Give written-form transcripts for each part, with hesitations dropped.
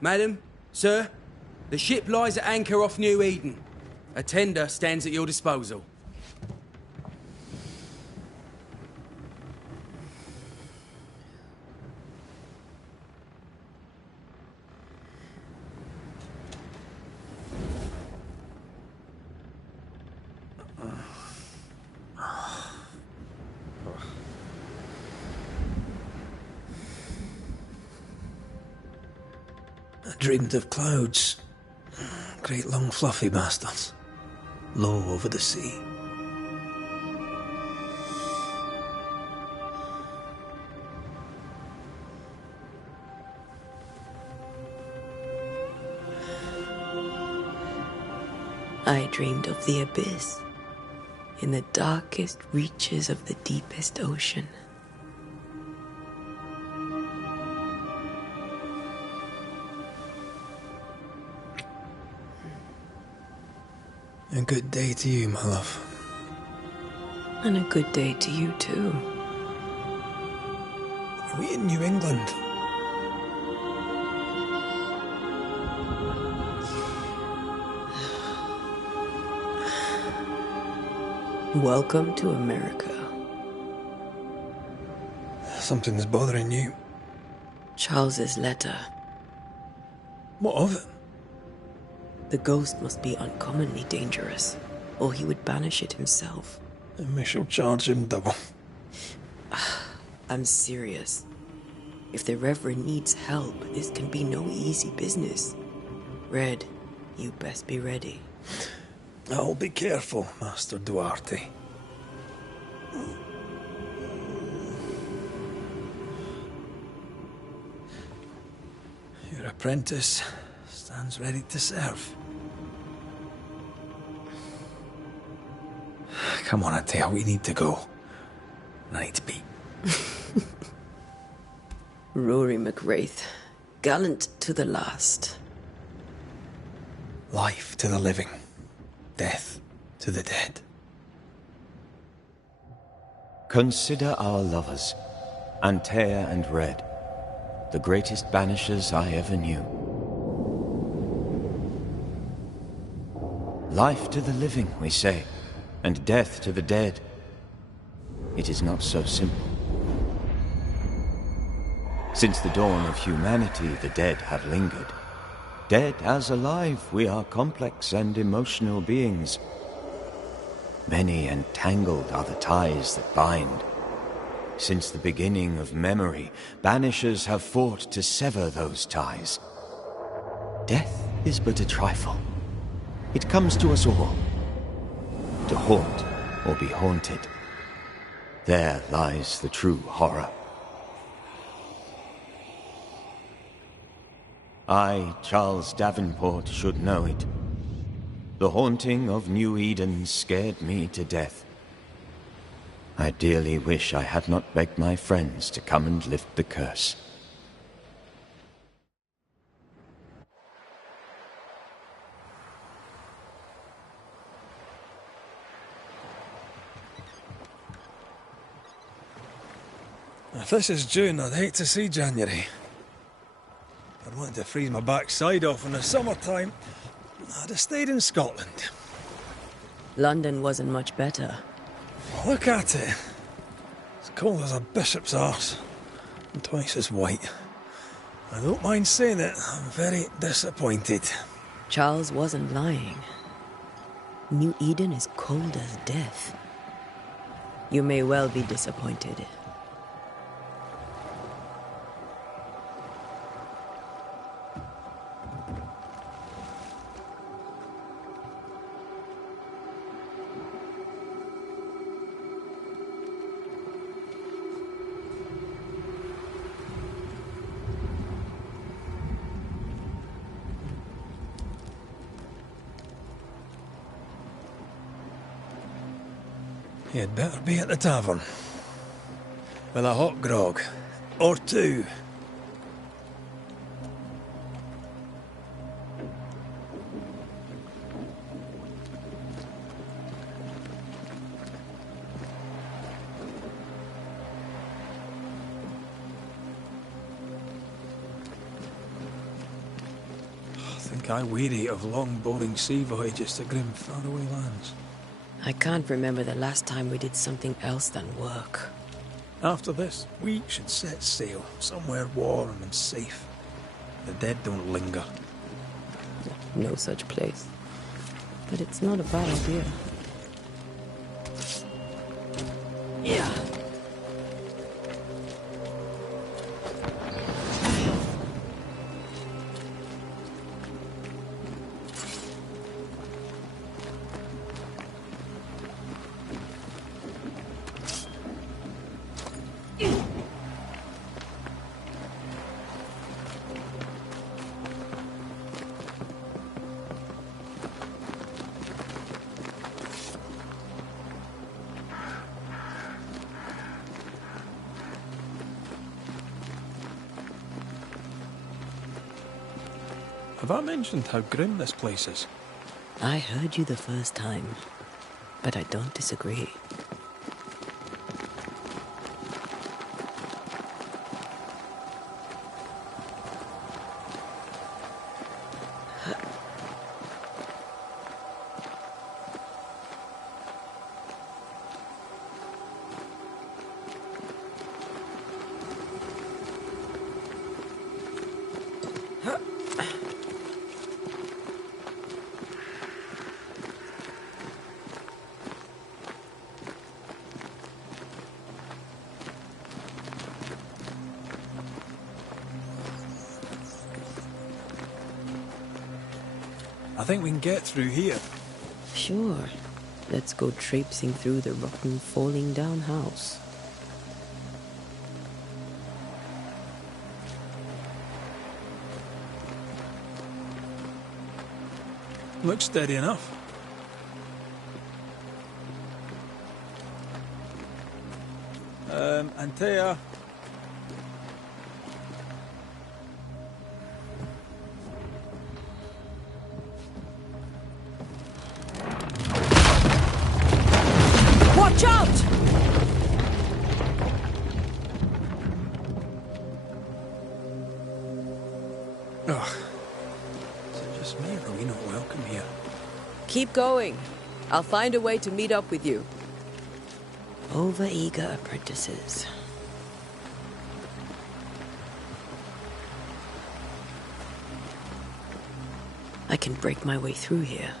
Madam, sir, the ship lies at anchor off New Eden. A tender stands at your disposal. I dreamed of clouds. Great long fluffy bastards. Low over the sea. I dreamed of the abyss, in the darkest reaches of the deepest ocean. A good day to you, my love. And a good day to you, too. Are we in New England? Welcome to America. Something's bothering you. Charles's letter. What of it? The ghost must be uncommonly dangerous, or he would banish it himself. And we shall charge him double. I'm serious. If the Reverend needs help, this can be no easy business. Red, you best be ready. I'll be careful, Master Duarte. Your apprentice stands ready to serve. Come on, Atea, we need to go. I need to be. Rory McWraith, gallant to the last. Life to the living, death to the dead. Consider our lovers, Antea and Red, the greatest banishers I ever knew. Life to the living, we say, and death to the dead. It is not so simple. Since the dawn of humanity, the dead have lingered. Dead as alive, we are complex and emotional beings. Many and tangled are the ties that bind. Since the beginning of memory, banishers have fought to sever those ties. Death is but a trifle. It comes to us all. To haunt or be haunted. There lies the true horror. I, Charles Davenport, should know it. The haunting of New Eden scared me to death. I dearly wish I had not begged my friends to come and lift the curse. If this is June, I'd hate to see January. I'd want to freeze my backside off in the summertime. I'd have stayed in Scotland. London wasn't much better. Look at it. As cold as a bishop's arse. And twice as white. I don't mind saying it, I'm very disappointed. Charles wasn't lying. New Eden is cold as death. You may well be disappointed. You'd better be at the tavern. With a hot grog. Or two. think I weary of long, boring sea voyages to grim, faraway lands. I can't remember the last time we did something else than work. After this, we should set sail somewhere warm and safe. The dead don't linger. No such place. But it's not a bad idea. Yeah. Have I mentioned how grim this place is? I heard you the first time, but I don't disagree. I think we can get through here. Sure. Let's go traipsing through the rotten, falling down house. Looks steady enough. Antea. Watch out! Ugh. Is it just me, or are we not welcome here? Keep going. I'll find a way to meet up with you. Over-eager apprentices. I can break my way through here.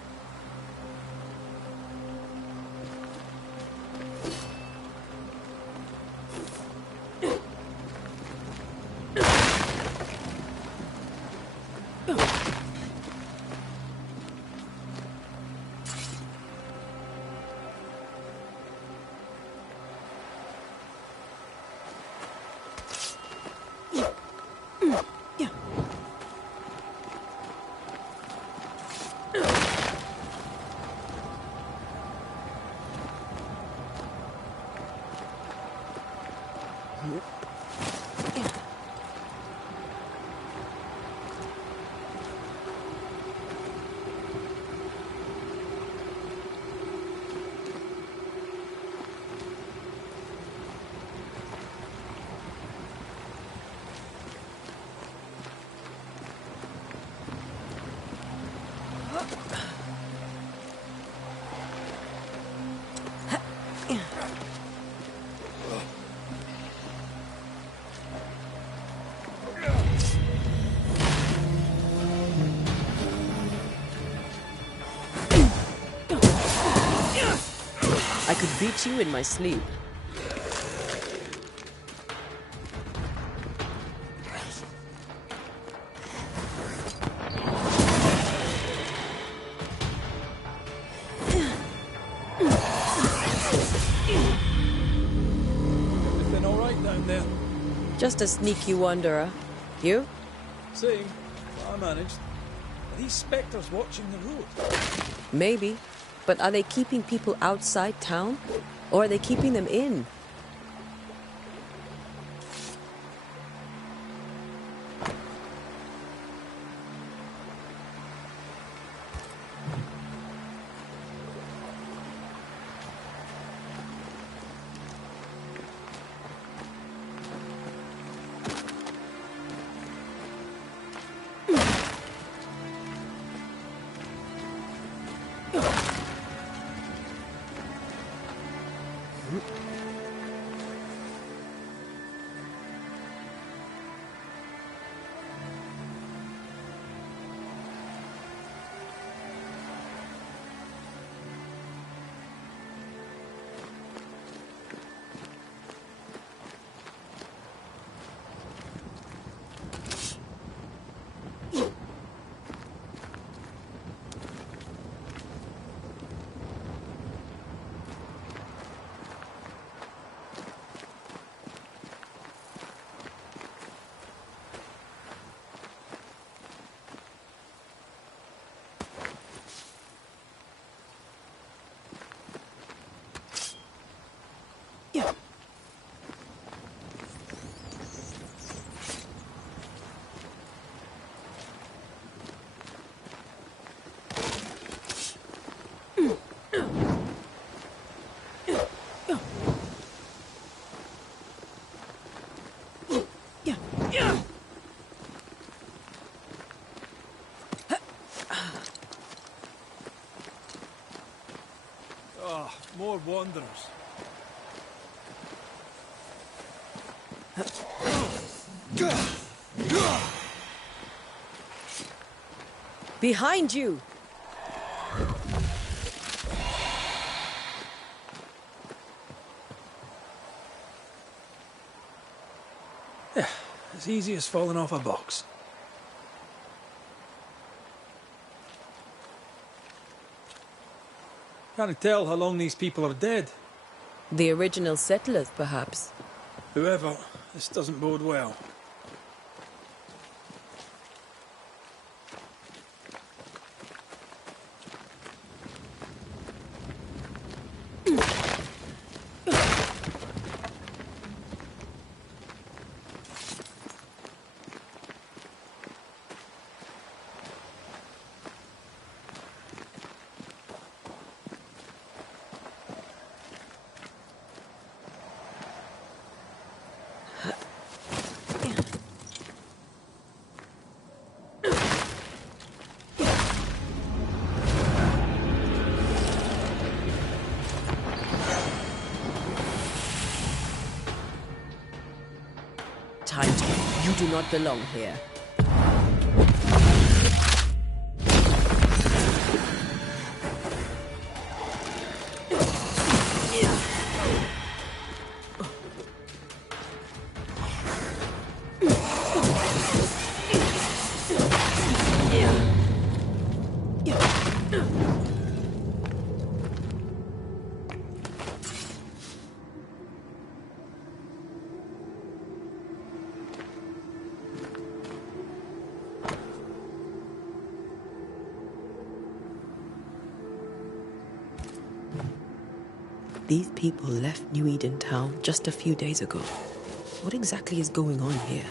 I could beat you in my sleep. Everything all right down there? Just a sneaky wanderer. You? Same. I managed. Are these spectres watching the road? Maybe. But are they keeping people outside town? Or are they keeping them in? Ah, more wanderers. Behind you! Yeah, as easy as falling off a box. Can't tell how long these people are dead. The original settlers, perhaps. Whoever, this doesn't bode well. Time to. You do not belong here. These people left New Eden Town just a few days ago. What exactly is going on here?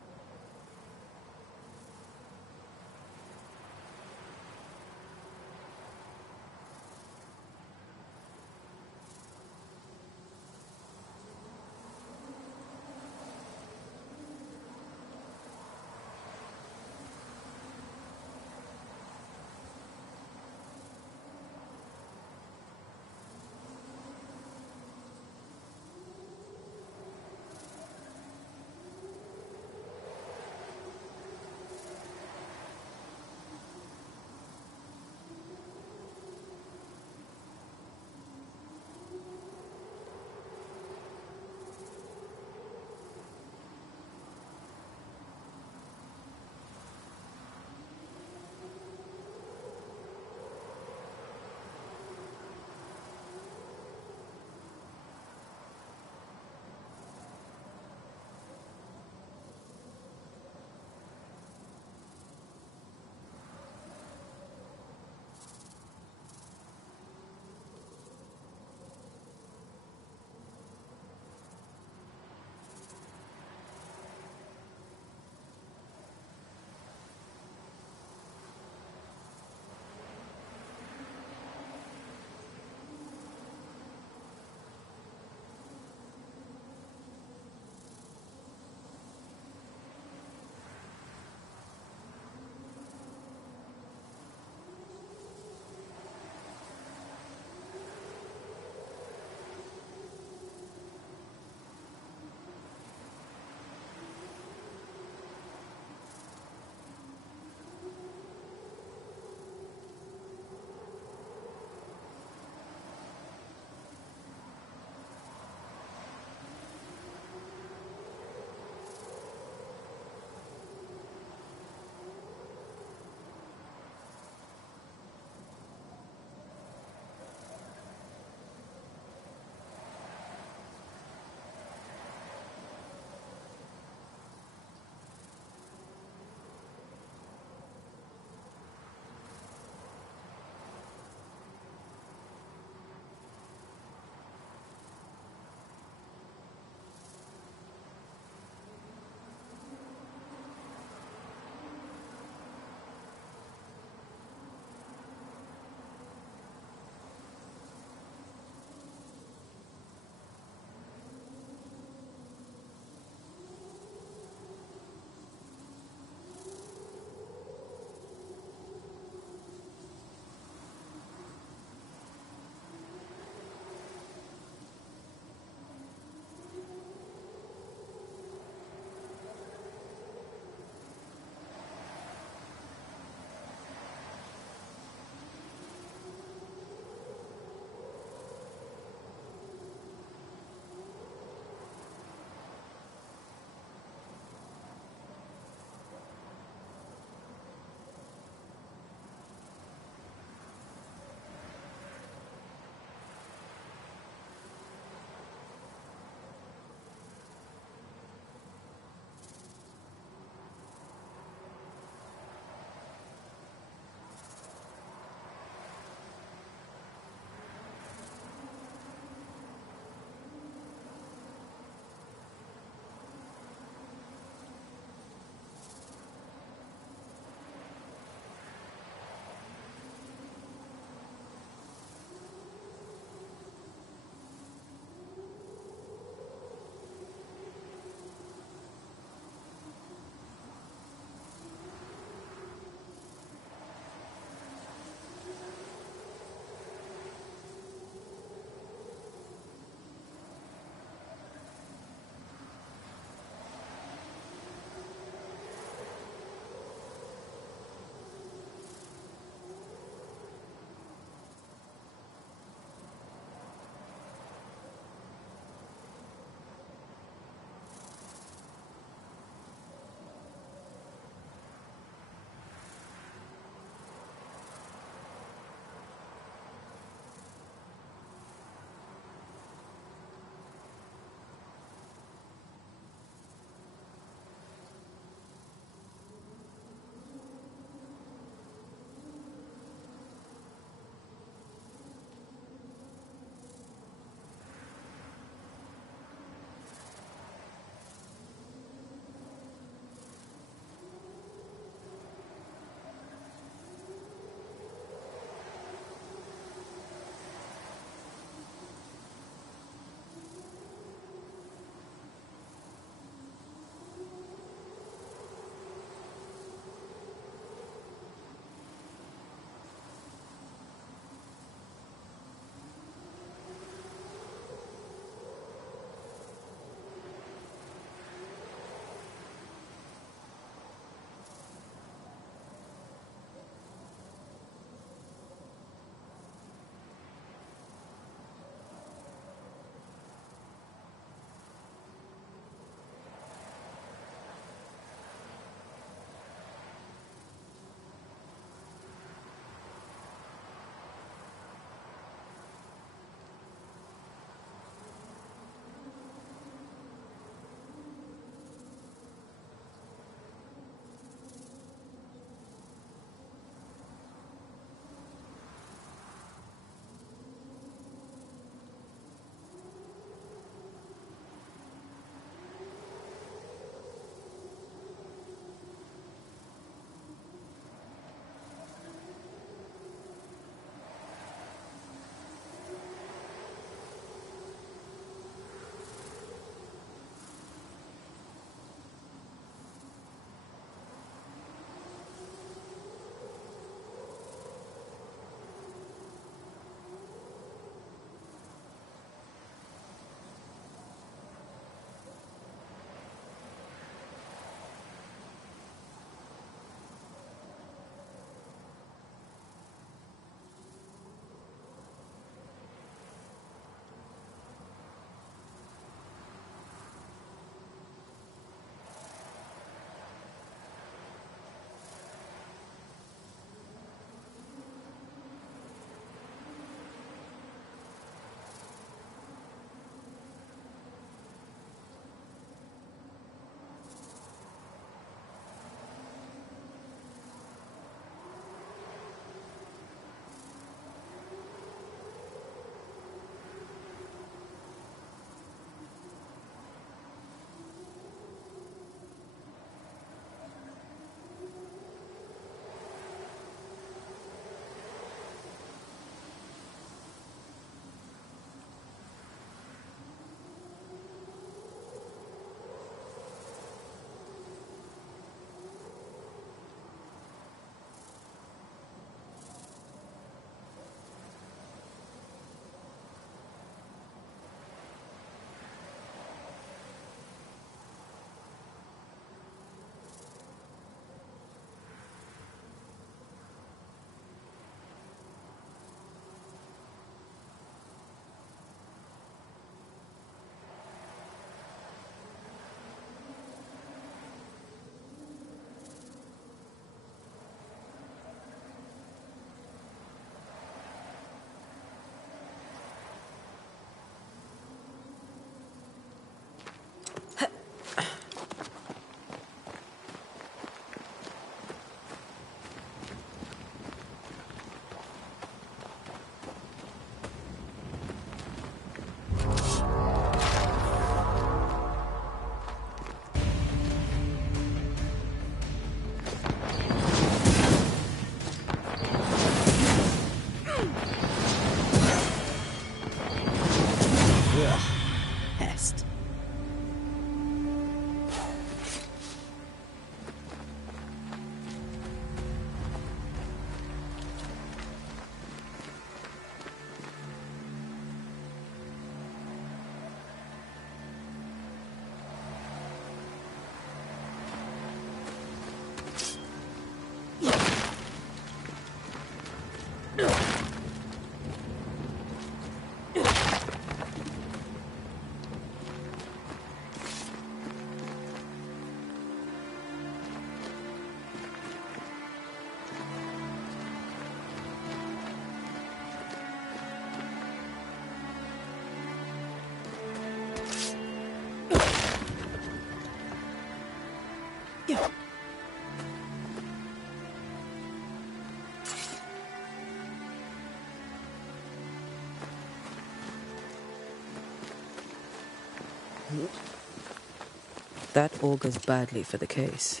That augurs badly for the case.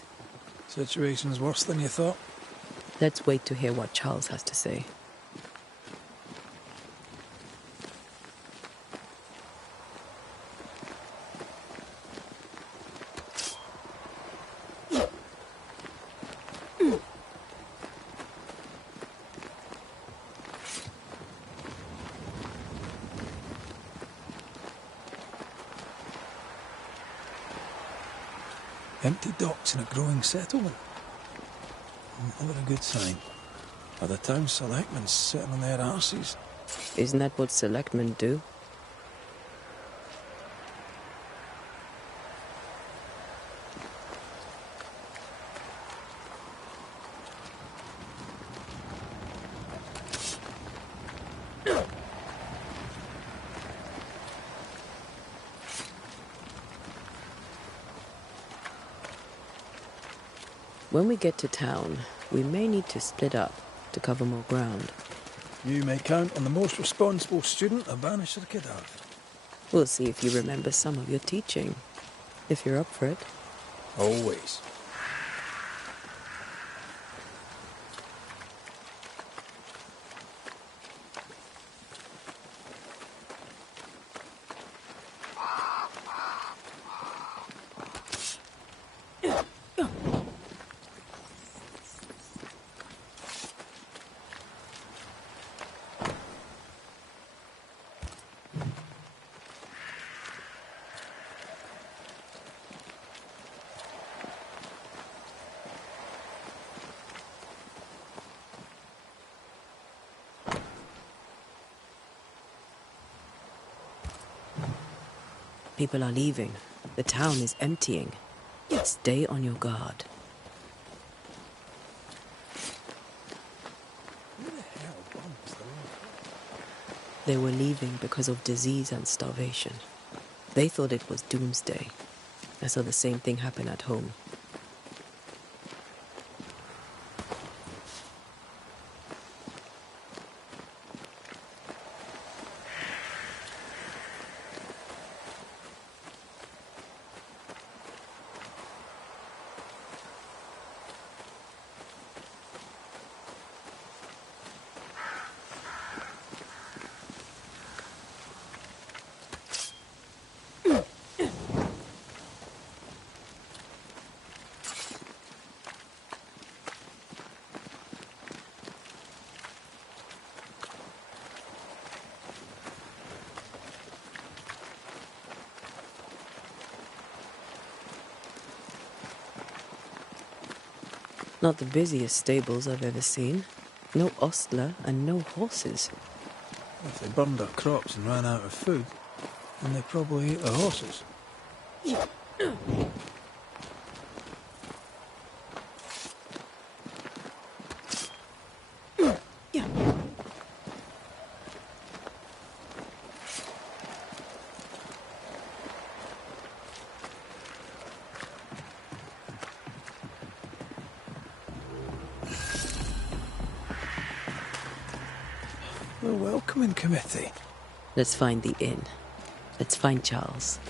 Situation's worse than you thought. Let's wait to hear what Charles has to say. Empty docks in a growing settlement. Never a good sign. Are the town selectmen sitting on their arses? Isn't that what selectmen do? When we get to town, we may need to split up to cover more ground. You may count on the most responsible student a Banisher could have. We'll see if you remember some of your teaching, if you're up for it. Always. People are leaving. The town is emptying. Stay on your guard. They were leaving because of disease and starvation. They thought it was doomsday. I saw the same thing happen at home. Not the busiest stables I've ever seen. No ostler and no horses. If they burned their crops and ran out of food, then they probably ate their horses. The welcoming committee. Let's find the inn. Let's find Charles.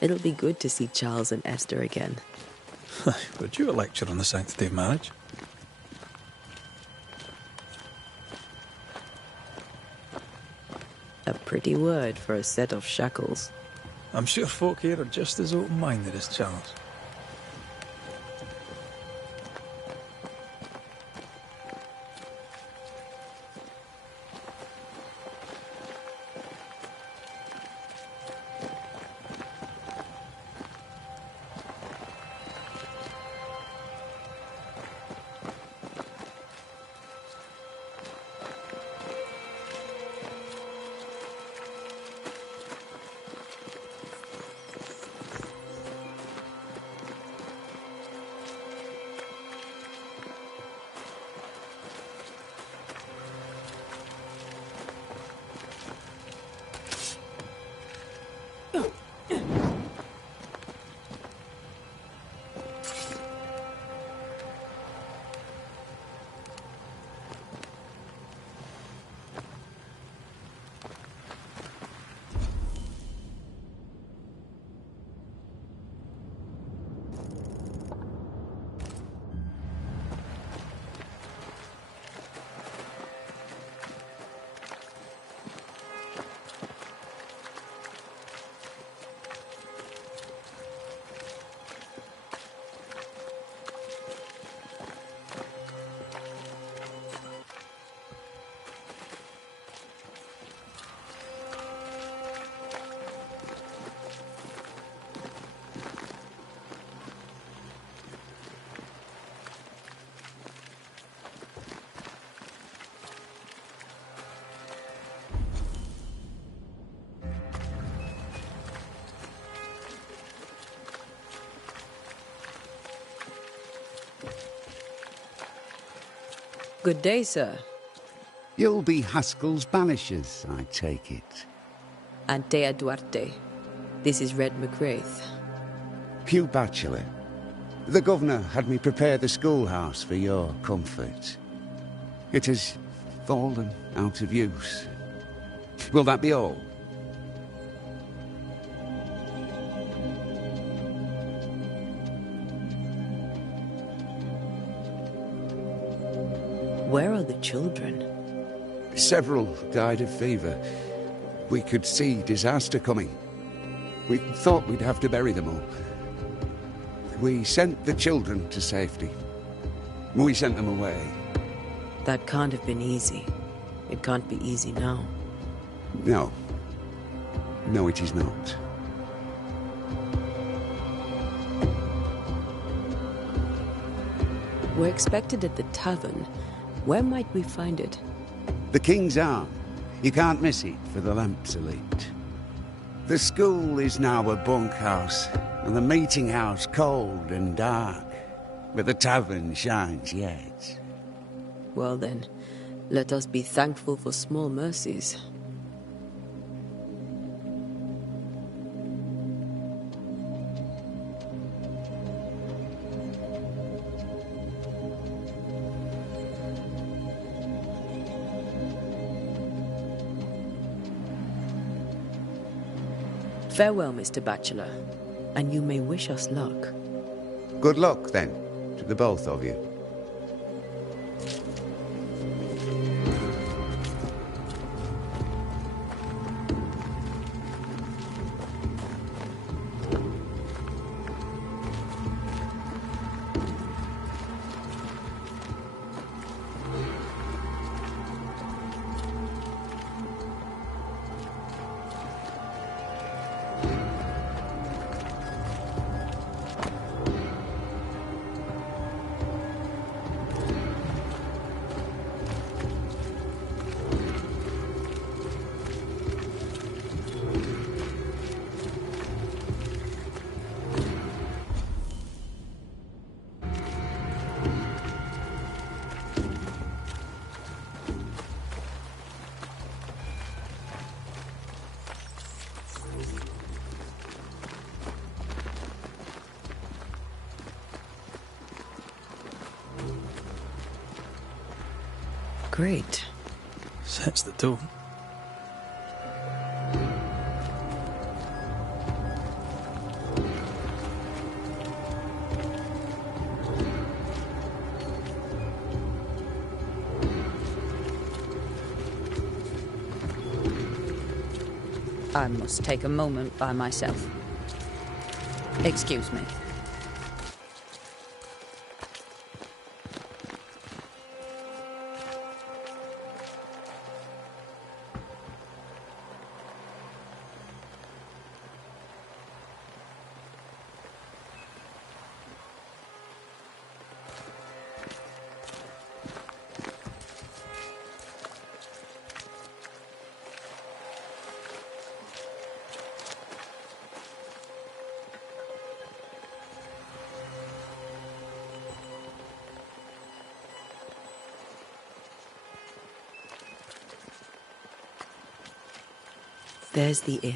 It'll be good to see Charles and Esther again. Would you a lecture on the sanctity of marriage? A pretty word for a set of shackles. I'm sure folk here are just as open-minded as Charles. Good day, sir. You'll be Haskell's Banishers, I take it. Antea Duarte. This is Red McGrath. Hugh Batchelor. The governor had me prepare the schoolhouse for your comfort. It has fallen out of use. Will that be all? Where are the children? Several died of fever. We could see disaster coming. We thought we'd have to bury them all. We sent the children to safety. We sent them away. That can't have been easy. It can't be easy now. No. No, it is not. We're expected at the tavern. Where might we find it? The King's Arm. You can't miss it, for the lamps are lit. The school is now a bunkhouse, and the meeting house cold and dark. But the tavern shines yet. Well then, let us be thankful for small mercies. Farewell, Mr. Batchelor, and you may wish us luck. Good luck, then, to the both of you. Great. Sets the tone. I must take a moment by myself. Excuse me. There's the inn.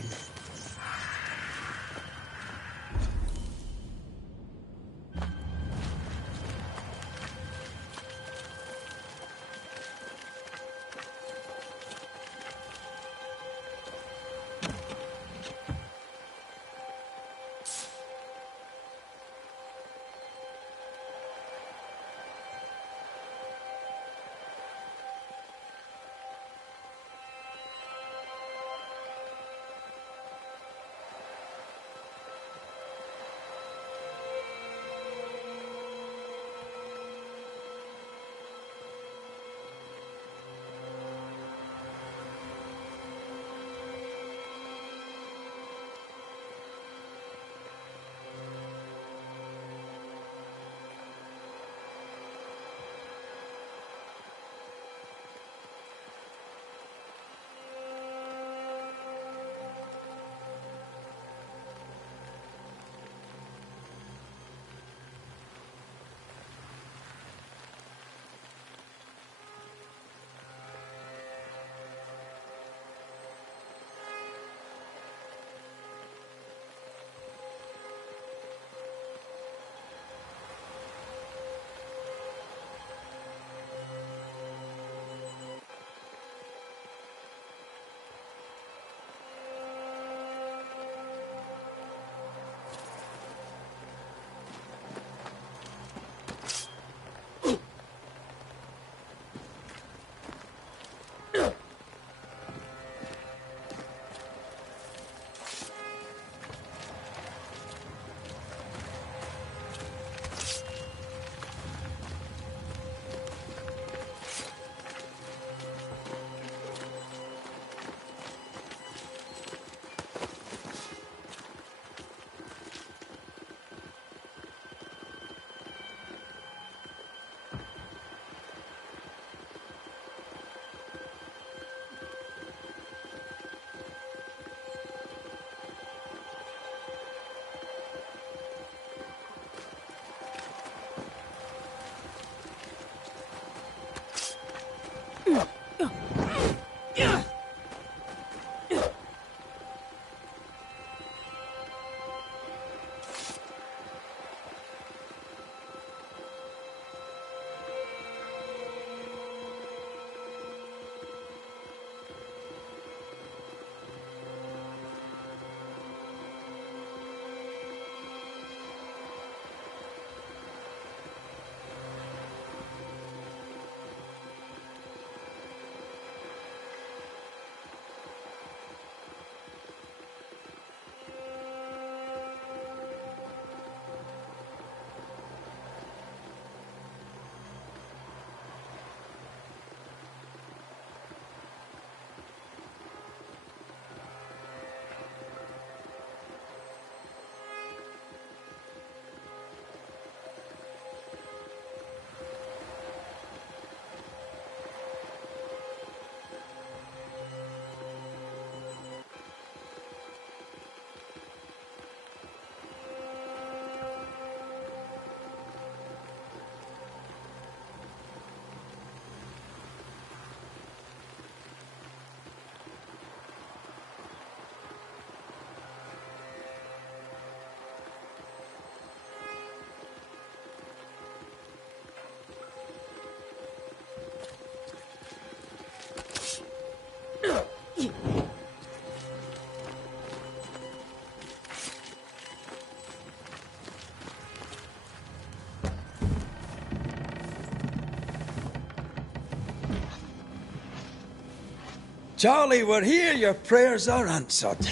Charlie, we're here. Your prayers are answered.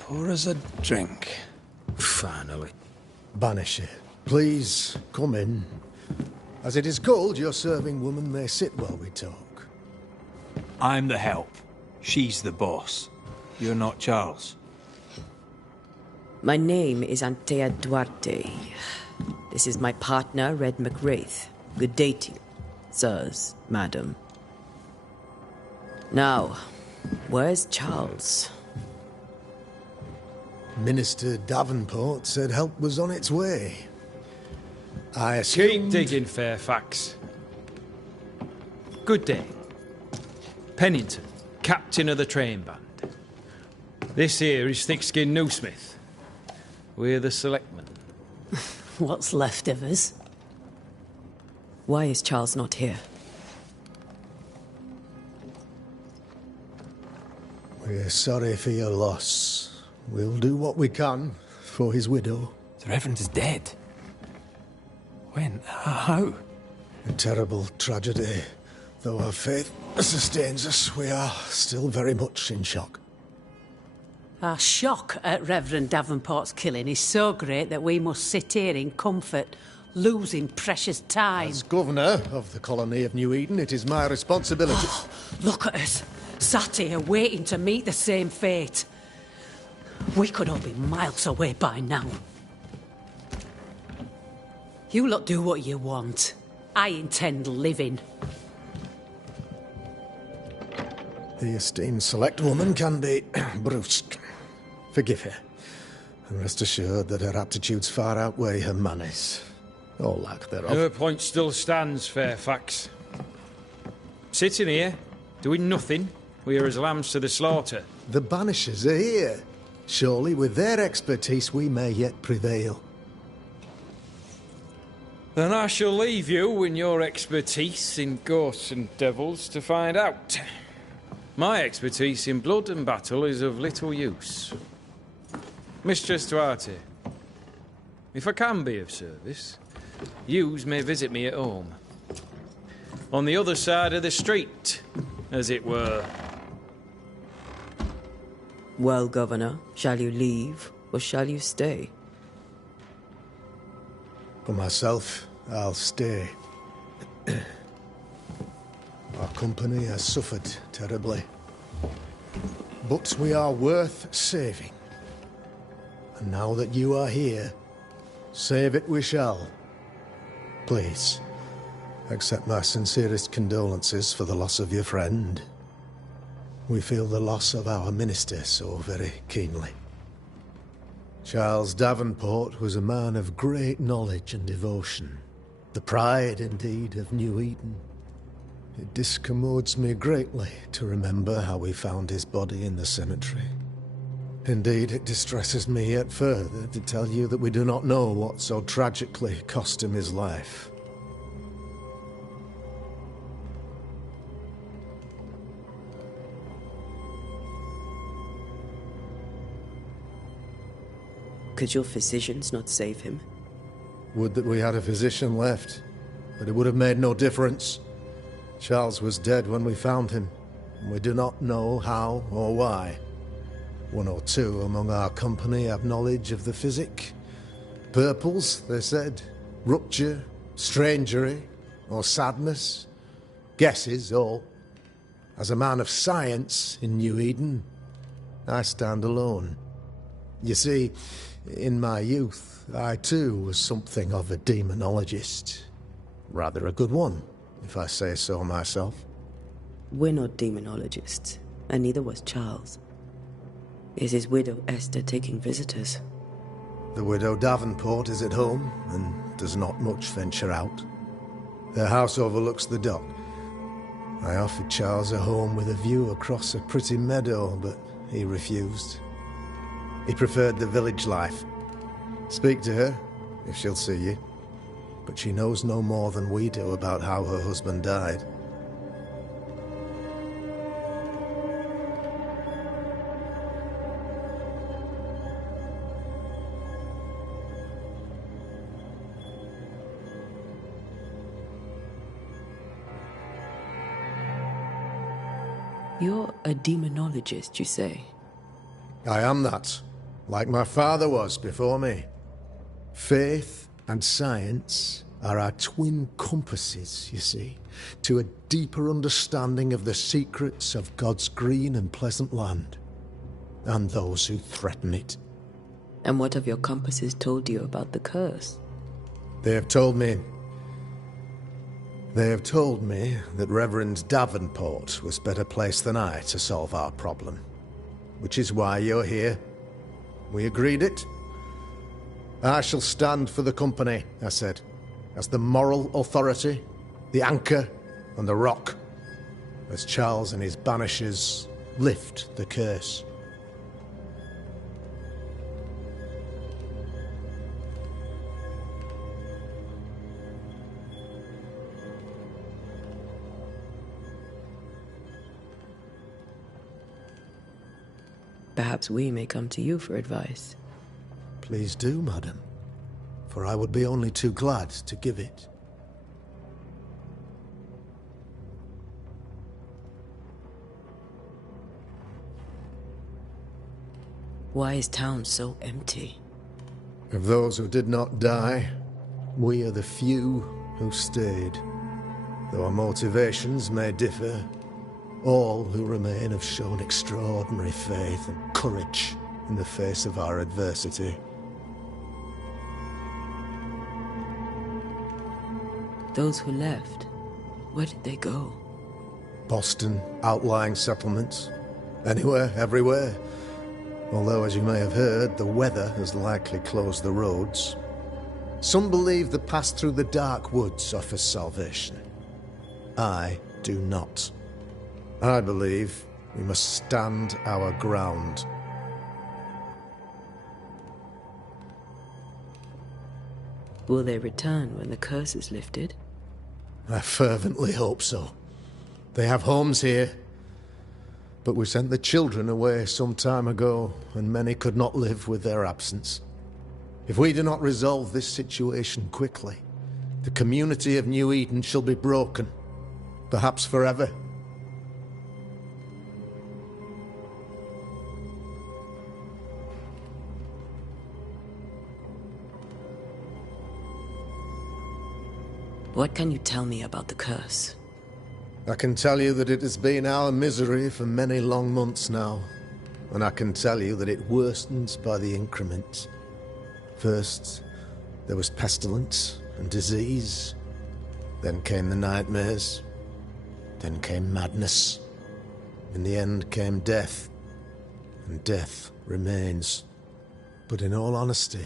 Pour us a drink. Finally. Banisher, please come in. As it is cold, your serving woman may sit while we talk. I'm the help. She's the boss. You're not Charles. My name is Antea Duarte. This is my partner, Red McWraith. Good day to you, sirs, madam. Now, where's Charles? Minister Davenport said help was on its way. I Keep assumed... digging, Fairfax. Good day. Pennington, captain of the train band. This here is Thickskin Newsmith. We're the selectmen. What's left of us? Why is Charles not here? We're sorry for your loss. We'll do what we can for his widow. The Reverend is dead. When? How? A terrible tragedy. Though our faith sustains us, we are still very much in shock. Our shock at Reverend Davenport's killing is so great that we must sit here in comfort, losing precious time. As governor of the colony of New Eden, it is my responsibility... Look at us, sat here waiting to meet the same fate. We could all be miles away by now. You lot do what you want. I intend living. The esteemed select woman can be brusque. Forgive her. And rest assured that her aptitudes far outweigh her manners. Or lack thereof. Her point still stands, Fairfax. Sitting here, doing nothing, we are as lambs to the slaughter. The Banishers are here. Surely with their expertise we may yet prevail. Then I shall leave you and your expertise in ghosts and devils to find out. My expertise in blood and battle is of little use. Mistress Duarte, if I can be of service, yous may visit me at home. On the other side of the street, as it were. Well, Governor, shall you leave or shall you stay? For myself, I'll stay. Our company has suffered terribly. But we are worth saving. And now that you are here, save it we shall. Please, accept my sincerest condolences for the loss of your friend. We feel the loss of our minister so very keenly. Charles Davenport was a man of great knowledge and devotion. The pride, indeed, of New Eden. It discommodes me greatly to remember how we found his body in the cemetery. Indeed, it distresses me yet further to tell you that we do not know what so tragically cost him his life. Could your physicians not save him? Would that we had a physician left, but it would have made no difference. Charles was dead when we found him, and we do not know how or why. One or two among our company have knowledge of the physic. Purples, they said. Rupture, strangery, or sadness. Guesses, all. As a man of science in New Eden, I stand alone. You see, in my youth, I too was something of a demonologist. Rather a good one, if I say so myself. We're not demonologists, and neither was Charles. Is his widow Esther taking visitors? The widow Davenport is at home, and does not much venture out. Their house overlooks the dock. I offered Charles a home with a view across a pretty meadow, but he refused. He preferred the village life. Speak to her, if she'll see you. But she knows no more than we do about how her husband died. You're a demonologist, you say? I am that, like my father was before me. Faith and science are our twin compasses, you see, to a deeper understanding of the secrets of God's green and pleasant land, and those who threaten it. And what have your compasses told you about the curse? They have told me that Reverend Davenport was better placed than I to solve our problem. Which is why you're here. We agreed it. I shall stand for the company, I said, as the moral authority, the anchor, and the rock, as Charles and his Banishers lift the curse. Perhaps we may come to you for advice. Please do, madam, for I would be only too glad to give it. Why is town so empty? Of those who did not die, we are the few who stayed. Though our motivations may differ, all who remain have shown extraordinary faith and courage in the face of our adversity. Those who left, where did they go? Boston, outlying settlements. Anywhere, everywhere. Although, as you may have heard, the weather has likely closed the roads. Some believe the path through the dark woods offers salvation. I do not. I believe we must stand our ground. Will they return when the curse is lifted? I fervently hope so. They have homes here. But we sent the children away some time ago, and many could not live with their absence. If we do not resolve this situation quickly, the community of New Eden shall be broken, perhaps forever. What can you tell me about the curse? I can tell you that it has been our misery for many long months now, and I can tell you that it worsens by the increment. First, there was pestilence and disease. Then came the nightmares. Then came madness. In the end came death, and death remains. But in all honesty,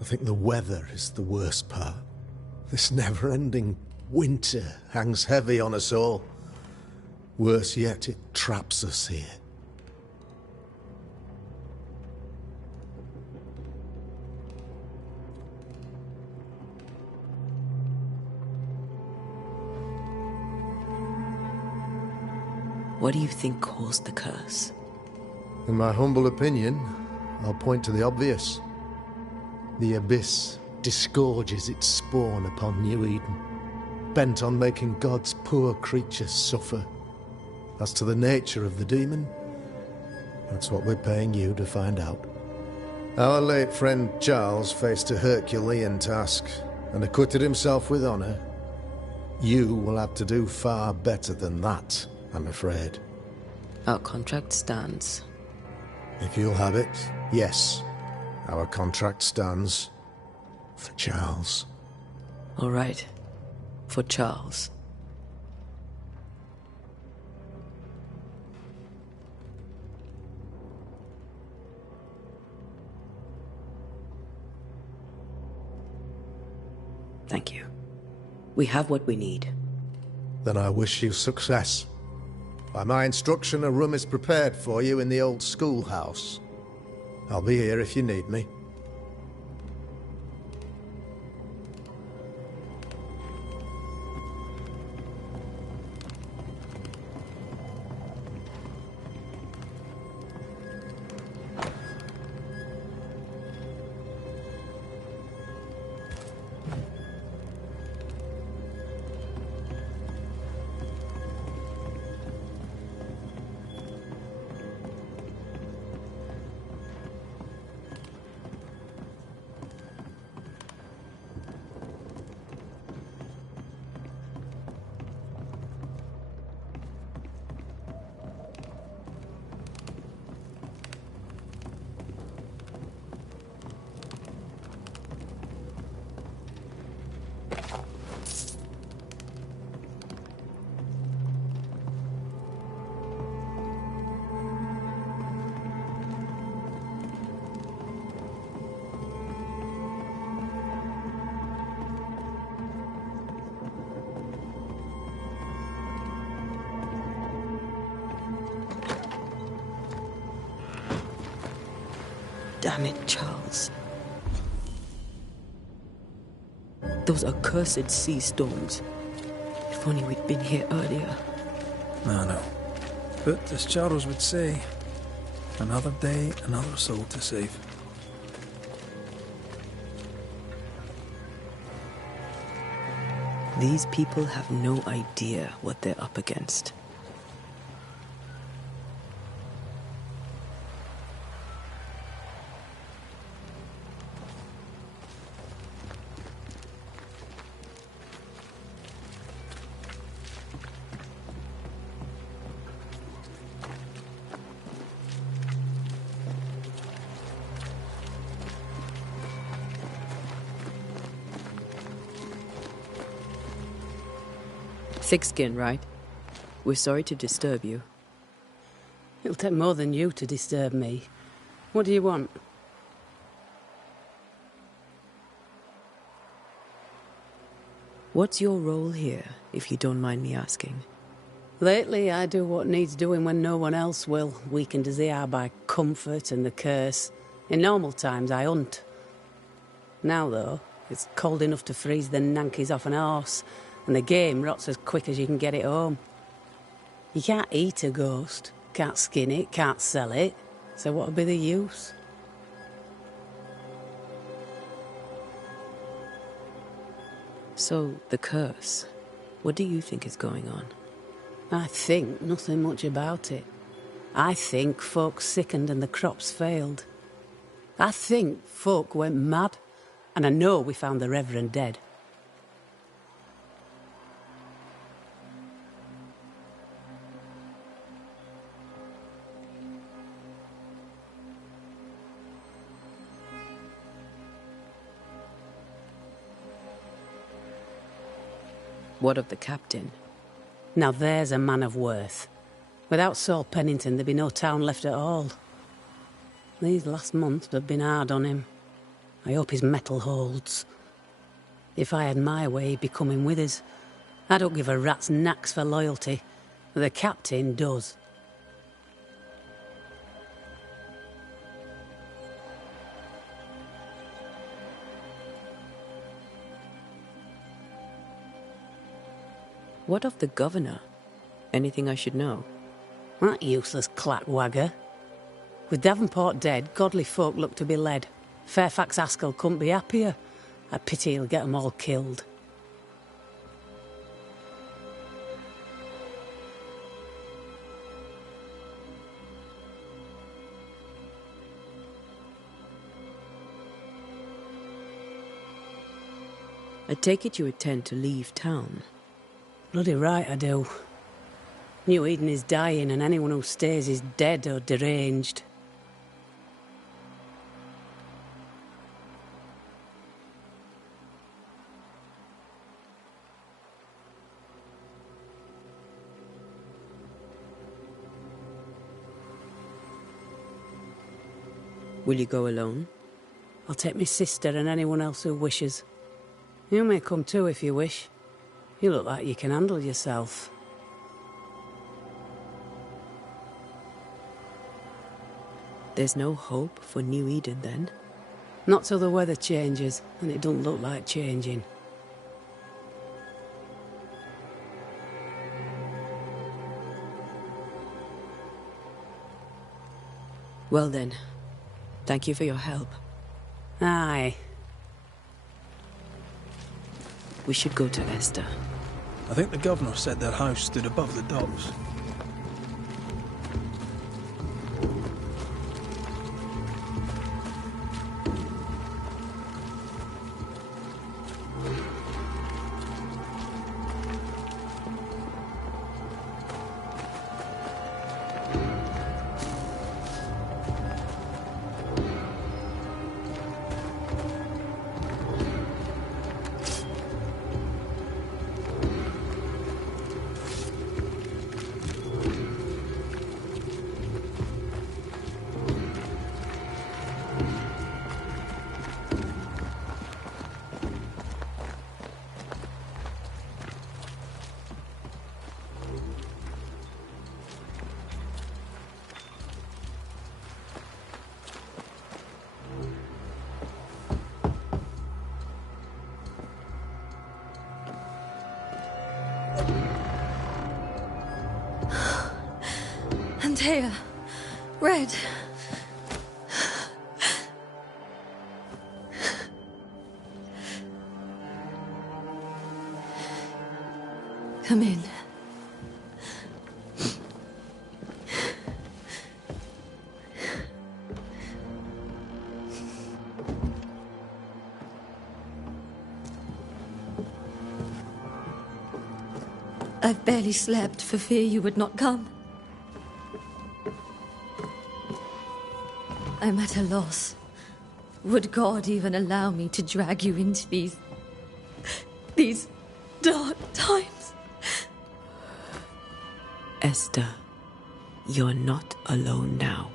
I think the weather is the worst part. This never-ending winter hangs heavy on us all. Worse yet, it traps us here. What do you think caused the curse? In my humble opinion, I'll point to the obvious. The Abyss disgorges its spawn upon New Eden, bent on making God's poor creatures suffer. As to the nature of the demon, that's what we're paying you to find out. Our late friend Charles faced a Herculean task and acquitted himself with honor. You will have to do far better than that, I'm afraid. Our contract stands. If you'll have it, yes. Our contract stands for Charles. All right. For Charles. Thank you. We have what we need. Then I wish you success. By my instruction, a room is prepared for you in the old schoolhouse. I'll be here if you need me. Damn it, Charles. Those accursed sea storms. If only we'd been here earlier. No. But as Charles would say, another day, another soul to save. These people have no idea what they're up against. Thick skin, right? We're sorry to disturb you. It'll take more than you to disturb me. What do you want? What's your role here, if you don't mind me asking? Lately, I do what needs doing when no one else will, weakened as they are by comfort and the curse. In normal times, I hunt. Now, though, it's cold enough to freeze the nankies off an horse, and the game rots as quick as you can get it home. You can't eat a ghost, can't skin it, can't sell it, so what'll be the use? So, the curse. What do you think is going on? I think nothing much about it. I think folk sickened and the crops failed. I think folk went mad, and I know we found the Reverend dead. What of the captain? Now there's a man of worth. Without Saul Pennington, there'd be no town left at all. These last months have been hard on him. I hope his mettle holds. If I had my way, he'd be coming with us. I don't give a rat's knacks for loyalty. The captain does. What of the governor? Anything I should know? That useless clackwagger. With Davenport dead, godly folk look to be led. Fairfax Askell couldn't be happier. I pity he'll get 'em all killed. I take it you intend to leave town. Bloody right I do. New Eden is dying, and anyone who stays is dead or deranged. Will you go alone? I'll take my sister and anyone else who wishes. You may come too if you wish. You look like you can handle yourself. There's no hope for New Eden, then? Not till the weather changes, and it don't look like changing. Well then, thank you for your help. Aye. We should go to Esther. I think the governor said their house stood above the docks. Antea. Red. Come in. I've barely slept for fear you would not come. I'm at a loss. Would God even allow me to drag you into these dark times? Esther, you're not alone now.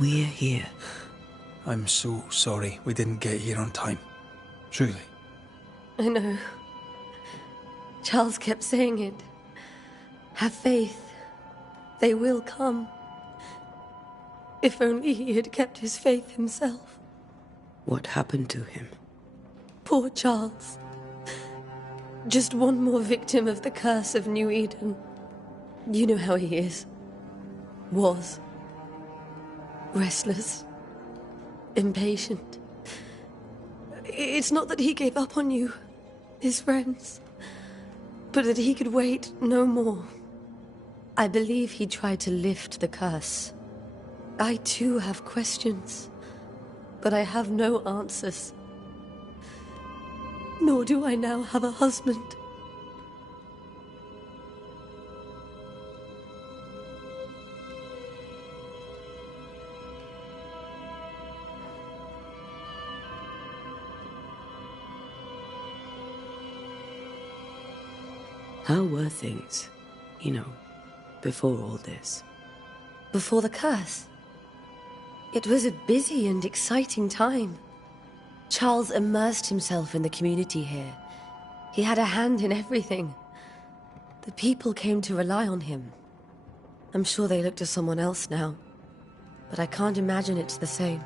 We're here. I'm so sorry we didn't get here on time. Truly. I know. Charles kept saying it. Have faith. They will come. If only he had kept his faith himself. What happened to him? Poor Charles. Just one more victim of the curse of New Eden. You know how he is. Was. Restless. Impatient. It's not that he gave up on you, his friends, but that he could wait no more. I believe he tried to lift the curse. I too have questions, but I have no answers. Nor do I now have a husband. How were things, before all this? Before the curse? It was a busy and exciting time. Charles immersed himself in the community here. He had a hand in everything. The people came to rely on him. I'm sure they look to someone else now, but I can't imagine it's the same.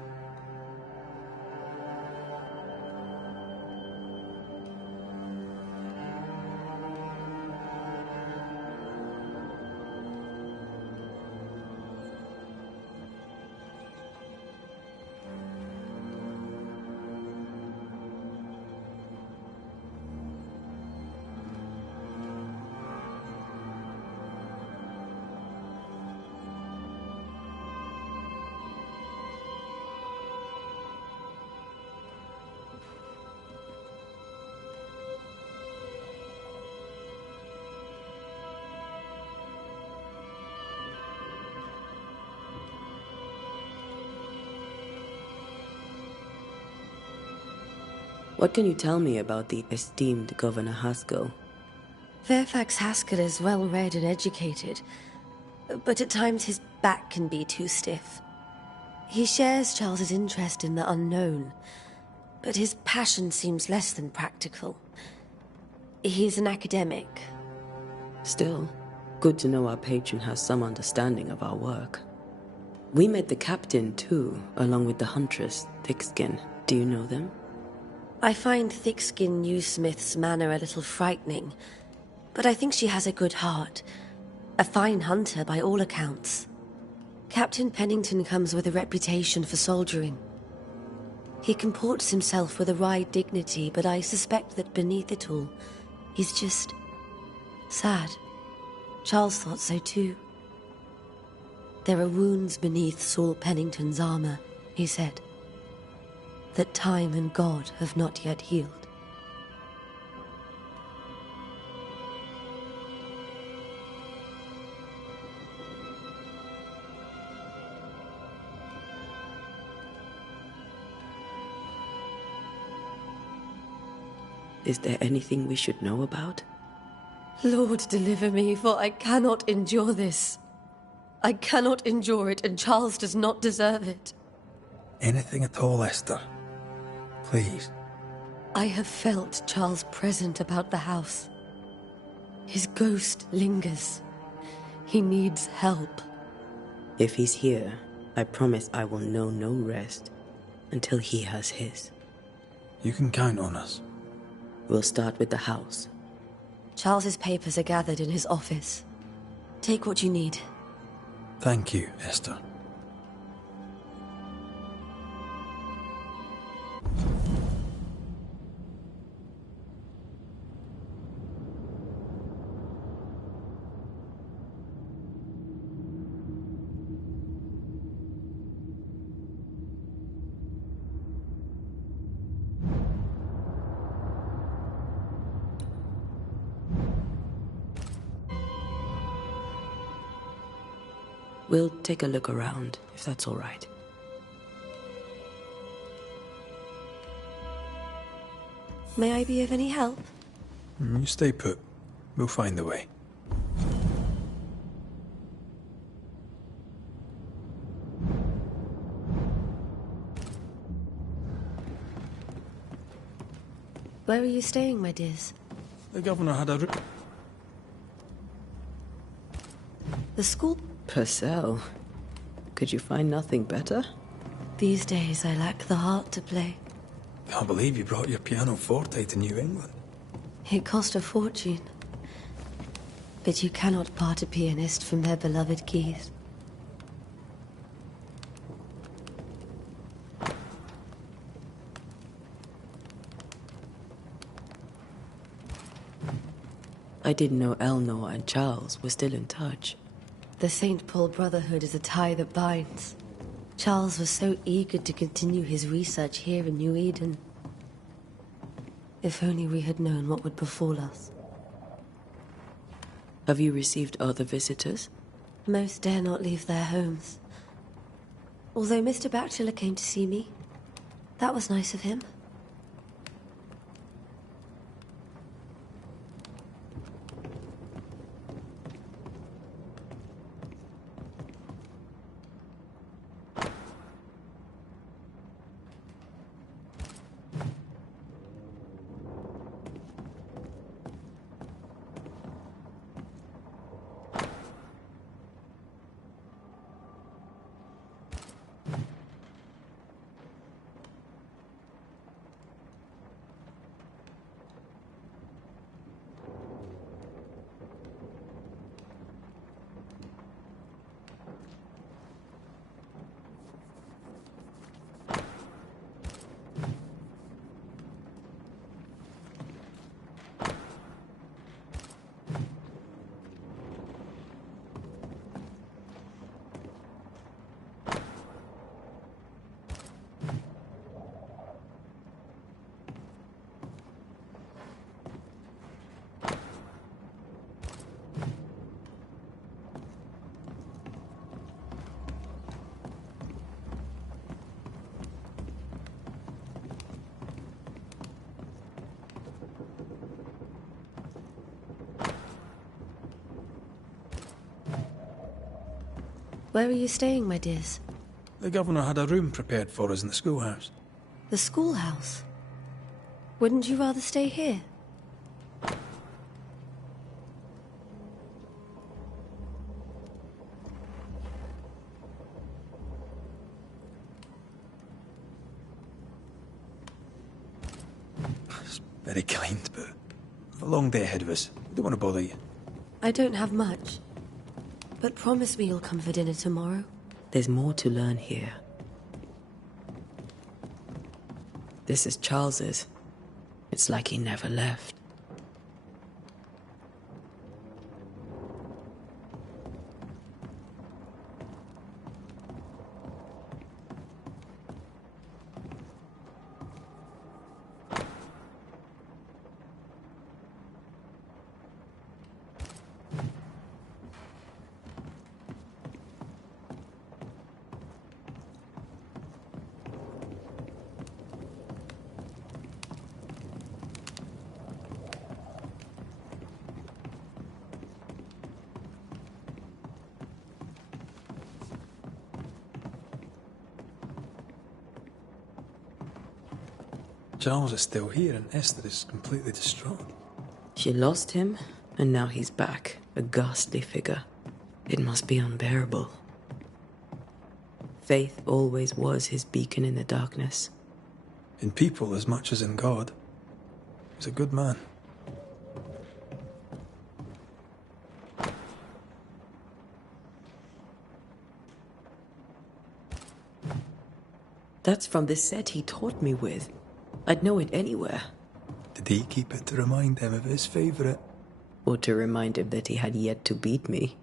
What can you tell me about the esteemed Governor Haskell? Fairfax Haskell is well read and educated, but at times his back can be too stiff. He shares Charles's interest in the unknown, but his passion seems less than practical. He's an academic. Still, good to know our patron has some understanding of our work. We met the captain, too, along with the huntress, Thickskin. Do you know them? I find Thickskin Newsmith's manner a little frightening, but I think she has a good heart. A fine hunter by all accounts. Captain Pennington comes with a reputation for soldiering. He comports himself with a wry dignity, but I suspect that beneath it all, he's just sad. Charles thought so too. There are wounds beneath Saul Pennington's armor, he said, that time and God have not yet healed. Is there anything we should know about? Lord, deliver me, for I cannot endure this. I cannot endure it, and Charles does not deserve it. Anything at all, Esther. Please. I have felt Charles present about the house. His ghost lingers. He needs help. If he's here, I promise I will know no rest until he has his. You can count on us. We'll start with the house. Charles's papers are gathered in his office. Take what you need. Thank you, Esther. We'll take a look around, if that's all right. May I be of any help? You stay put. We'll find the way. Where are you staying, my dears? The governor had a... The school? Purcell, could you find nothing better? These days I lack the heart to play. Can't believe you brought your pianoforte to New England. It cost a fortune. But you cannot part a pianist from their beloved keys. I didn't know Eleanor and Charles were still in touch. The St. Paul Brotherhood is a tie that binds. Charles was so eager to continue his research here in New Eden. If only we had known what would befall us. Have you received other visitors? Most dare not leave their homes. Although Mr. Bachelor came to see me, that was nice of him. Where are you staying, my dears? The governor had a room prepared for us in the schoolhouse. The schoolhouse? Wouldn't you rather stay here? It's very kind, but we've a long day ahead of us. We don't want to bother you. I don't have much. But promise me you'll come for dinner tomorrow. There's more to learn here. This is Charles's. It's like he never left. Charles is still here and Esther is completely distraught. She lost him, and now he's back, a ghastly figure. It must be unbearable. Faith always was his beacon in the darkness. In people as much as in God. He's a good man. That's from the set he taught me with. I'd know it anywhere. Did he keep it to remind him of his favourite? Or to remind him that he had yet to beat me.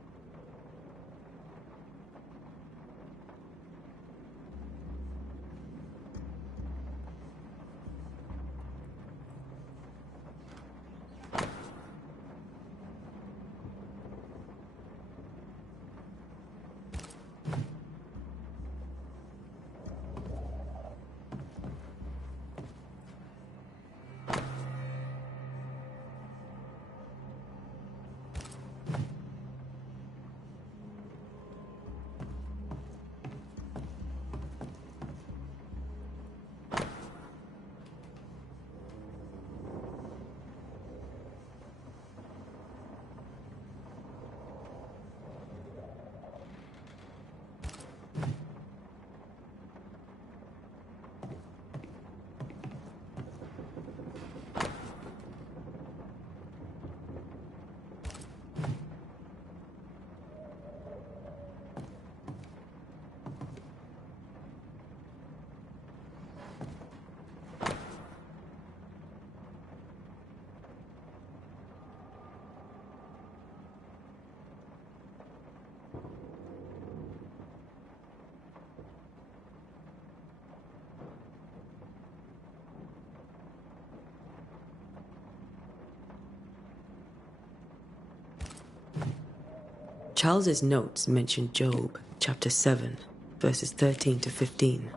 Charles's notes mention Job, chapter 7, verses 13 to 15.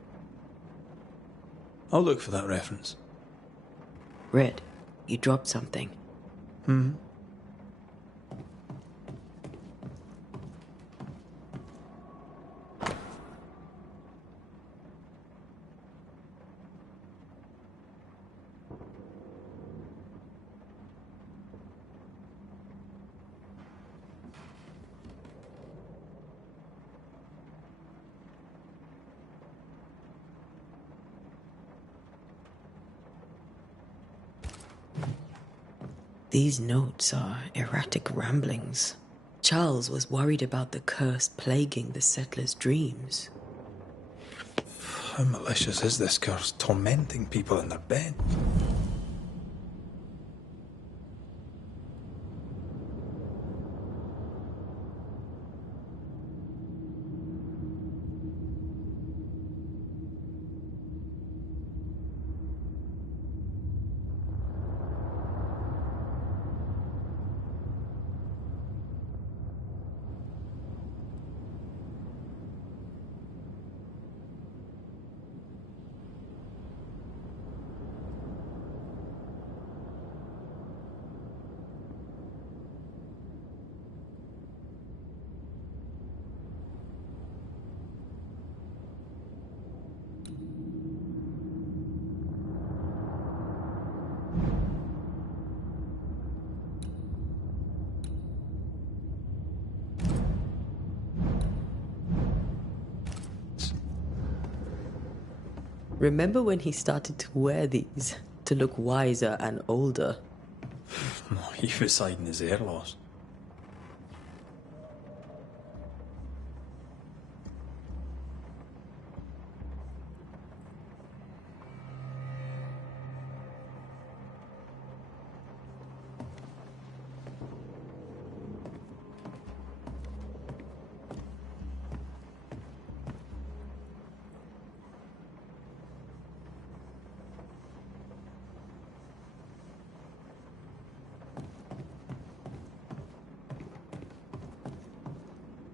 I'll look for that reference. Red, you dropped something. These notes are erratic ramblings. Charles was worried about the curse plaguing the settlers' dreams. How malicious is this curse, tormenting people in their bed? Remember when he started to wear these to look wiser and older? He was hiding his hair loss.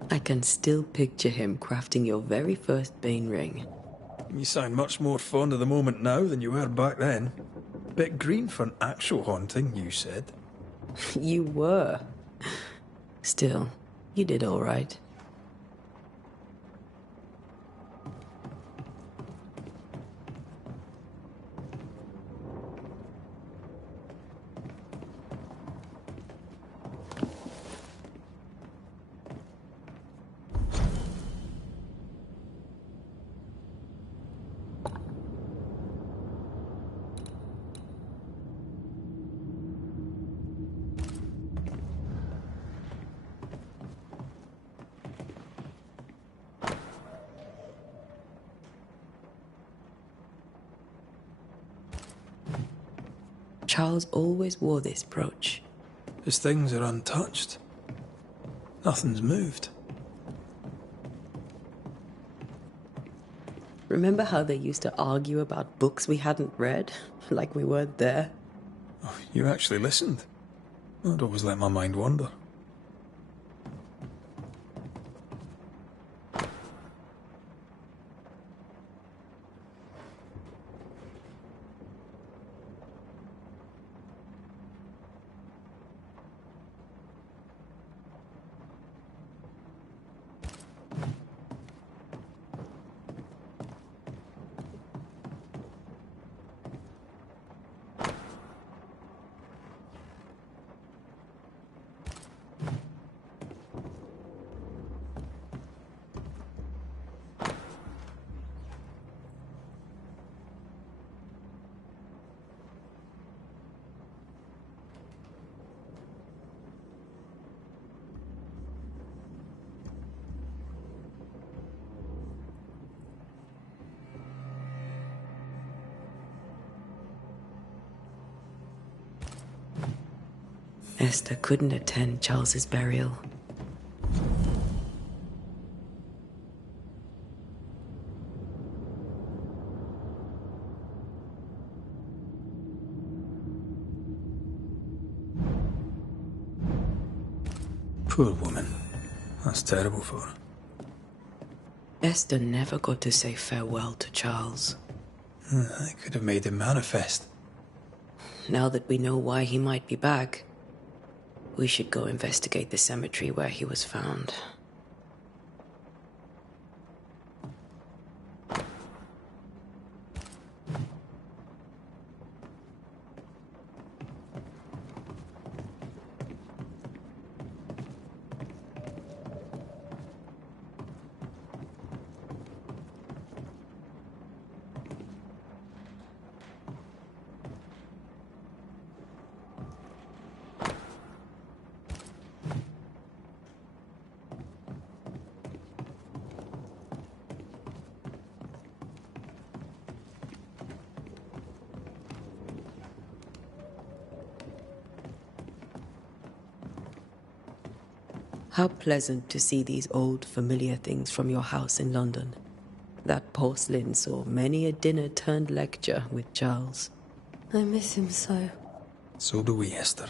I can still picture him crafting your very first Bane ring. You sound much more fond of the moment now than you were back then. Bit green for an actual haunting, you said. You were. Still, you did all right. Charles always wore this brooch. His things are untouched. Nothing's moved. Remember how they used to argue about books we hadn't read? Like we weren't there? Oh, you actually listened. I'd always let my mind wander. Esther couldn't attend Charles's burial. Poor woman. That's terrible for her. Esther never got to say farewell to Charles. I could have made him manifest. Now that we know why he might be back, we should go investigate the cemetery where he was found. How pleasant to see these old, familiar things from your house in London. That porcelain saw many a dinner-turned-lecture with Charles. I miss him so. So do we, Esther.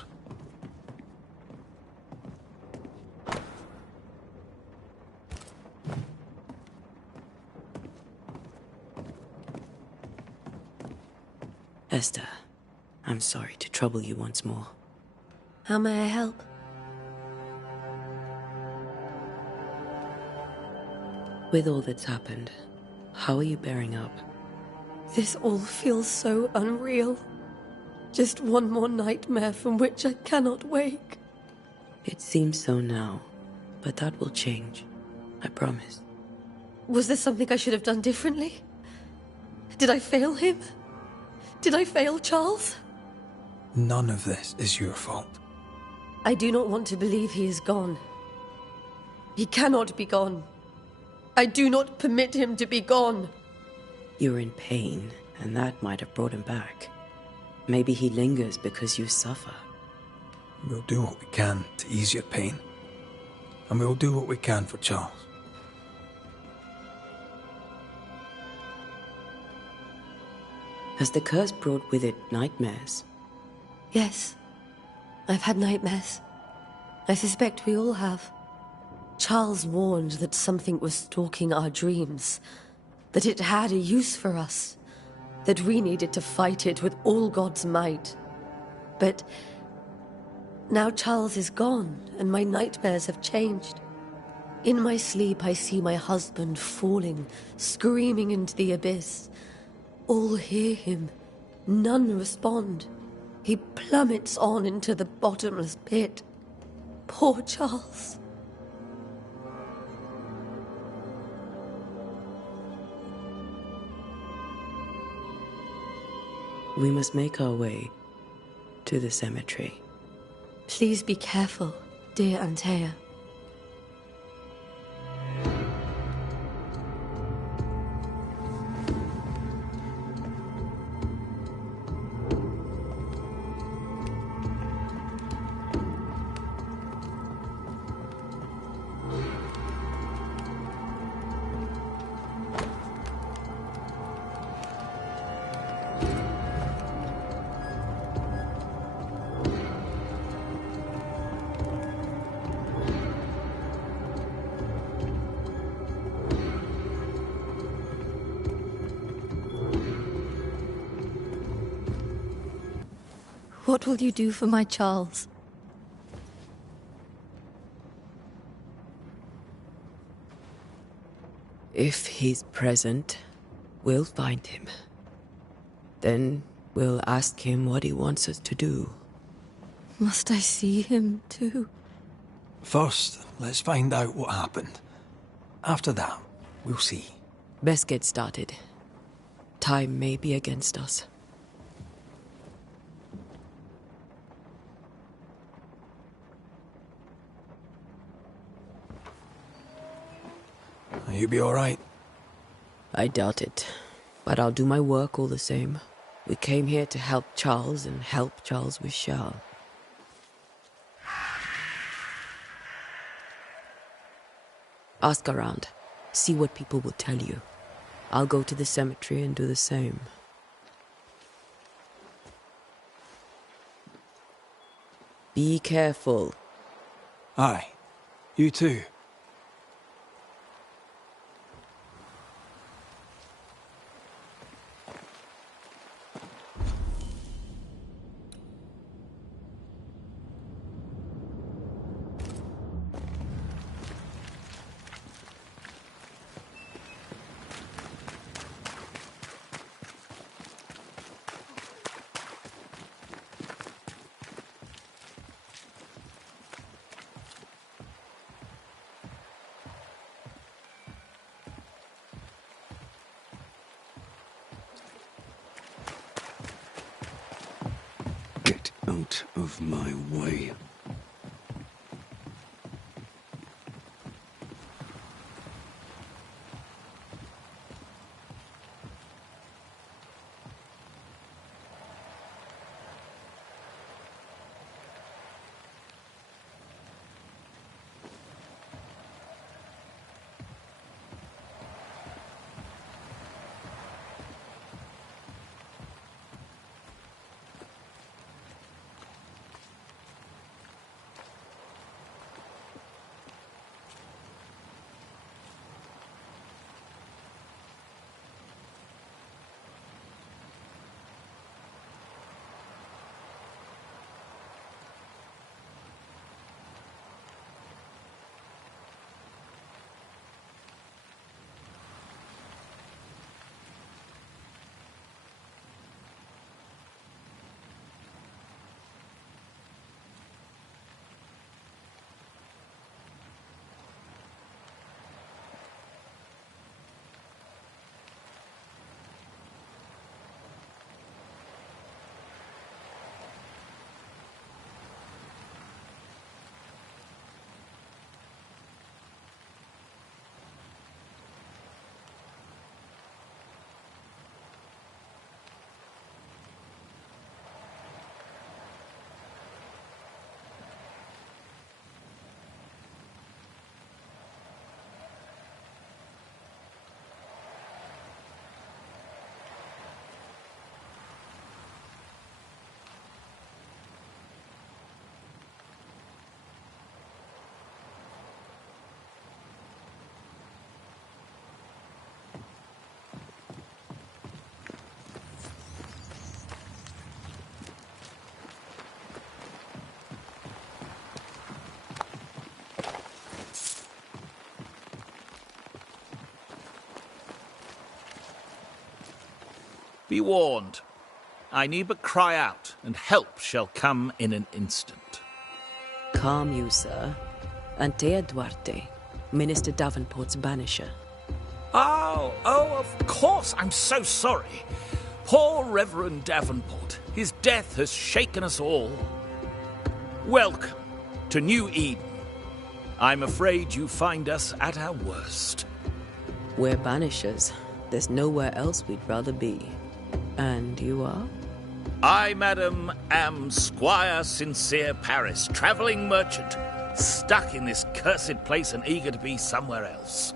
Esther, I'm sorry to trouble you once more. How may I help? With all that's happened, how are you bearing up? This all feels so unreal. Just one more nightmare from which I cannot wake. It seems so now, but that will change. I promise. Was there something I should have done differently? Did I fail him? Did I fail Charles? None of this is your fault. I do not want to believe he is gone. He cannot be gone. I do not permit him to be gone. You're in pain, and that might have brought him back. Maybe he lingers because you suffer. We'll do what we can to ease your pain. And we'll do what we can for Charles. Has the curse brought with it nightmares? Yes. I've had nightmares. I suspect we all have. Charles warned that something was stalking our dreams, that it had a use for us, that we needed to fight it with all God's might. But now Charles is gone, and my nightmares have changed. In my sleep, I see my husband falling, screaming into the abyss. All hear him, none respond. He plummets on into the bottomless pit. Poor Charles. We must make our way to the cemetery. Please be careful, dear Antea. What will you do for my Charles? If he's present, we'll find him. Then we'll ask him what he wants us to do. Must I see him too? First, let's find out what happened. After that, we'll see. Best get started. Time may be against us. You be alright? I doubt it. But I'll do my work all the same. We came here to help Charles, and help Charles we shall. Ask around. See what people will tell you. I'll go to the cemetery and do the same. Be careful. Aye. You too. Get out of my way. Be warned. I need but cry out, and help shall come in an instant. Calm you, sir. Antea Duarte, Minister Davenport's banisher. Oh, of course, I'm so sorry. Poor Reverend Davenport. His death has shaken us all. Welcome to New Eden. I'm afraid you find us at our worst. We're banishers. There's nowhere else we'd rather be. And you are? I, madam, am Squire Sincere Paris, travelling merchant, stuck in this cursed place and eager to be somewhere else.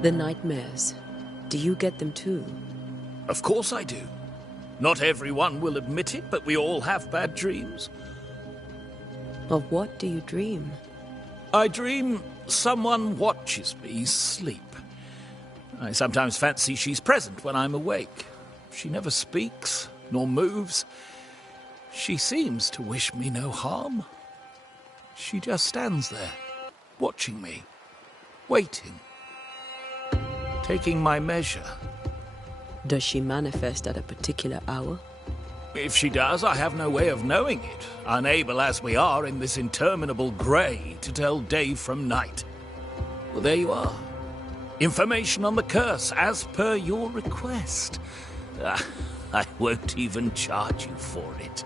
The nightmares. Do you get them too? Of course I do. Not everyone will admit it, but we all have bad dreams. Of what do you dream? I dream someone watches me sleep. I sometimes fancy she's present when I'm awake. She never speaks, nor moves. She seems to wish me no harm. She just stands there, watching me, waiting, taking my measure. Does she manifest at a particular hour? If she does, I have no way of knowing it, unable as we are in this interminable grey to tell day from night. Well, there you are. Information on the curse, as per your request. I won't even charge you for it.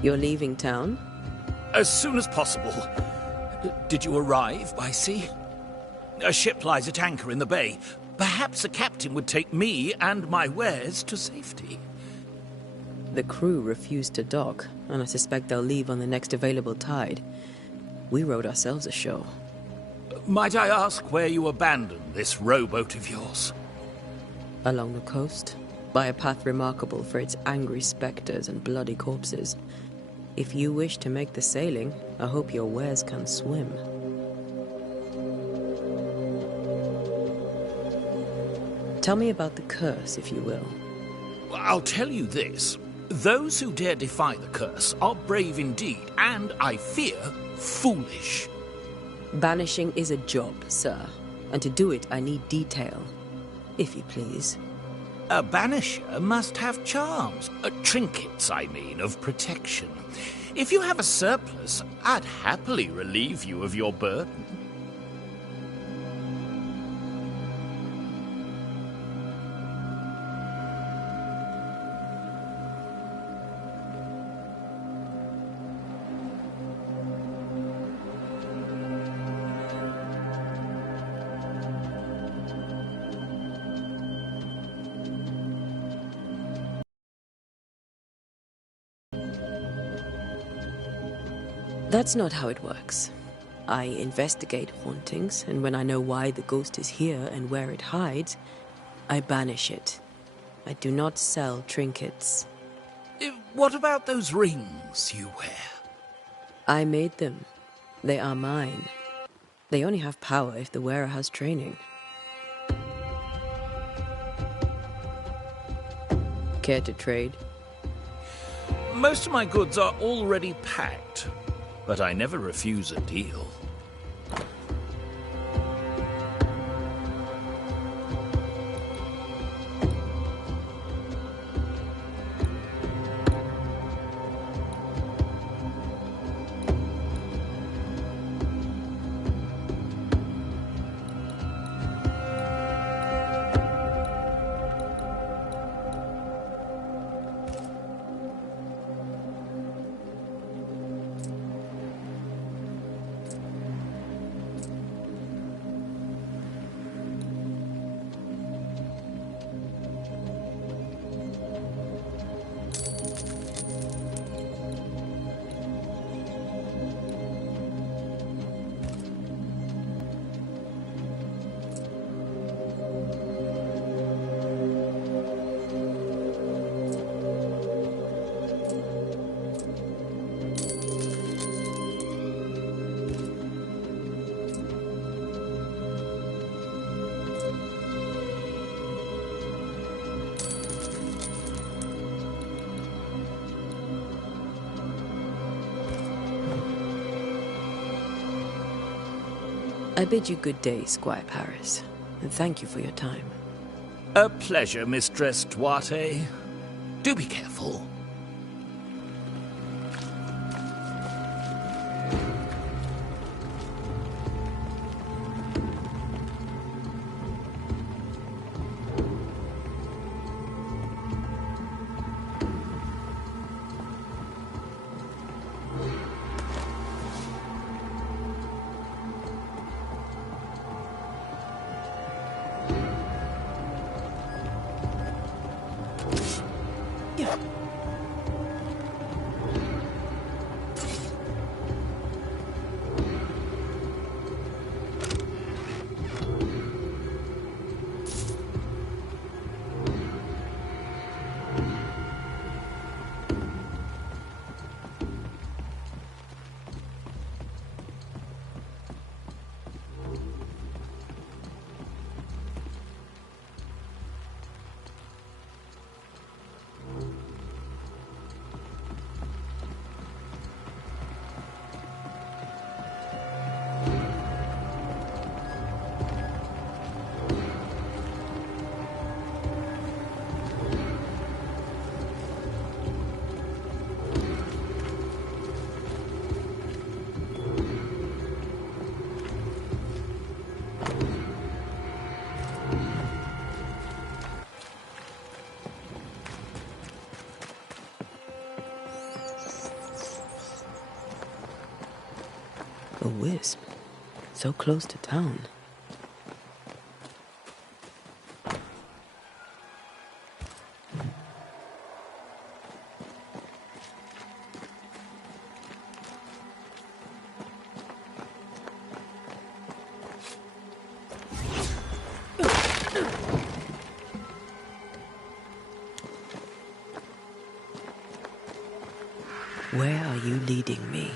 You're leaving town? As soon as possible. Did you arrive by sea? A ship lies at anchor in the bay. Perhaps a captain would take me and my wares to safety. The crew refused to dock, and I suspect they'll leave on the next available tide. We rode ourselves ashore. Might I ask where you abandoned this rowboat of yours? Along the coast, by a path remarkable for its angry spectres and bloody corpses. If you wish to make the sailing, I hope your wares can swim. Tell me about the curse, if you will. I'll tell you this. Those who dare defy the curse are brave indeed, and, I fear, foolish. Banishing is a job, sir. And to do it, I need detail. If you please. A banisher must have charms. Trinkets, I mean, of protection. If you have a surplus, I'd happily relieve you of your burden. That's not how it works. I investigate hauntings, and when I know why the ghost is here and where it hides, I banish it. I do not sell trinkets. What about those rings you wear? I made them. They are mine. They only have power if the wearer has training. Care to trade? Most of my goods are already packed, but I never refuse a deal. I bid you good day, Squire Paris, and thank you for your time. A pleasure, Mistress Duarte. Do be careful. A wisp. So close to town. Where are you leading me?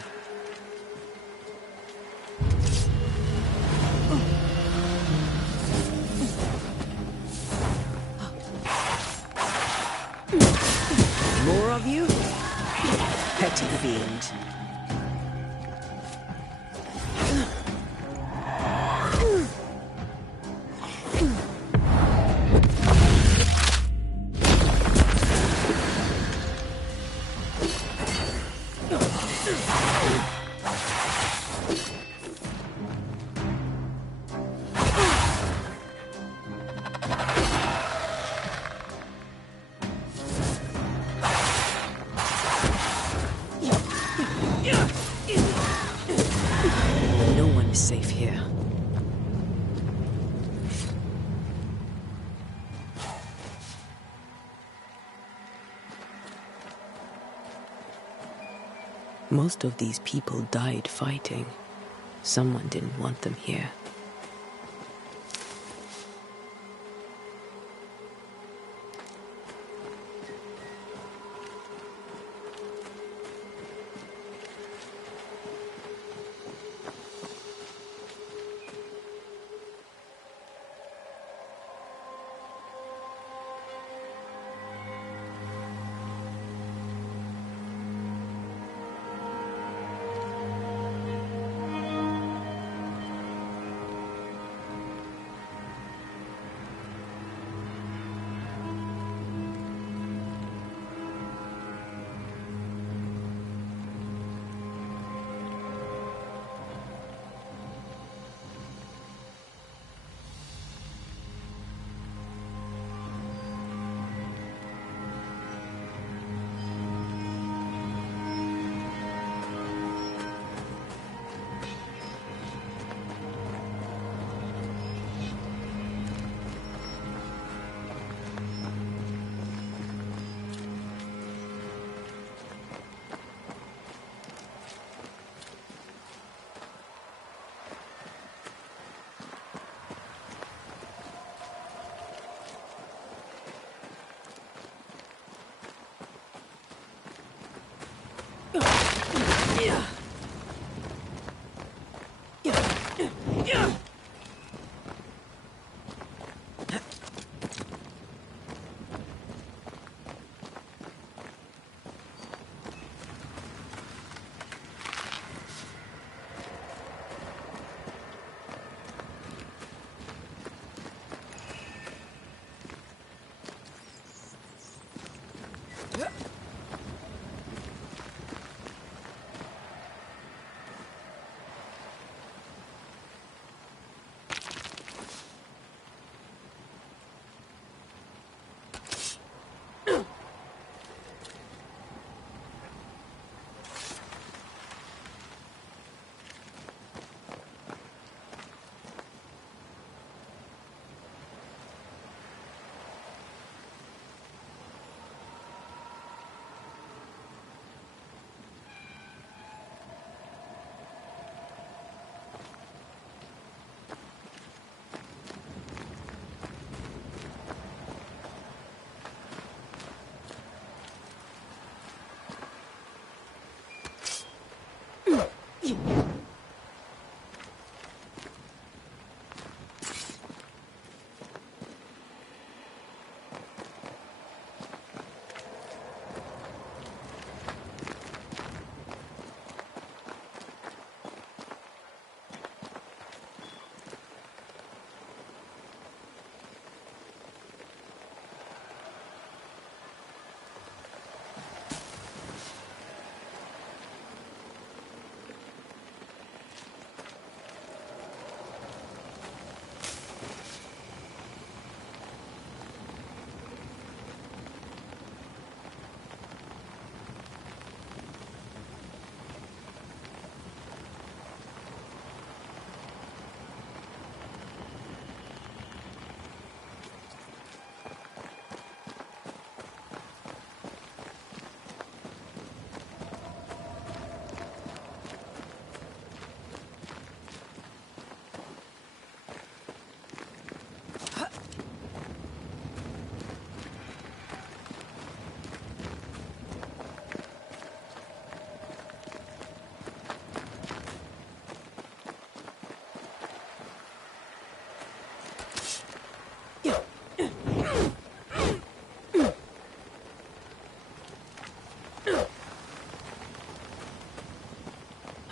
More of you? Petty fiend. No one is safe here. Most of these people died fighting. Someone didn't want them here.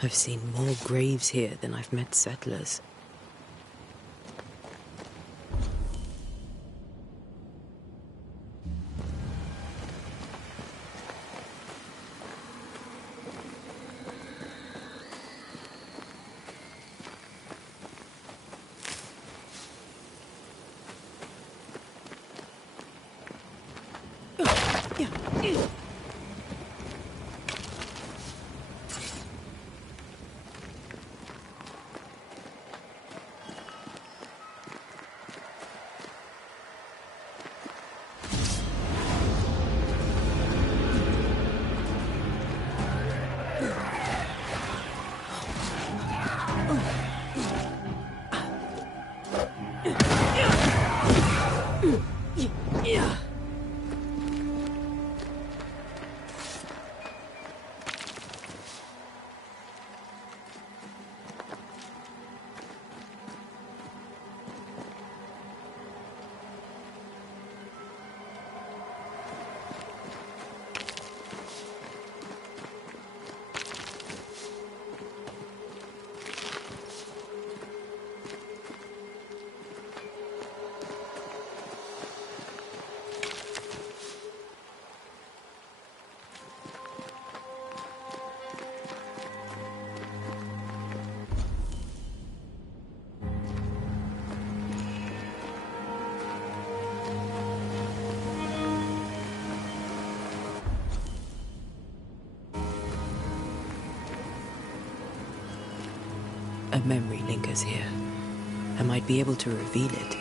I've seen more graves here than I've met settlers. A memory lingers here. I might be able to reveal it.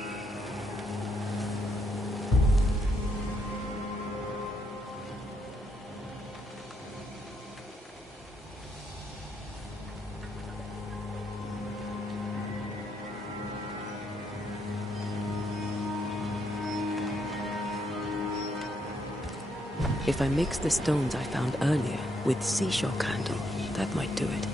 If I mix the stones I found earlier with seashore candle, that might do it.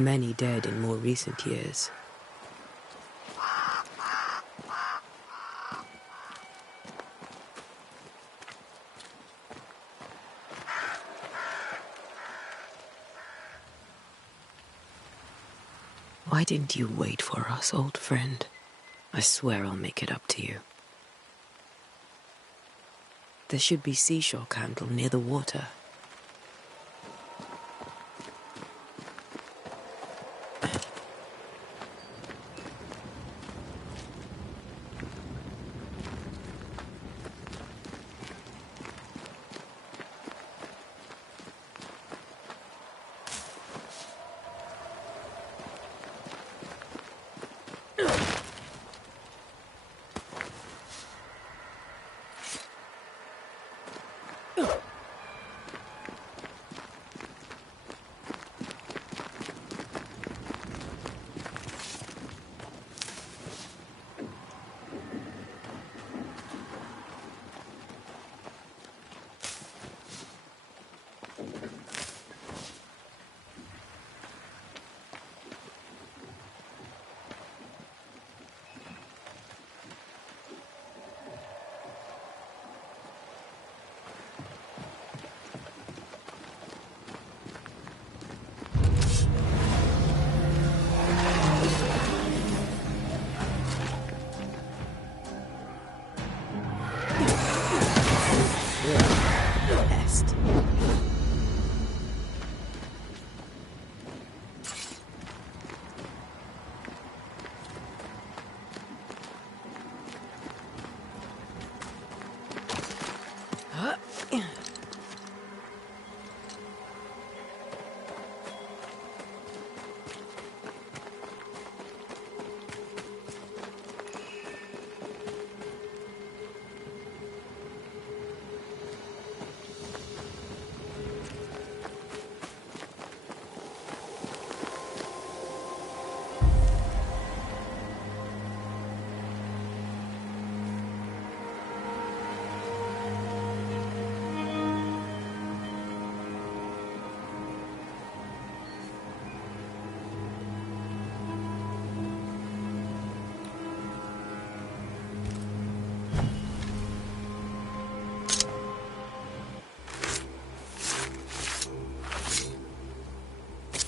Many dead in more recent years. Why didn't you wait for us, old friend? I swear I'll make it up to you. There should be seashore candle near the water.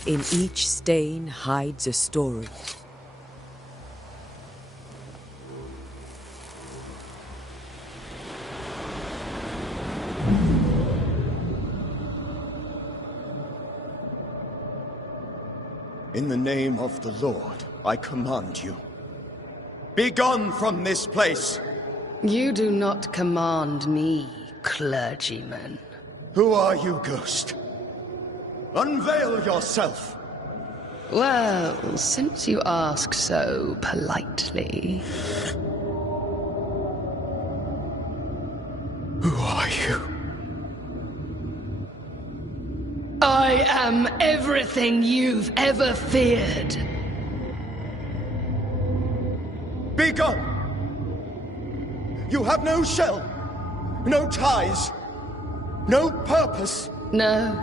In each stain hides a story. In the name of the Lord, I command you. Be gone from this place! You do not command me, clergyman. Who are you, ghost? Unveil yourself! Well, since you ask so politely... Who are you? I am everything you've ever feared. Be gone! You have no shell, no ties, no purpose. No,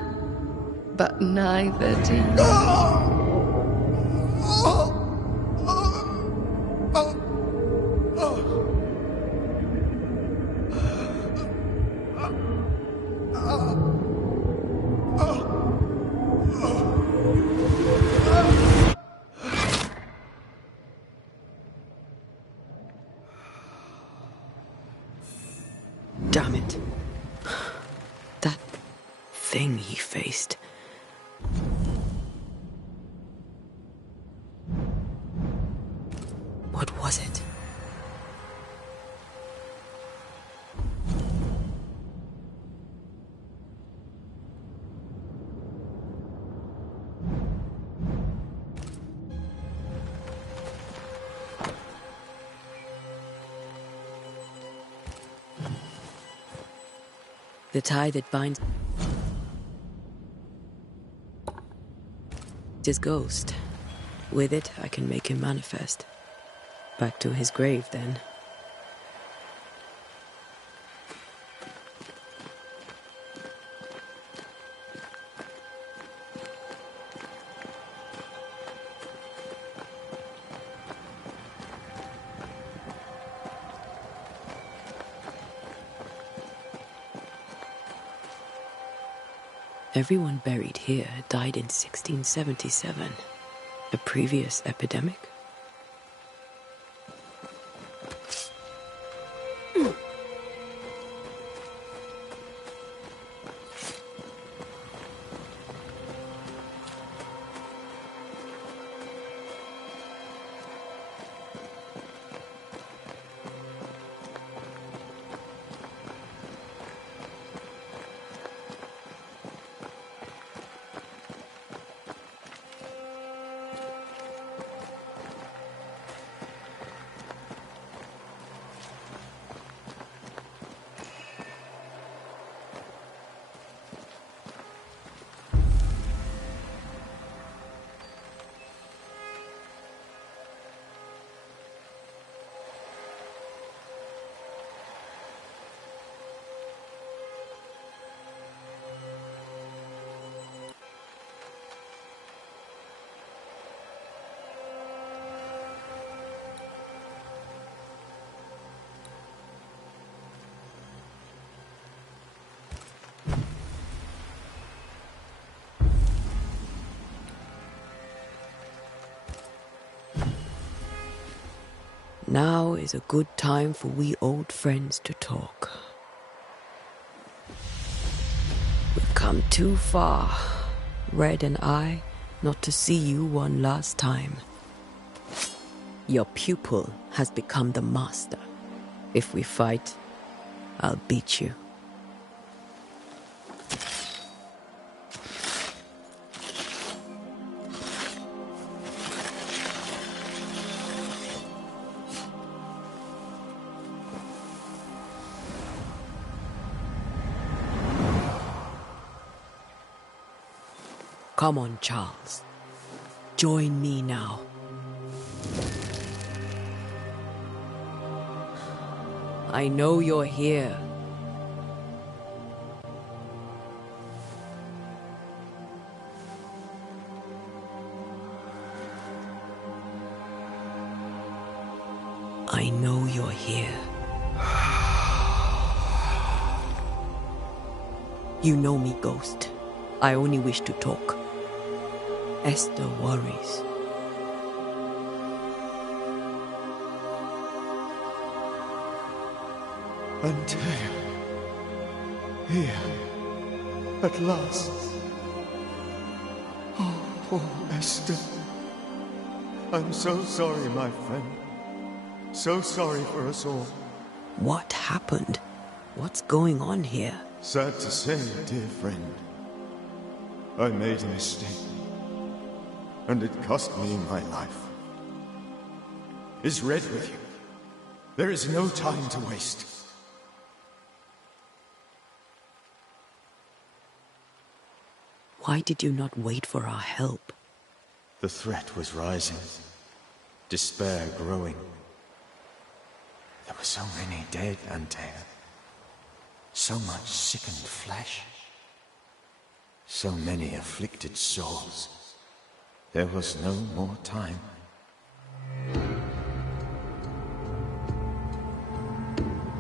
but neither do you. Damn it. That thing he faced. What was it? The tie that binds his ghost. With it, I can make him manifest. Back to his grave, then. Everyone buried here died in 1677. A previous epidemic? Now is a good time for we old friends to talk. We've come too far, Red and I, not to see you one last time. Your pupil has become the master. If we fight, I'll beat you. Come on, Charles. Join me now. I know you're here. I know you're here. You know me, Ghost. I only wish to talk. Esther worries. Antea. Here. At last. Oh, poor Esther. I'm so sorry, my friend. So sorry for us all. What happened? What's going on here? Sad to say, dear friend. I made a mistake. And it cost me my life. Is Red with you? There is no time to waste. Why did you not wait for our help? The threat was rising. Despair growing. There were so many dead, Antea. So much sickened flesh. So many afflicted souls. There was no more time.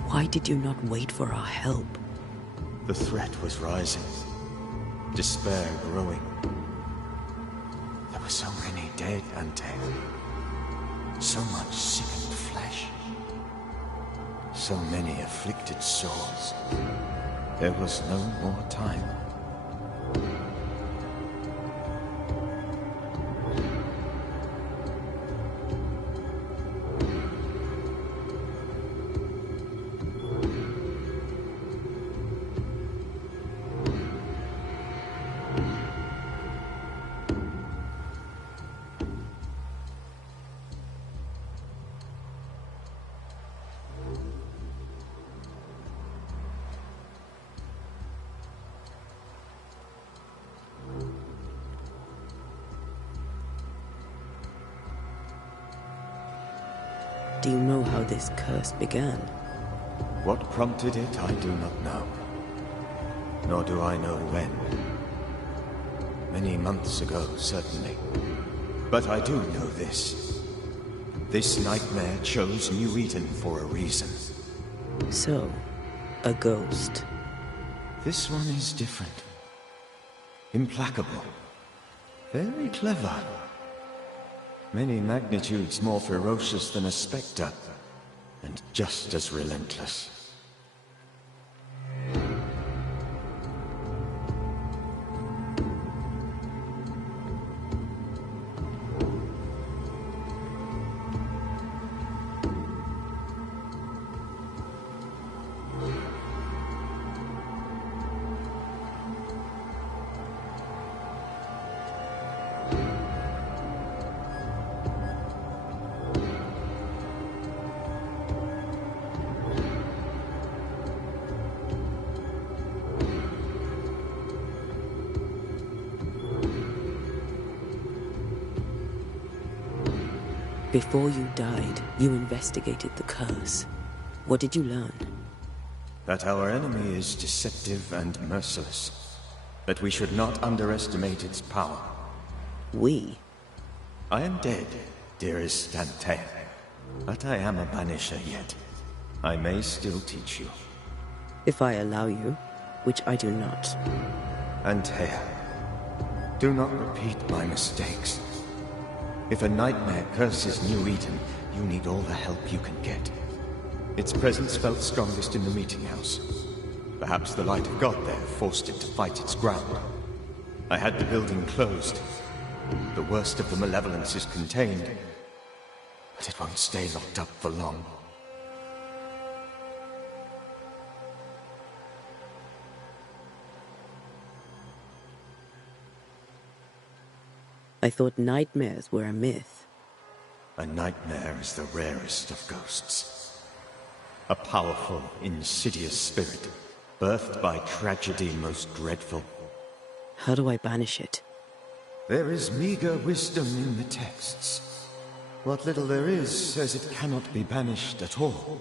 Why did you not wait for our help? The threat was rising. Despair growing. There were so many dead, Antea. So much sickened flesh. So many afflicted souls. There was no more time. Do you know how this curse began? What prompted it, I do not know. Nor do I know when. Many months ago, certainly. But I do know this. This nightmare chose New Eden for a reason. So, a ghost. This one is different. Implacable. Very clever. Many magnitudes more ferocious than a spectre, and just as relentless. Before you died, you investigated the curse. What did you learn? That our enemy is deceptive and merciless. That we should not underestimate its power. We? I am dead, dearest Antea. But I am a Banisher yet. I may still teach you. If I allow you, which I do not. Antea, do not repeat my mistakes. If a nightmare curses New Eden, you need all the help you can get. Its presence felt strongest in the meeting house. Perhaps the light of God there forced it to fight its ground. I had the building closed. The worst of the malevolence is contained, but it won't stay locked up for long. I thought nightmares were a myth. A nightmare is the rarest of ghosts. A powerful, insidious spirit, birthed by tragedy most dreadful. How do I banish it? There is meager wisdom in the texts. What little there is says it cannot be banished at all.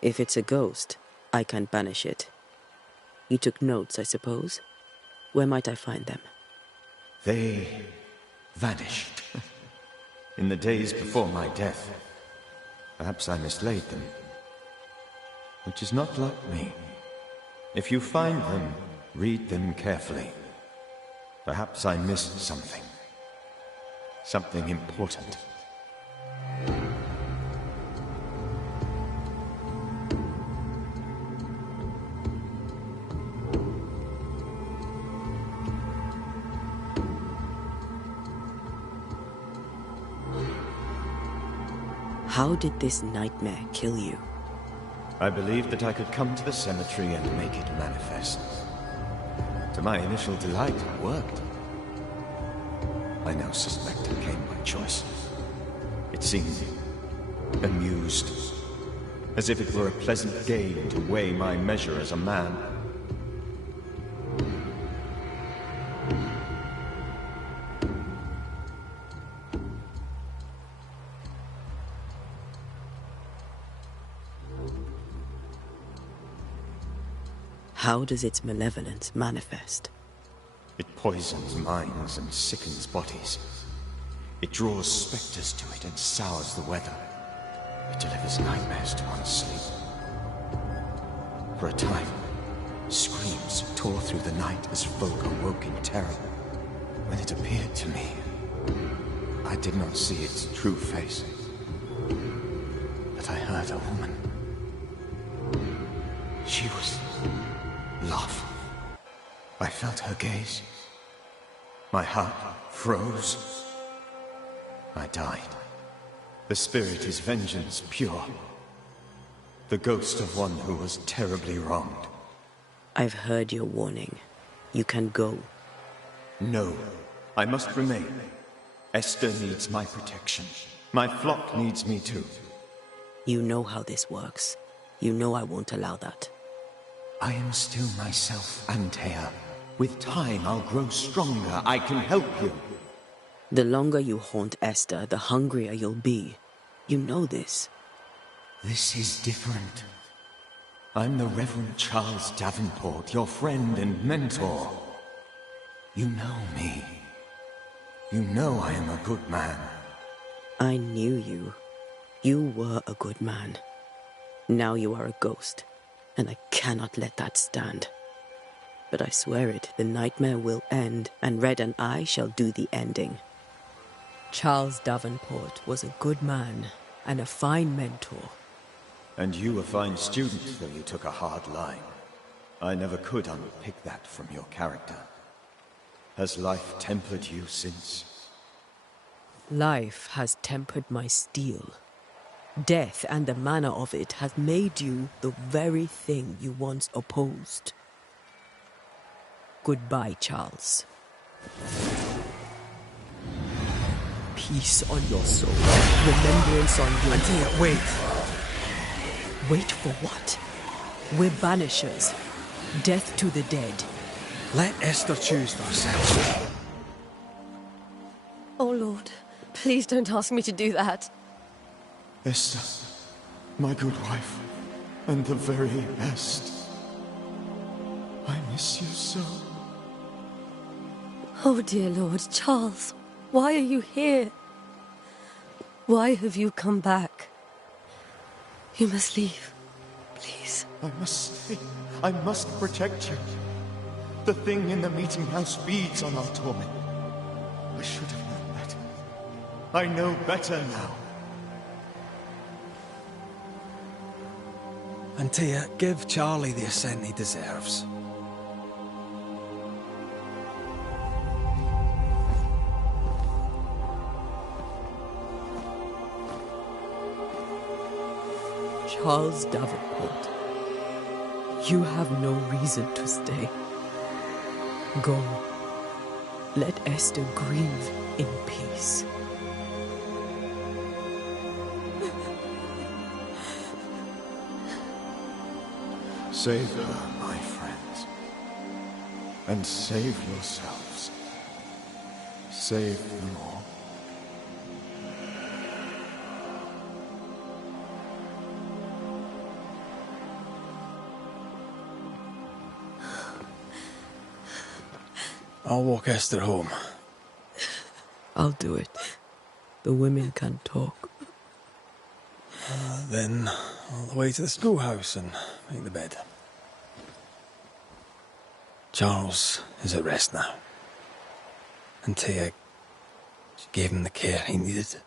If it's a ghost, I can't banish it. You took notes, I suppose? Where might I find them? They vanished. In the days before my death. Perhaps I mislaid them. Which is not like me. If you find them, read them carefully. Perhaps I missed something. Something important. How did this nightmare kill you? I believed that I could come to the cemetery and make it manifest. To my initial delight, it worked. I now suspect it came by choice. It seemed amused, as if it were a pleasant game to weigh my measure as a man. How does its malevolence manifest? It poisons minds and sickens bodies. It draws specters to it and sours the weather. It delivers nightmares to one's sleep. For a time, screams tore through the night as folk awoke in terror. When it appeared to me, I did not see its true face. But I heard a woman. She was love. I felt her gaze. My heart froze. I died. The spirit is vengeance pure. The ghost of one who was terribly wronged. I've heard your warning. You can go. No, I must remain. Esther needs my protection. My flock needs me too. You know how this works. You know I won't allow that. I am still myself, Antea. With time, I'll grow stronger. I can help you. The longer you haunt Esther, the hungrier you'll be. You know this. This is different. I'm the Reverend Charles Davenport, your friend and mentor. You know me. You know I am a good man. I knew you. You were a good man. Now you are a ghost, and I cannot let that stand. But I swear it, the nightmare will end, and Red and I shall do the ending. Charles Davenport was a good man, and a fine mentor. And you a fine student, though you took a hard line. I never could unpick that from your character. Has life tempered you since? Life has tempered my steel. Death and the manner of it has made you the very thing you once opposed. Goodbye, Charles. Peace on your soul. Remembrance on your... Antea, wait. Wait for what? We're banishers. Death to the dead. Let Esther choose for herself. Oh, Lord. Please don't ask me to do that. Esther, my good wife, and the very best. I miss you so. Oh, dear Lord, Charles, why are you here? Why have you come back? You must leave, please. I must stay. I must protect you. The thing in the meeting house feeds on our torment. I should have known better. I know better now. Antea, give Charlie the ascent he deserves. Charles Davenport, you have no reason to stay. Go. Let Esther grieve in peace. Save her, my friends. And save yourselves. Save them all. I'll walk Esther home. I'll do it. The women can talk. Then all the way to the schoolhouse and make the bed. Charles is at rest now. Antea, She gave him the care he needed.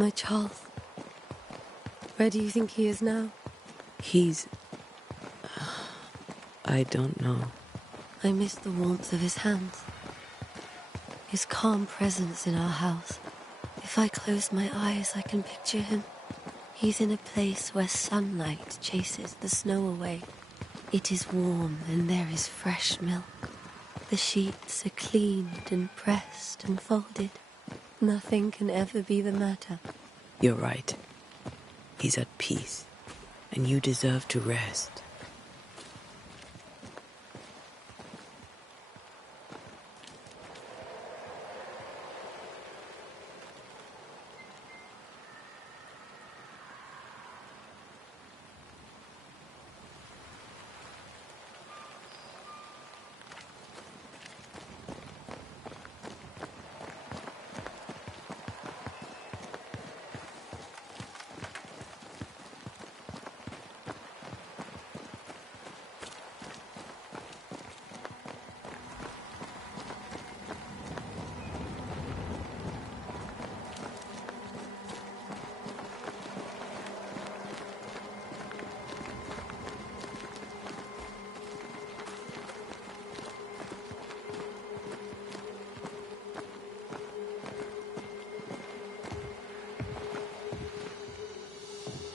My Charles. Where do you think he is now? He's... I don't know. I miss the warmth of his hands. His calm presence in our house. If I close my eyes, I can picture him. He's in a place where sunlight chases the snow away. It is warm and there is fresh milk. The sheets are cleaned and pressed and folded. Nothing can ever be the matter. You're right. He's at peace, and you deserve to rest.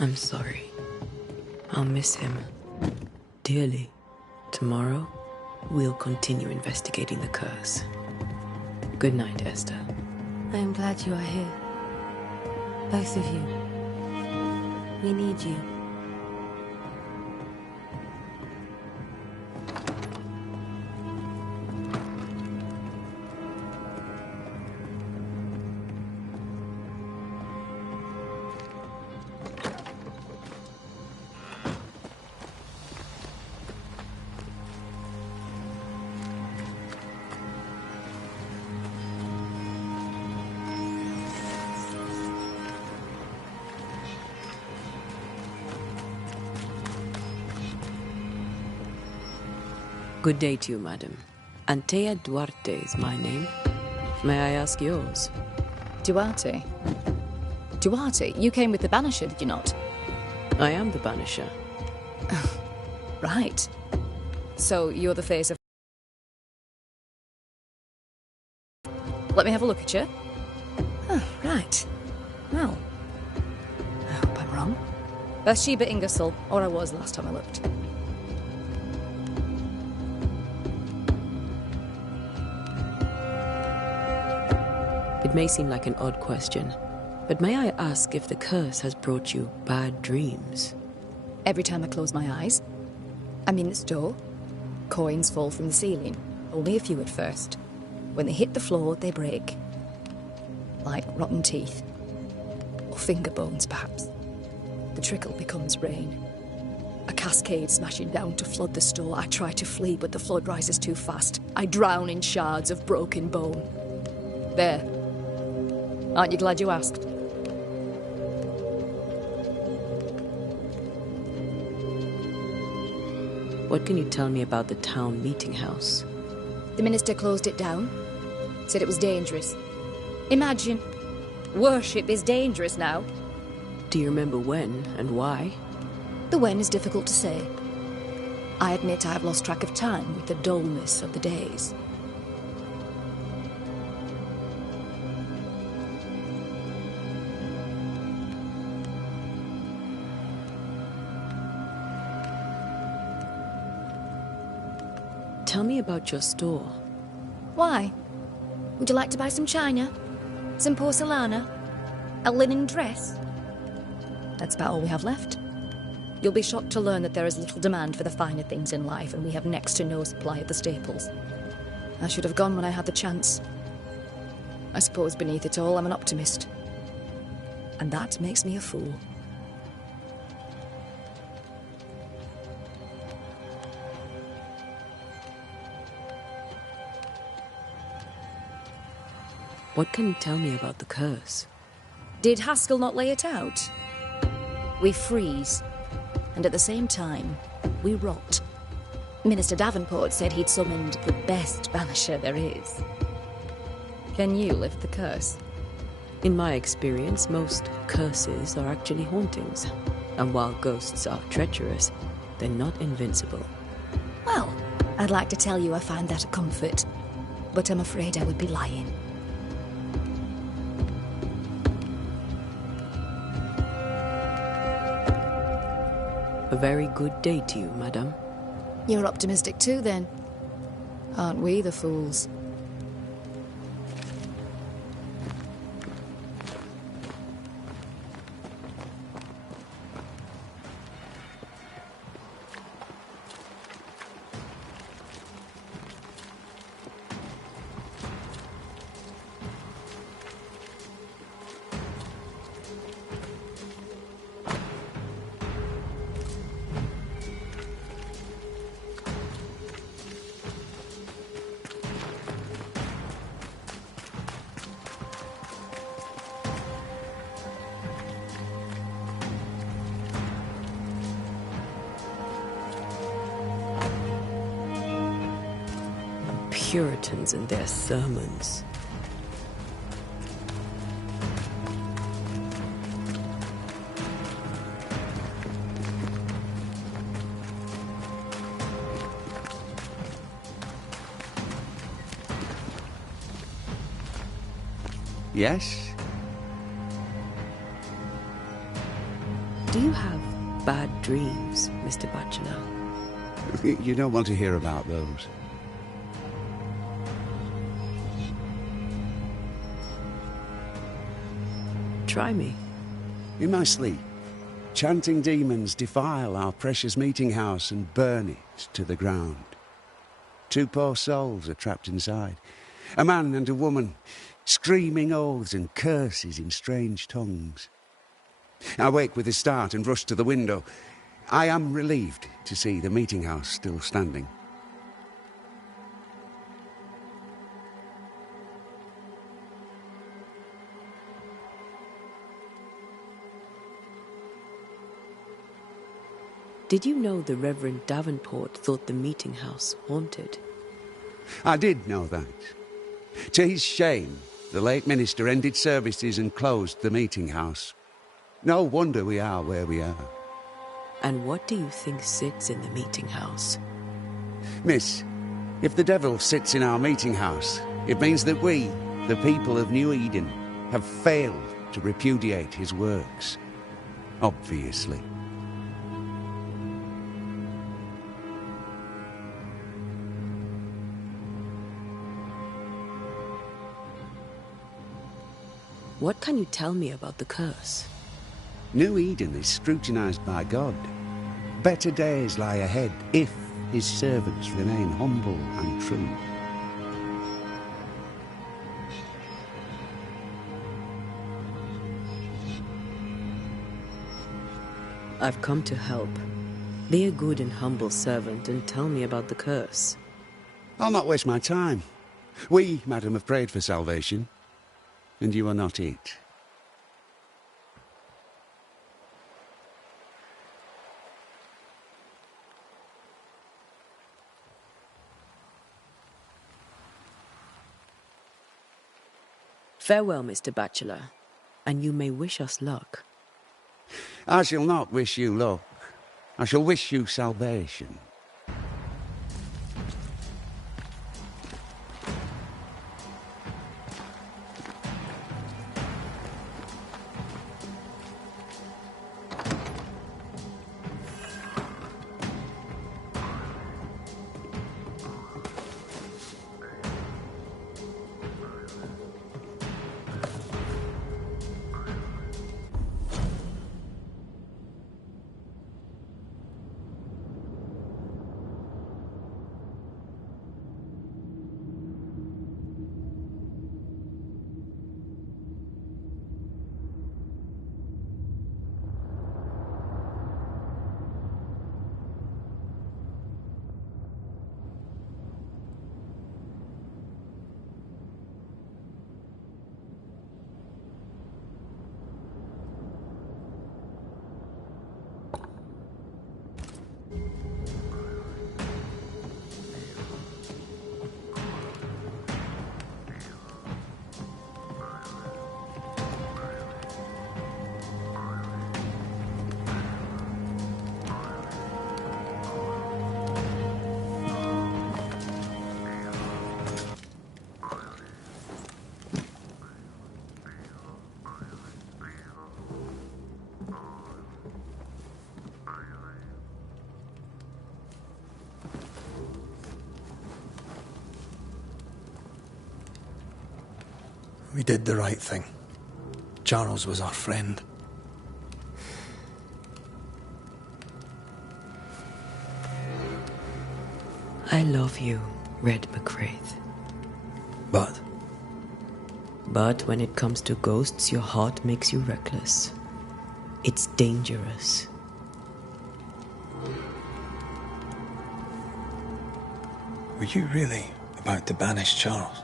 I'm sorry. I'll miss him dearly. Tomorrow, we'll continue investigating the curse. Good night, Esther. I am glad you are here. Both of you. We need you. Good day to you, madam. Antea Duarte is my name. May I ask yours? Duarte? Duarte, you came with the Banisher, did you not? I am the Banisher. Right. So you're the face of... Let me have a look at you. Oh, right. Well, I hope I'm wrong. Bathsheba Ingersoll, or I was last time I looked. It may seem like an odd question, but may I ask if the curse has brought you bad dreams? Every time I close my eyes, I'm in the store. Coins fall from the ceiling. Only a few at first. When they hit the floor, they break. Like rotten teeth. Or finger bones, perhaps. The trickle becomes rain. A cascade smashing down to flood the store. I try to flee, but the flood rises too fast. I drown in shards of broken bone. There. Aren't you glad you asked? What can you tell me about the town meeting house? The minister closed it down. Said it was dangerous. Imagine. Worship is dangerous now. Do you remember when and why? The when is difficult to say. I admit I have lost track of time with the dullness of the days. Tell me about your store. Why? Would you like to buy some china? Some porcelana? A linen dress? That's about all we have left. You'll be shocked to learn that there is little demand for the finer things in life, and we have next to no supply of the staples. I should have gone when I had the chance. I suppose beneath it all, I'm an optimist. And that makes me a fool. What can you tell me about the curse? Did Haskell not lay it out? We freeze, and at the same time, we rot. Minister Davenport said he'd summoned the best banisher there is. Can you lift the curse? In my experience, most curses are actually hauntings. And while ghosts are treacherous, they're not invincible. Well, I'd like to tell you I find that a comfort, but I'm afraid I would be lying. A very good day to you, madame. You're optimistic too, then. Aren't we the fools? Puritans and their sermons. Yes? Do you have bad dreams, Mr. Bachelor? You don't want to hear about those. Try me. In my sleep, chanting demons defile our precious meeting house and burn it to the ground. 2 poor souls are trapped inside. A man and a woman, screaming oaths and curses in strange tongues. I wake with a start and rush to the window. I am relieved to see the meeting house still standing. Did you know the Reverend Davenport thought the meeting house haunted? I did know that. To his shame, the late minister ended services and closed the meeting house. No wonder we are where we are. And what do you think sits in the meeting house? Miss, if the devil sits in our meeting house, it means that we, the people of New Eden, have failed to repudiate his works. Obviously. What can you tell me about the curse? New Eden is scrutinized by God. Better days lie ahead if his servants remain humble and true. I've come to help. Be a good and humble servant and tell me about the curse. I'll not waste my time. We, madam, have prayed for salvation, and you are not it. Farewell, Mr. Bachelor, and you may wish us luck. I shall not wish you luck. I shall wish you salvation. We did the right thing. Charles was our friend. I love you, Red McCraith. But But when it comes to ghosts, your heart makes you reckless. It's dangerous. were you really about to banish Charles?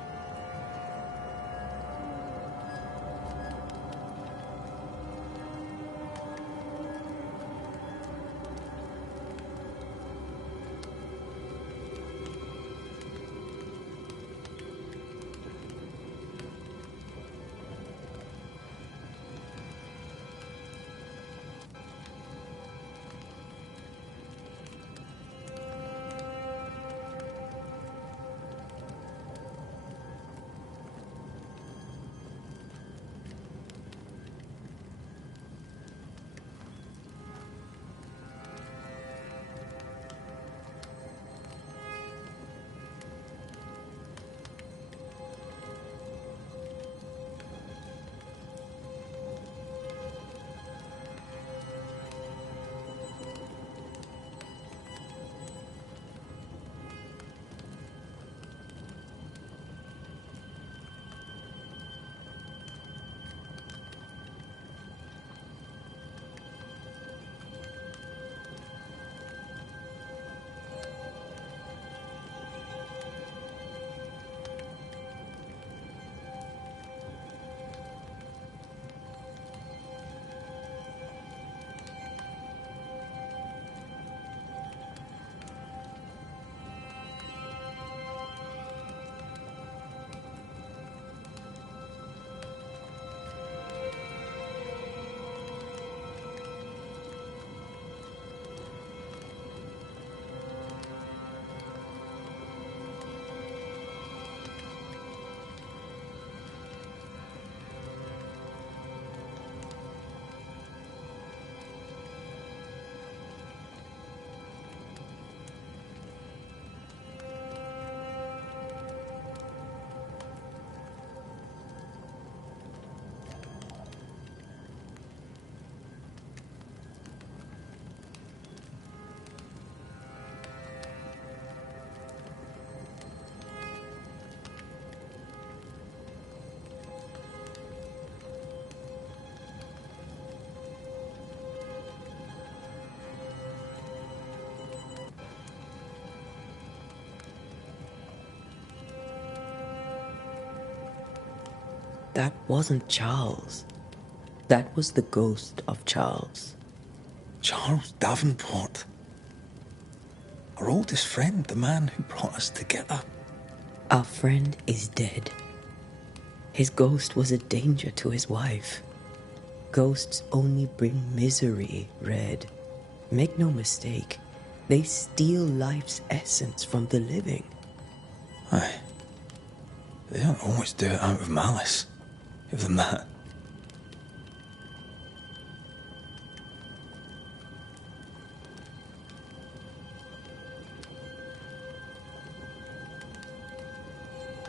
That wasn't Charles. That was the ghost of Charles. Charles Davenport. Our oldest friend, the man who brought us together. Our friend is dead. His ghost was a danger to his wife. Ghosts only bring misery, Red. Make no mistake, they steal life's essence from the living. Aye. They don't always do it out of malice. Give them that.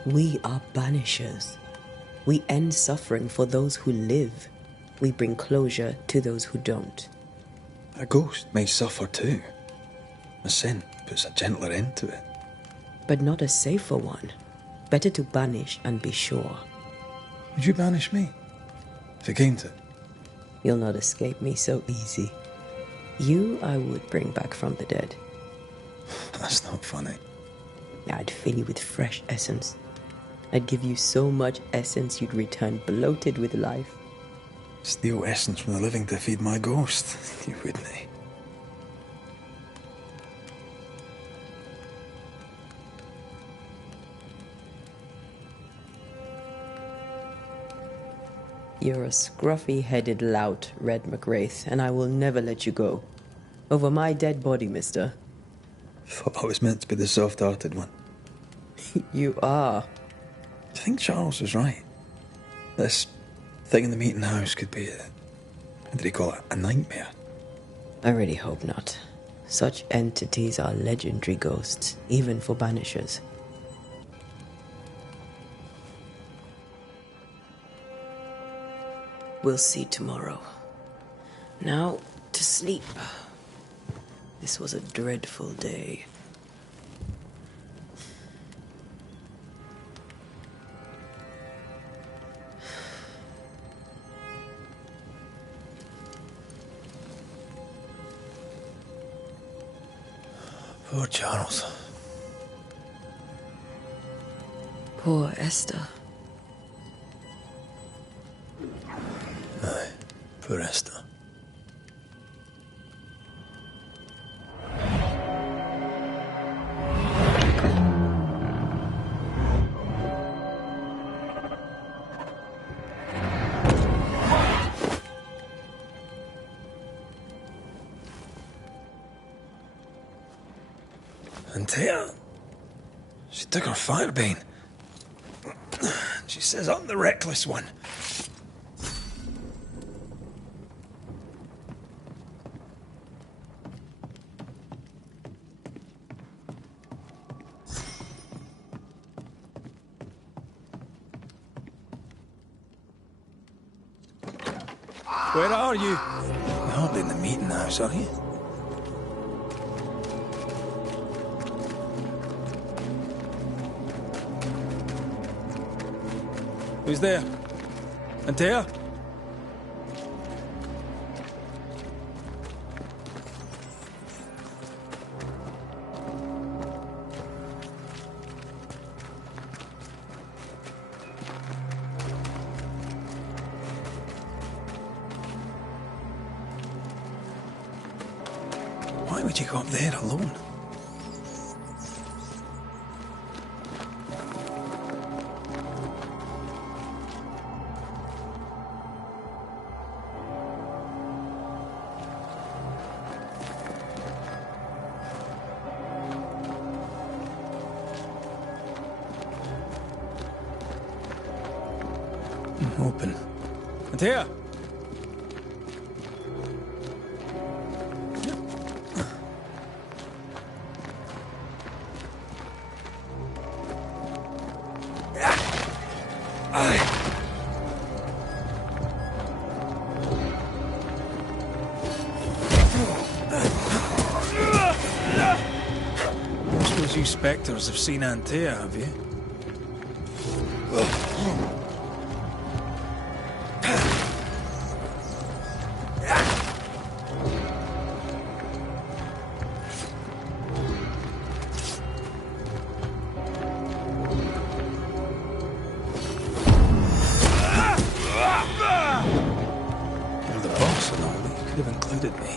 We are banishers. We end suffering for those who live. We bring closure to those who don't. A ghost may suffer too. A sin puts a gentler end to it. But not a safer one. Better to banish and be sure. Would you banish me? If it came to it? You'll not escape me so easy. You I would bring back from the dead. That's not funny. I'd fill you with fresh essence. I'd give you so much essence you'd return bloated with life. Steal essence from the living to feed my ghost. You wouldn't, eh? You're a scruffy-headed lout, Red McWraith, and I will never let you go. Over my dead body, mister. Thought I was meant to be the soft-hearted one. You are. Do you think Charles was right? This thing in the meeting house could be how did he call it? A nightmare? I really hope not. Such entities are legendary ghosts, even for banishers. We'll see tomorrow. Now, to sleep. This was a dreadful day. Poor Charles. Poor Esther. Aye, poor Esther. And Taya, she took her firebane. She says I'm the reckless one. Where are you? You're not in the meeting house, are you? Who's there? Antea? Why would you go up there alone? Open. Antea? I suppose you spectres have seen Antea, have you? at me.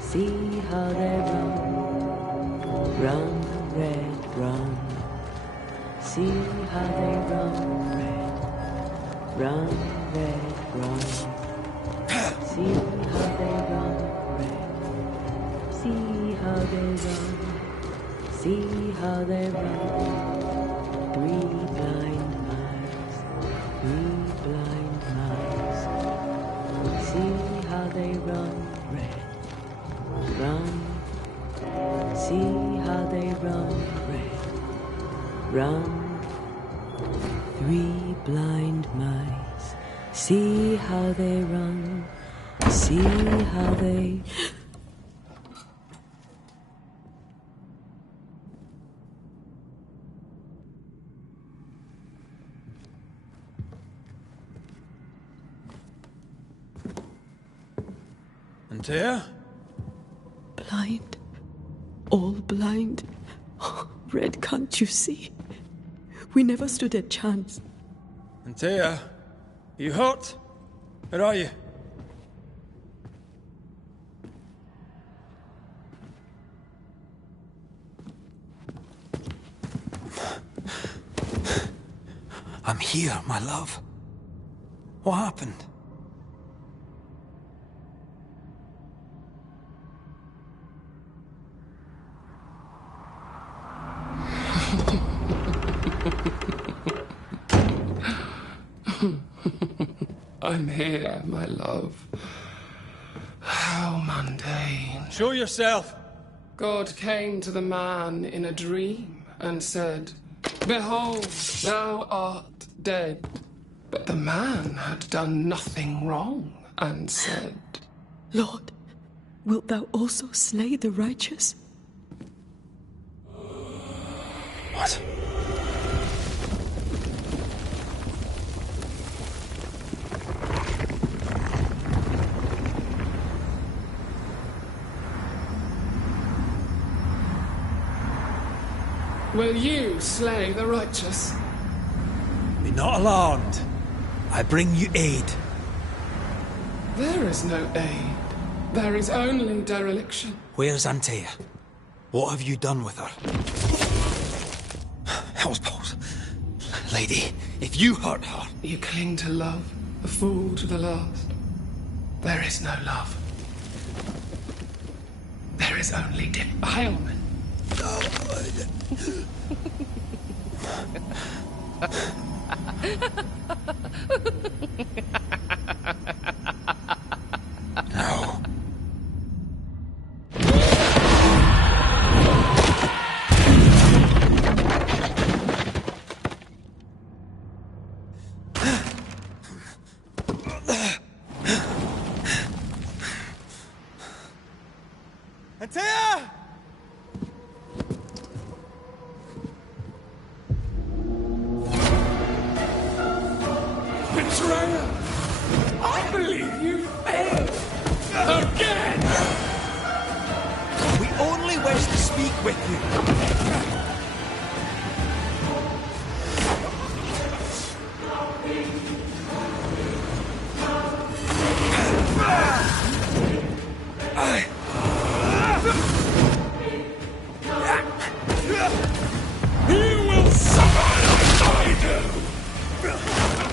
See how they run, run, red, run. See how they run, red, run, red, run. See how they run, red. See how they run, see how they run. Three blind mice, three blind mice. See how they run, red. Run, see how they run, red, run. Three blind mice, see how they run, see how they... Antea? Blind. All blind. Red, can't you see? We never stood a chance. Antea, you hurt? Where are you? I'm here, my love. What happened? I'm here, my love. How mundane. Show yourself! God came to the man in a dream and said, "Behold, thou art dead." But the man had done nothing wrong and said, Lord, wilt thou also slay the righteous? What? Will you slay the righteous? Be not alarmed. I bring you aid. There is no aid. There is only dereliction. Where's Antea? What have you done with her? Hellsballs. Lady, if you hurt her... You cling to love, a fool to the last. There is no love. There is only defilement. No. Antea! Betrayer! I believe you failed! Again! We only wish to speak with you. You will suffer as I do!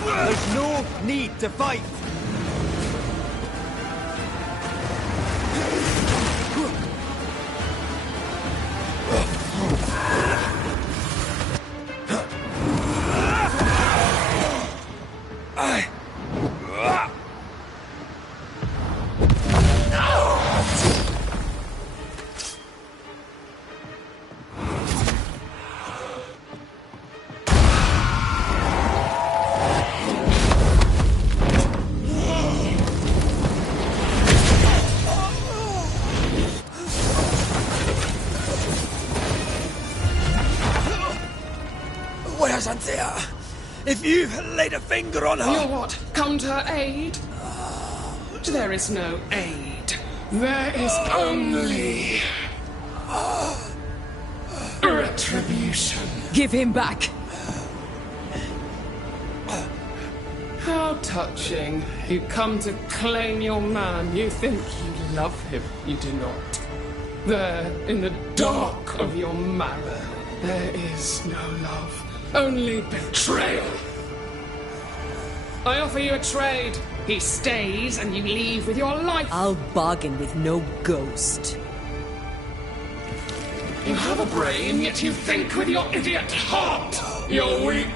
There's no need to fight. Where's Antea? If you laid a finger on her... You'll what? Come to her aid? There is no aid. There is only... retribution. Give him back! How touching. You come to claim your man. You think you love him. You do not. There, in the dark of your marrow, there is no love. Only betrayal. I offer you a trade. He stays and you leave with your life. I'll bargain with no ghost. You have a brain, yet you think with your idiot heart. You're weak.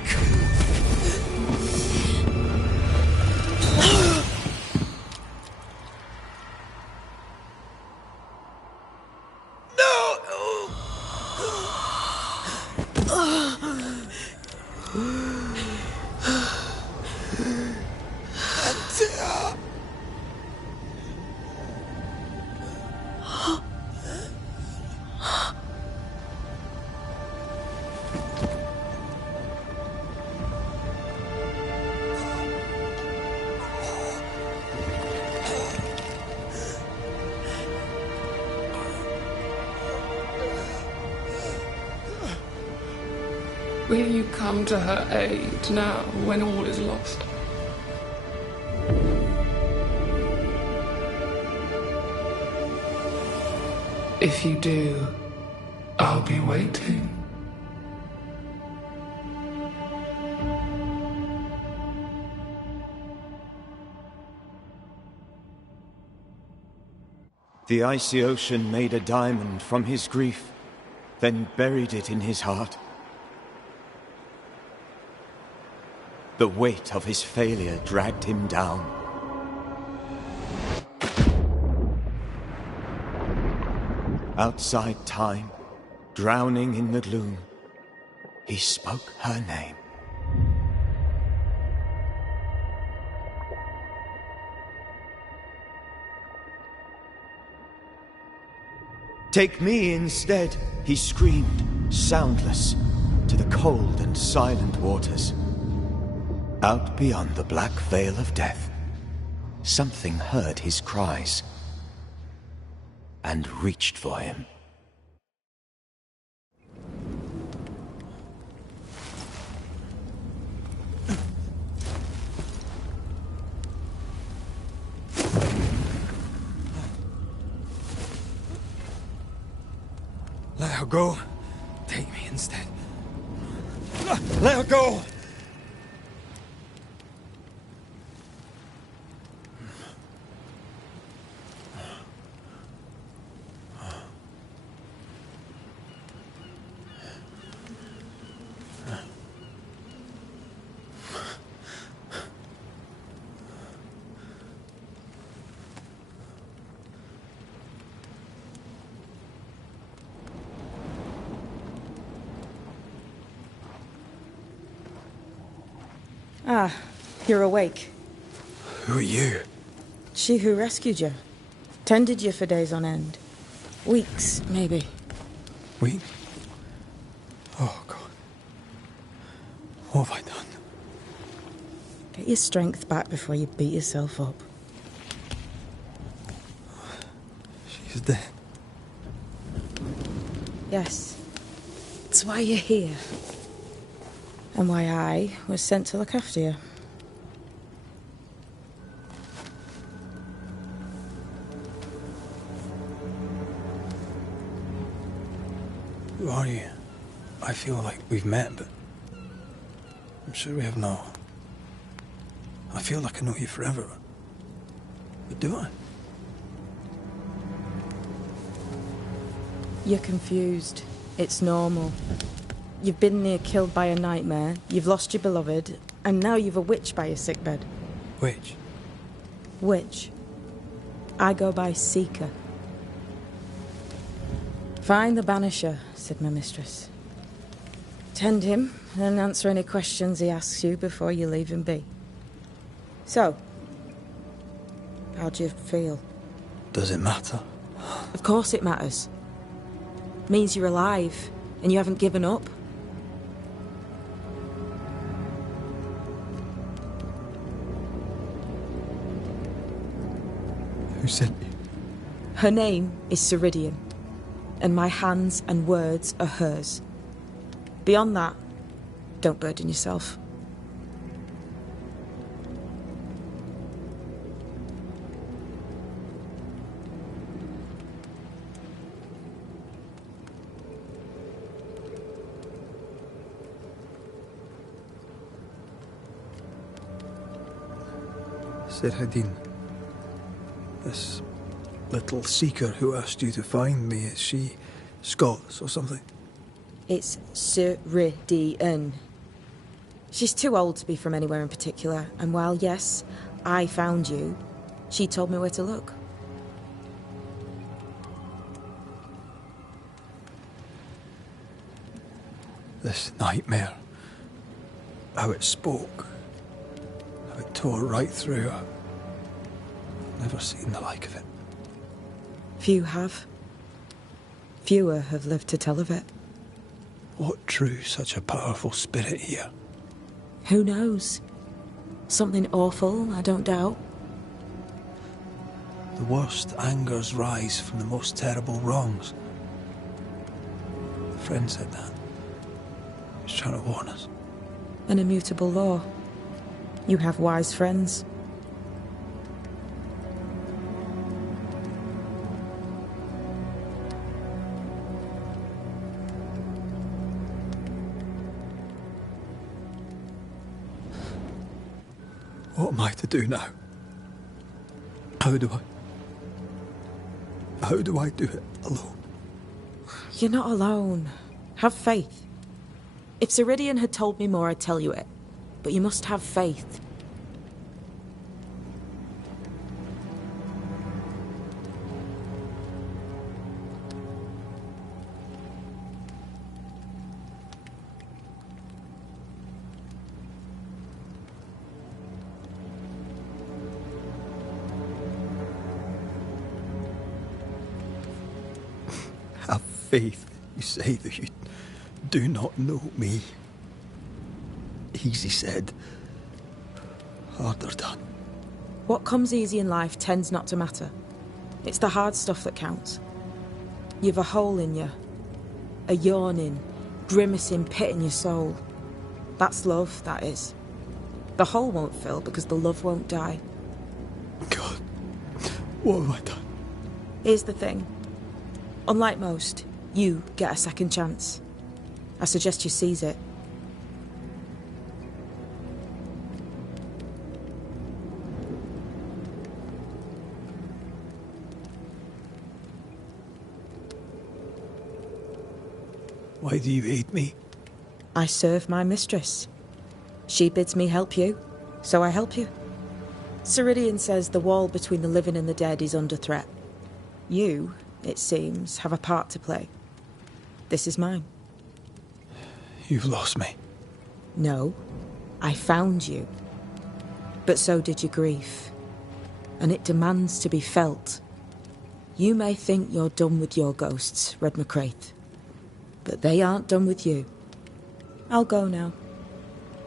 Will you come to her aid now, when all is lost? If you do, I'll be waiting. The icy ocean made a diamond from his grief, then buried it in his heart. The weight of his failure dragged him down. Outside time, drowning in the gloom, he spoke her name. Take me instead, he screamed, soundless, to the cold and silent waters. Out beyond the black veil of death, something heard his cries and reached for him. go. Take me instead. Let her go! Ah, you're awake. Who are you? She who rescued you. Tended you for days on end. Weeks, maybe. Weeks? Oh, God. What have I done? Get your strength back before you beat yourself up. She's dead. Yes. That's why you're here. And why I was sent to look after you. Who are you? I feel like we've met, but I'm sure we have not. I feel like I know you forever. But do I? You're confused. It's normal. You've been near killed by a nightmare, you've lost your beloved, and now you've a witch by your sickbed. Witch? Witch. I go by Seeker. Find the Banisher, said my mistress. Tend him, and answer any questions he asks you before you leave him be. So, how do you feel? Does it matter? Of course it matters. Means you're alive, and you haven't given up. Who sent you? Her name is Ceridian, and my hands and words are hers. Beyond that, don't burden yourself. Ceridian. This little seeker who asked you to find me, is she Scots or something? It's Ceridian. She's too old to be from anywhere in particular, and while, yes, I found you, she told me where to look. This nightmare, how it spoke, how it tore right through her. Never seen the like of it. Few have. Fewer have lived to tell of it. What drew such a powerful spirit here? Who knows? Something awful, I don't doubt. The worst angers rise from the most terrible wrongs. A friend said that. He was trying to warn us. An immutable law. You have wise friends. What am I to do now? How do I do it alone? You're not alone. Have faith. If Ceridian had told me more, I'd tell you it. But you must have faith. Have faith, you say, that you do not know me. Easy said, harder done. What comes easy in life tends not to matter. It's the hard stuff that counts. You've a hole in you. A yawning, grimacing pit in your soul. That's love, that is. The hole won't fill because the love won't die. God, what have I done? Here's the thing. Unlike most, You get a second chance. I suggest you seize it. Why do you hate me? I serve my mistress. She bids me help you, so I help you. Ceridian says the wall between the living and the dead is under threat. You, it seems, have a part to play. This is mine. You've lost me. No, I found you. But so did your grief. And it demands to be felt. You may think you're done with your ghosts, Red McCraith. But they aren't done with you. I'll go now.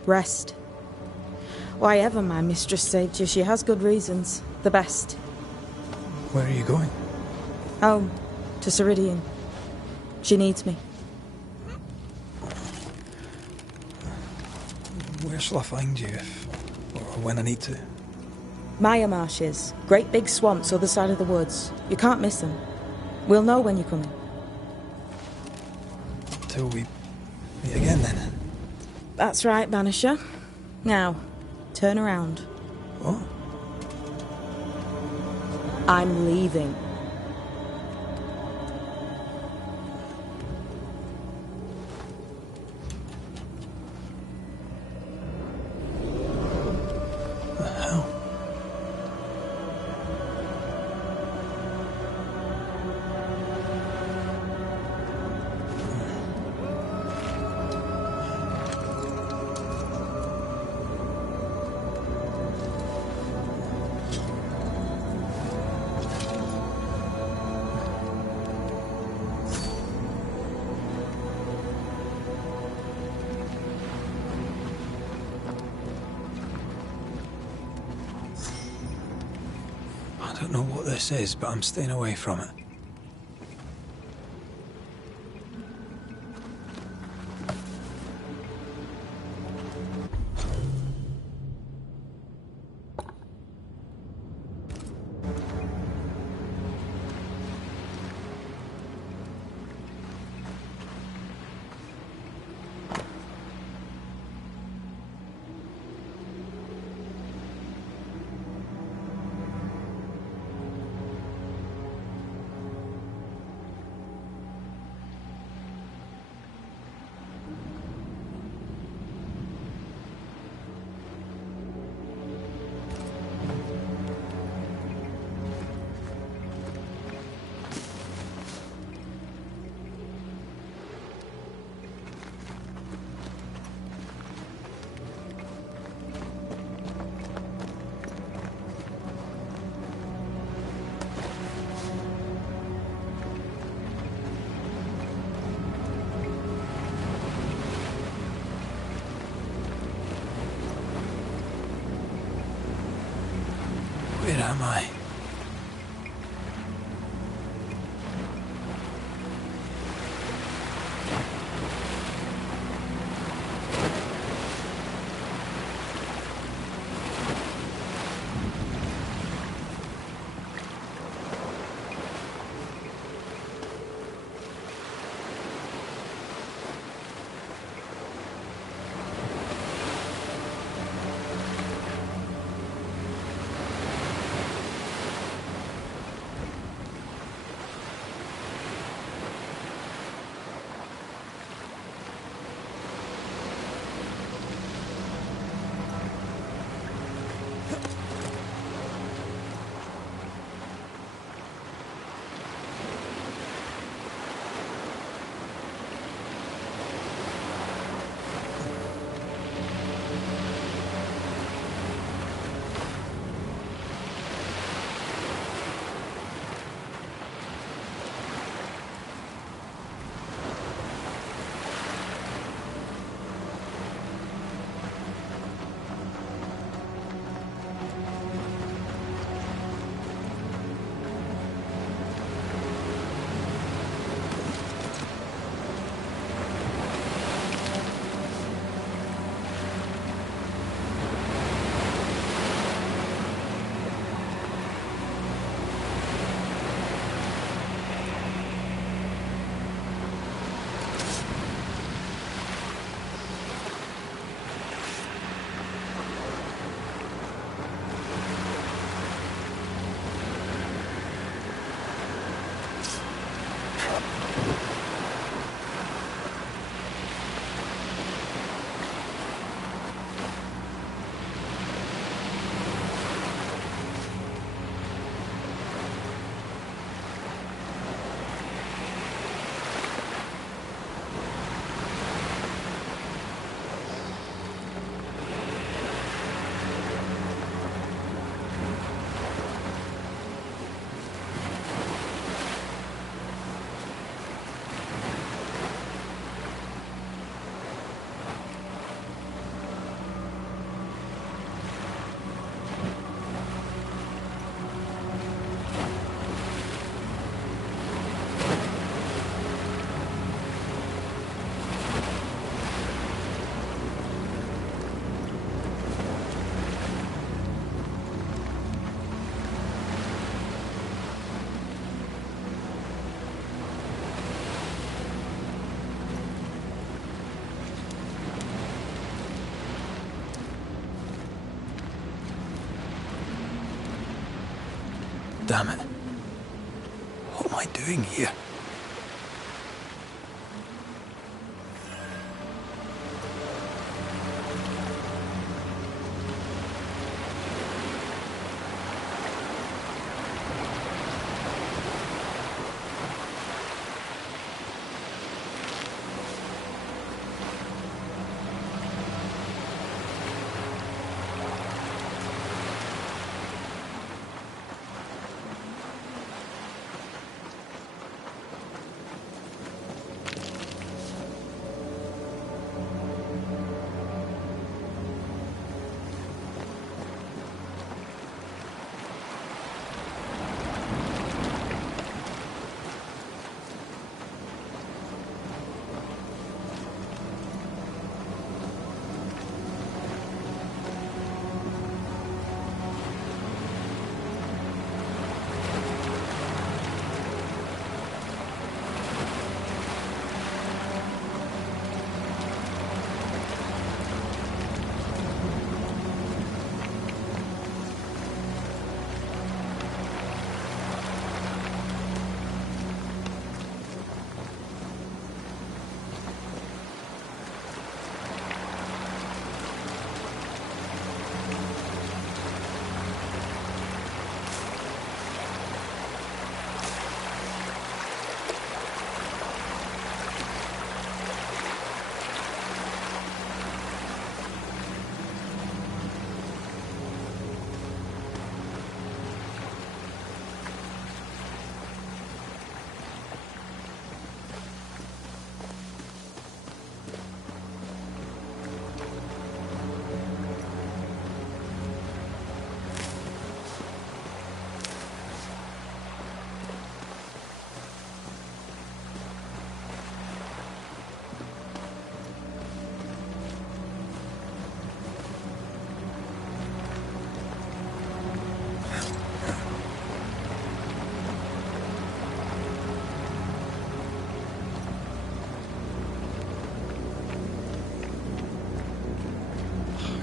Rest. Why ever my mistress saved you, she has good reasons. The best. Where are you going? Home. To Ceridian. She needs me. Where shall I find you if... or when I need to? Maya Marshes. Great big swamps other side of the woods. You can't miss them. We'll know when you're coming. Till we meet again, then. That's right, Banisher. Now, turn around. What? I'm leaving. The hell? I don't know what this is, but I'm staying away from it. Where am I? damn it. What am I doing here?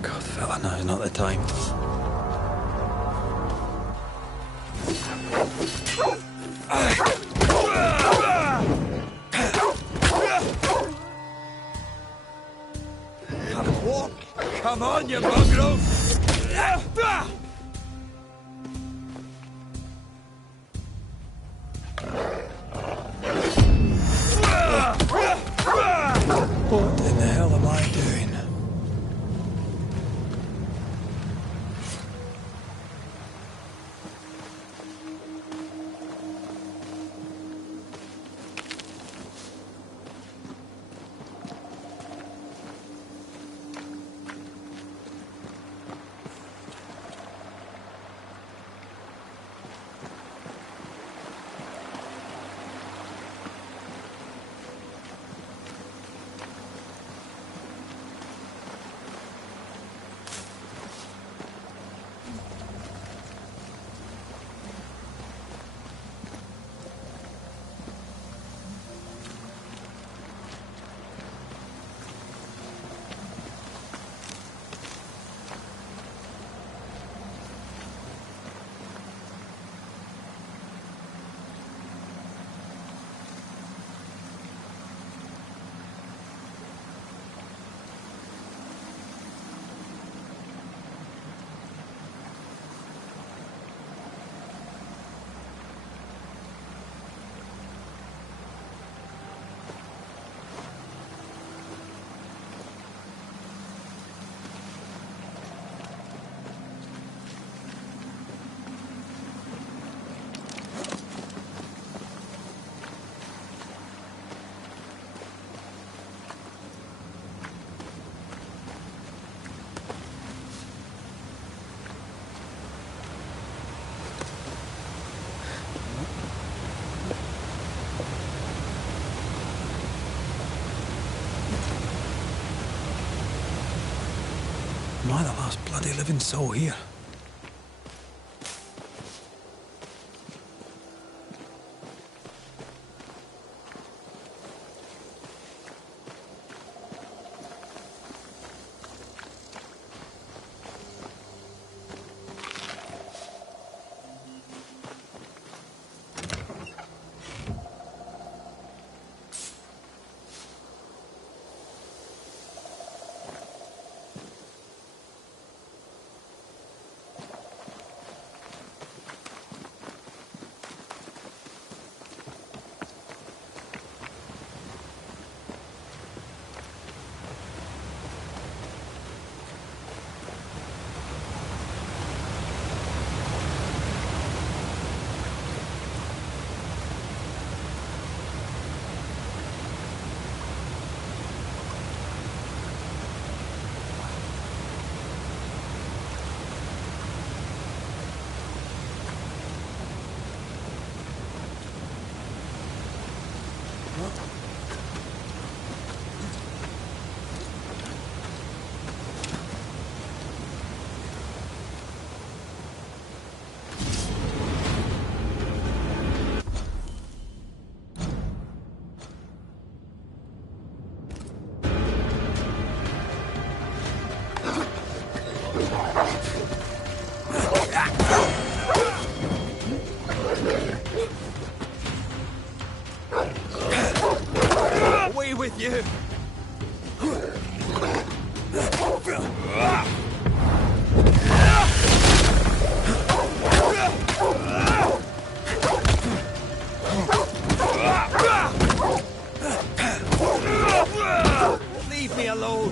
God, fella, now's not the time. Walk! Come on, you mongrel! What in the hell am I doing? Am I the last bloody living soul here? leave me alone!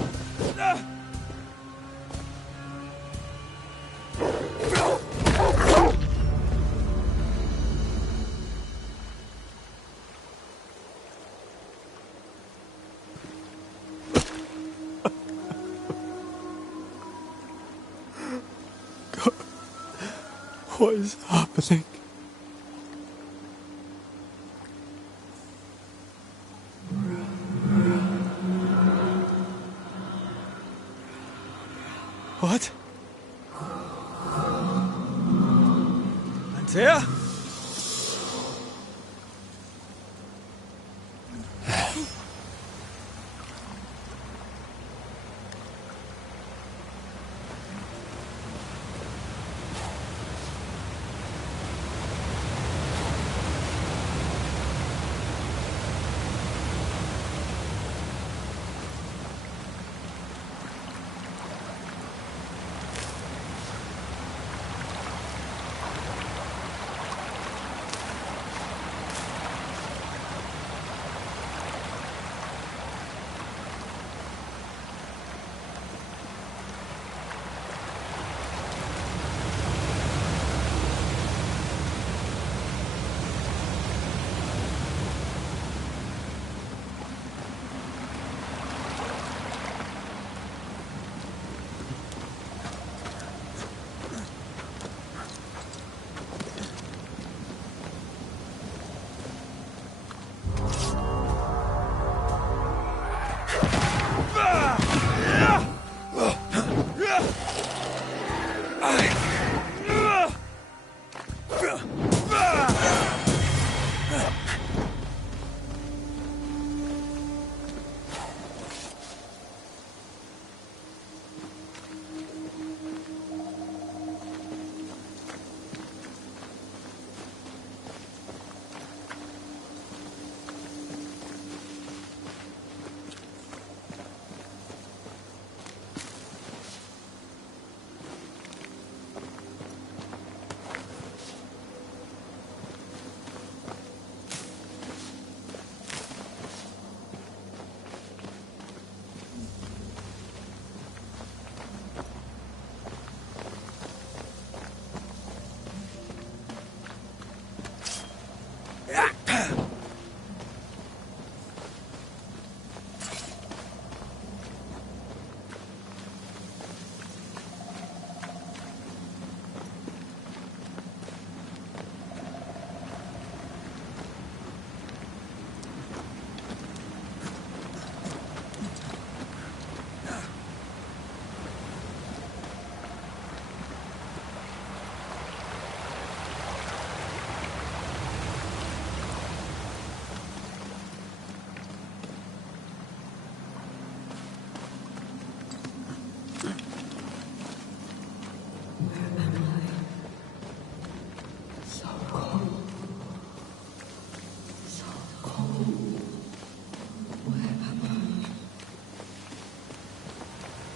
God, what is happening? What? Antea?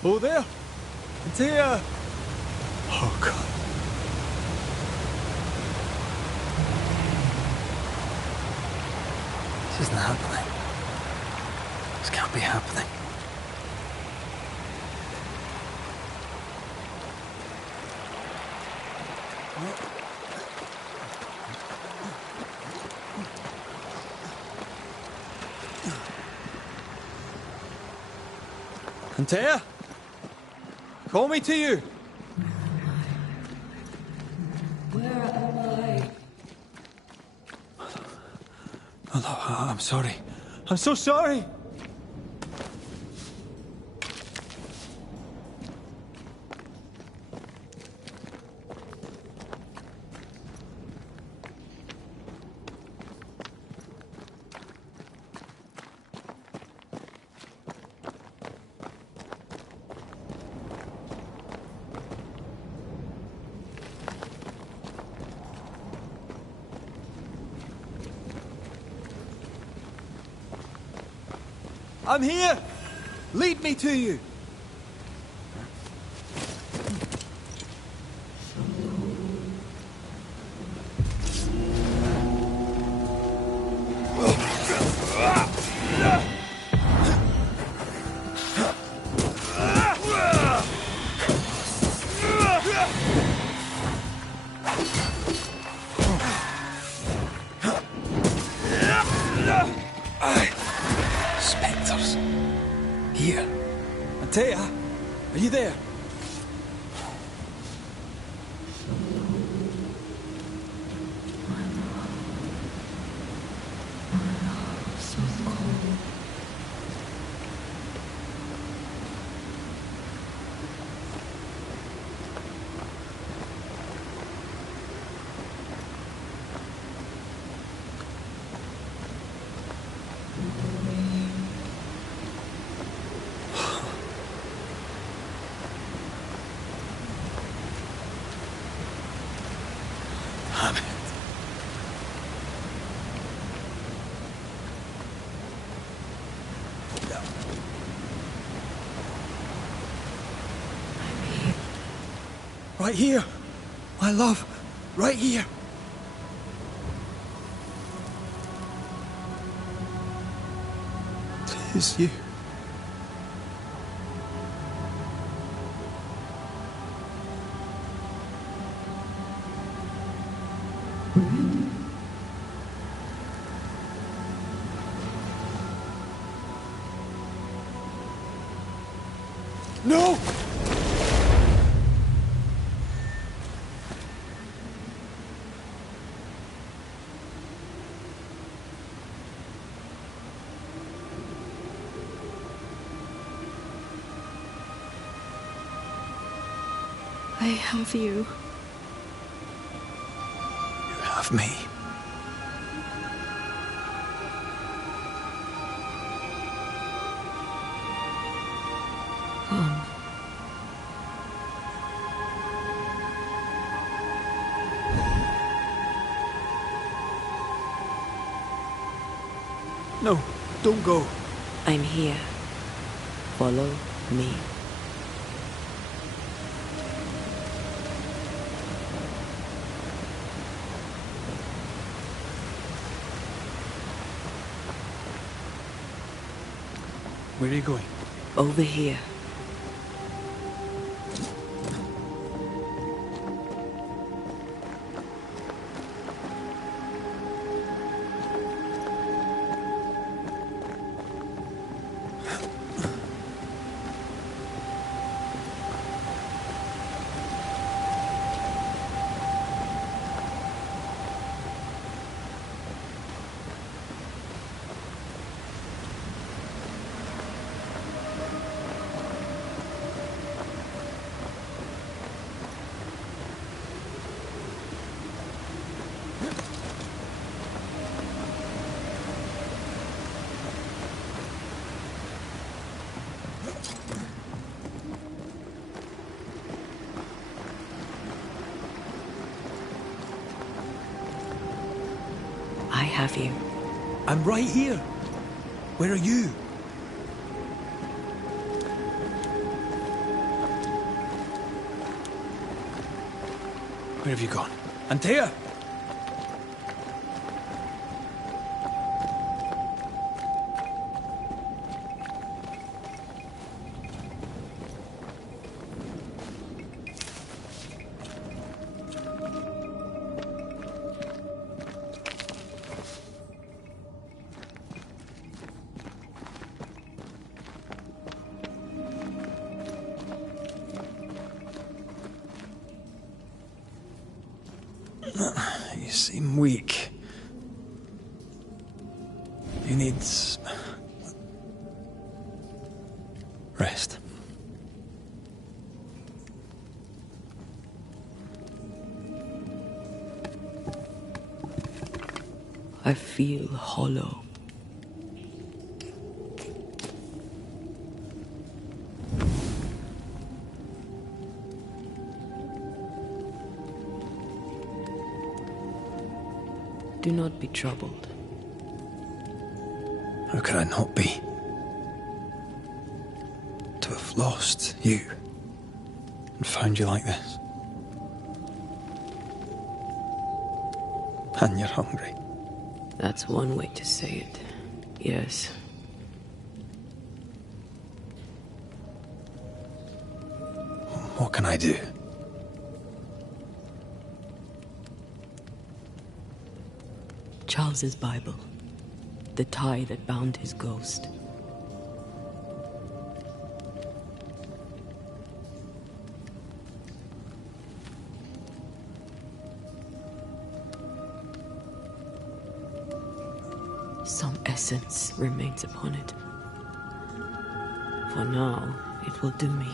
Oh, there! Antea! Oh, God. This isn't happening. This can't be happening. Antea? Call me to you! Where am I? Oh, I'm sorry. I'm so sorry! I'm here! Lead me to you! here. Antea, are you there? Right here, my love, right here. Tis you. No! I have you. You have me. Come. No, don't go. I'm here. Follow me. Where are you going? Over here. I have you. I'm right here. Where are you? Where have you gone? Antea! You seem weak. You need rest. I feel hollow. Do not be troubled. How could I not be? To have lost you and found you like this. And you're hungry. That's one way to say it. Yes. What can I do? Charles's Bible. The tie that bound his ghost. some essence remains upon it. For now, it will do me.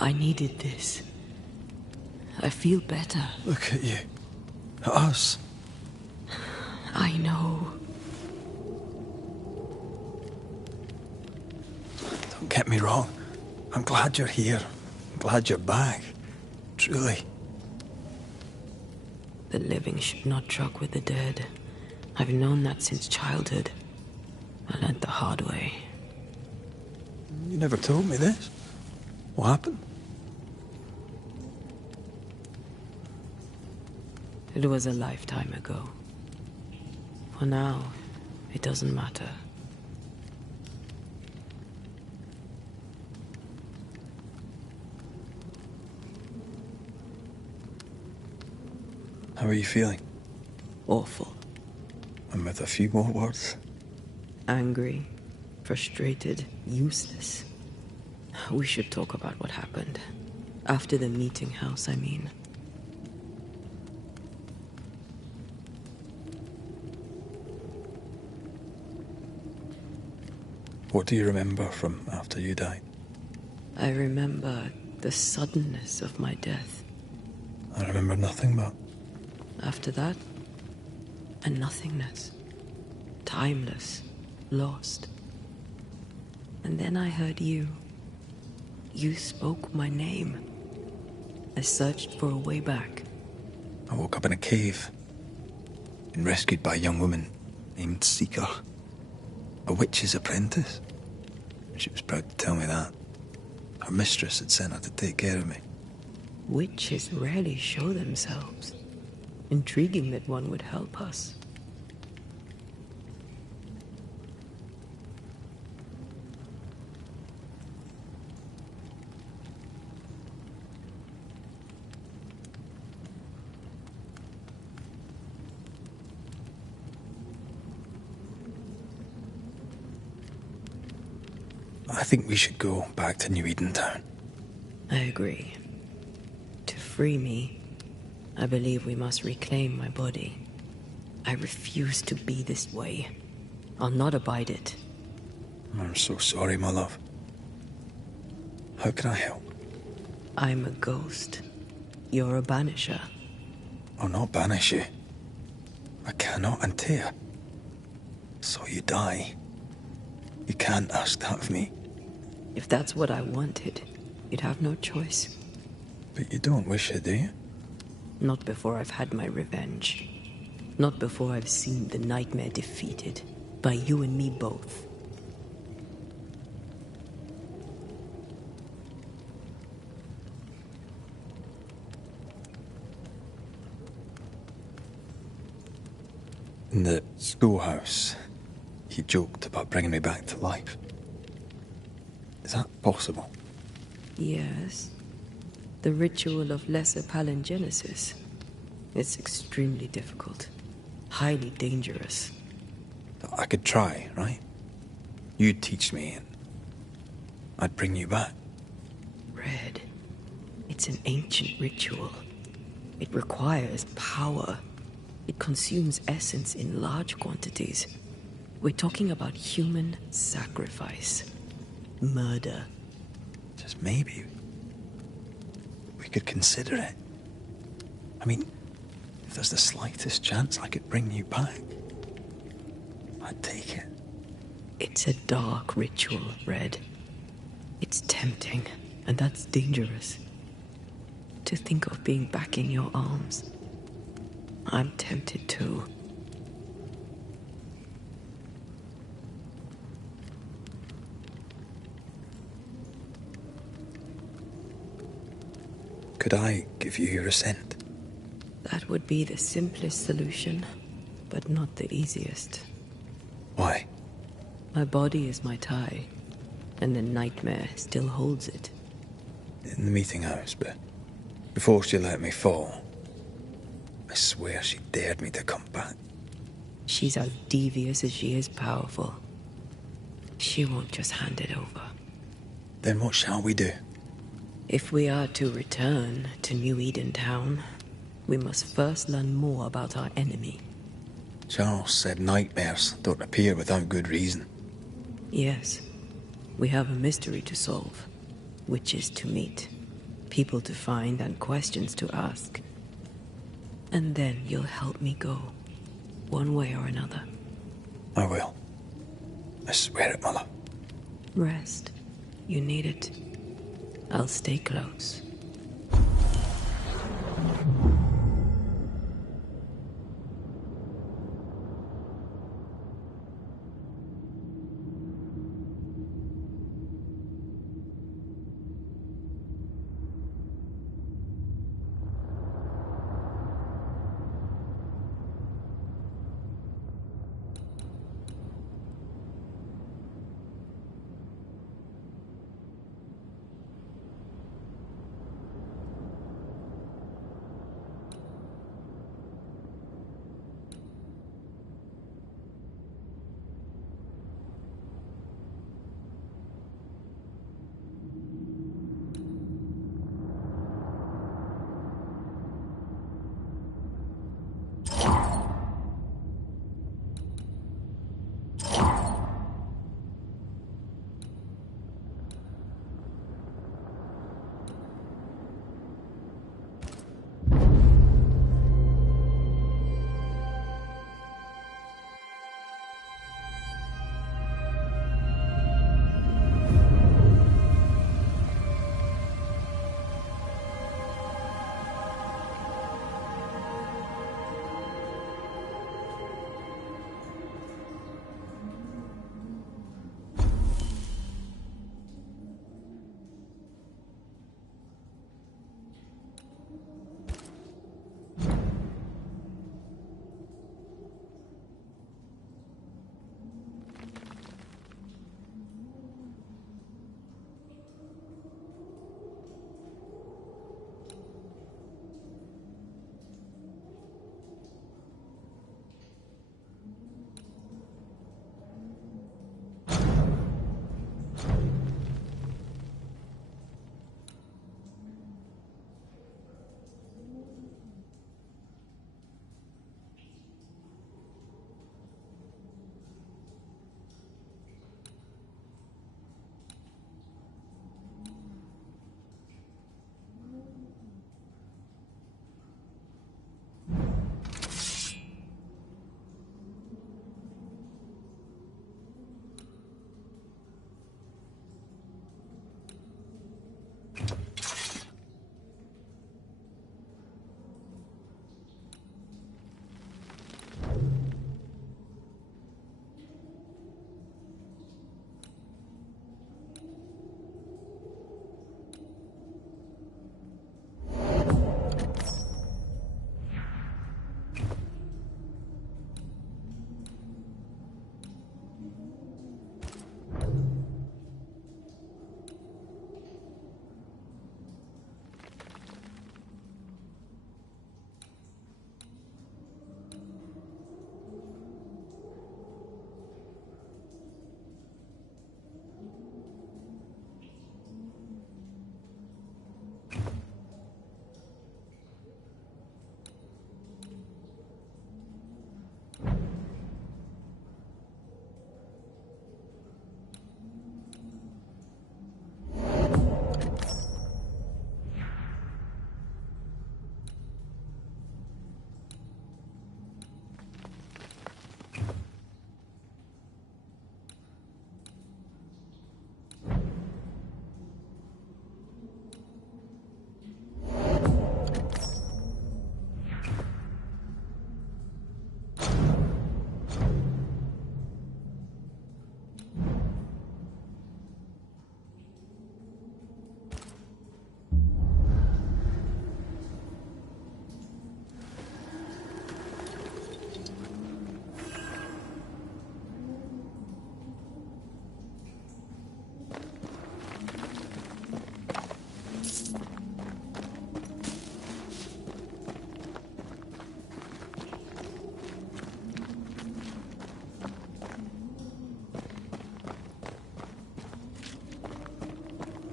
I needed this. I feel better. Look at you. At us. I know. Don't get me wrong. I'm glad you're here. I'm glad you're back. Truly. The living should not truck with the dead. I've known that since childhood. I learned the hard way. You never told me this. What happened? It was a lifetime ago. For now, it doesn't matter. How are you feeling? Awful. And with a few more words? Angry, frustrated, useless. We should talk about what happened. After the meeting house, I mean. What do you remember from after you died? I remember the suddenness of my death. I remember nothing but... After that, a nothingness. Timeless, lost. And then I heard you. You spoke my name. I searched for a way back. I woke up in a cave. Been rescued by a young woman named Seeker. A witch's apprentice. She was proud to tell me that. Her mistress had sent her to take care of me. Witches rarely show themselves. Intriguing that one would help us. I think we should go back to New Eden Town. I agree. To free me, I believe we must reclaim my body. I refuse to be this way. I'll not abide it. I'm so sorry, my love. How can I help? I'm a ghost. You're a banisher. I'll not banish you. I cannot untear. So you die. You can't ask that of me. If that's what I wanted, you'd have no choice. But you don't wish it, do you? Not before I've had my revenge. Not before I've seen the nightmare defeated. By you and me both. In the schoolhouse, he joked about bringing me back to life. Is that possible? Yes. The ritual of lesser palingenesis. It's extremely difficult. Highly dangerous. I could try, right? You'd teach me and I'd bring you back. Red. It's an ancient ritual. It requires power. It consumes essence in large quantities. We're talking about human sacrifice. Murder. Just maybe we could consider it. I mean, if there's the slightest chance I could bring you back, I'd take it. It's a dark ritual, Red. It's tempting, and that's dangerous. To think of being back in your arms. I'm tempted too. Could I give you your assent? That would be the simplest solution. but not the easiest. Why? My body is my tie, and the nightmare still holds it. In the meeting house, but before she let me fall, I swear she dared me to come back. She's as devious as she is powerful. She won't just hand it over. Then what shall we do? If we are to return to New Eden Town, we must first learn more about our enemy. Charles said nightmares don't appear without good reason. Yes, we have a mystery to solve, witches to meet, people to find, and questions to ask. And then you'll help me go, one way or another. I will. I swear it, Mother. Rest. You need it. I'll stay close.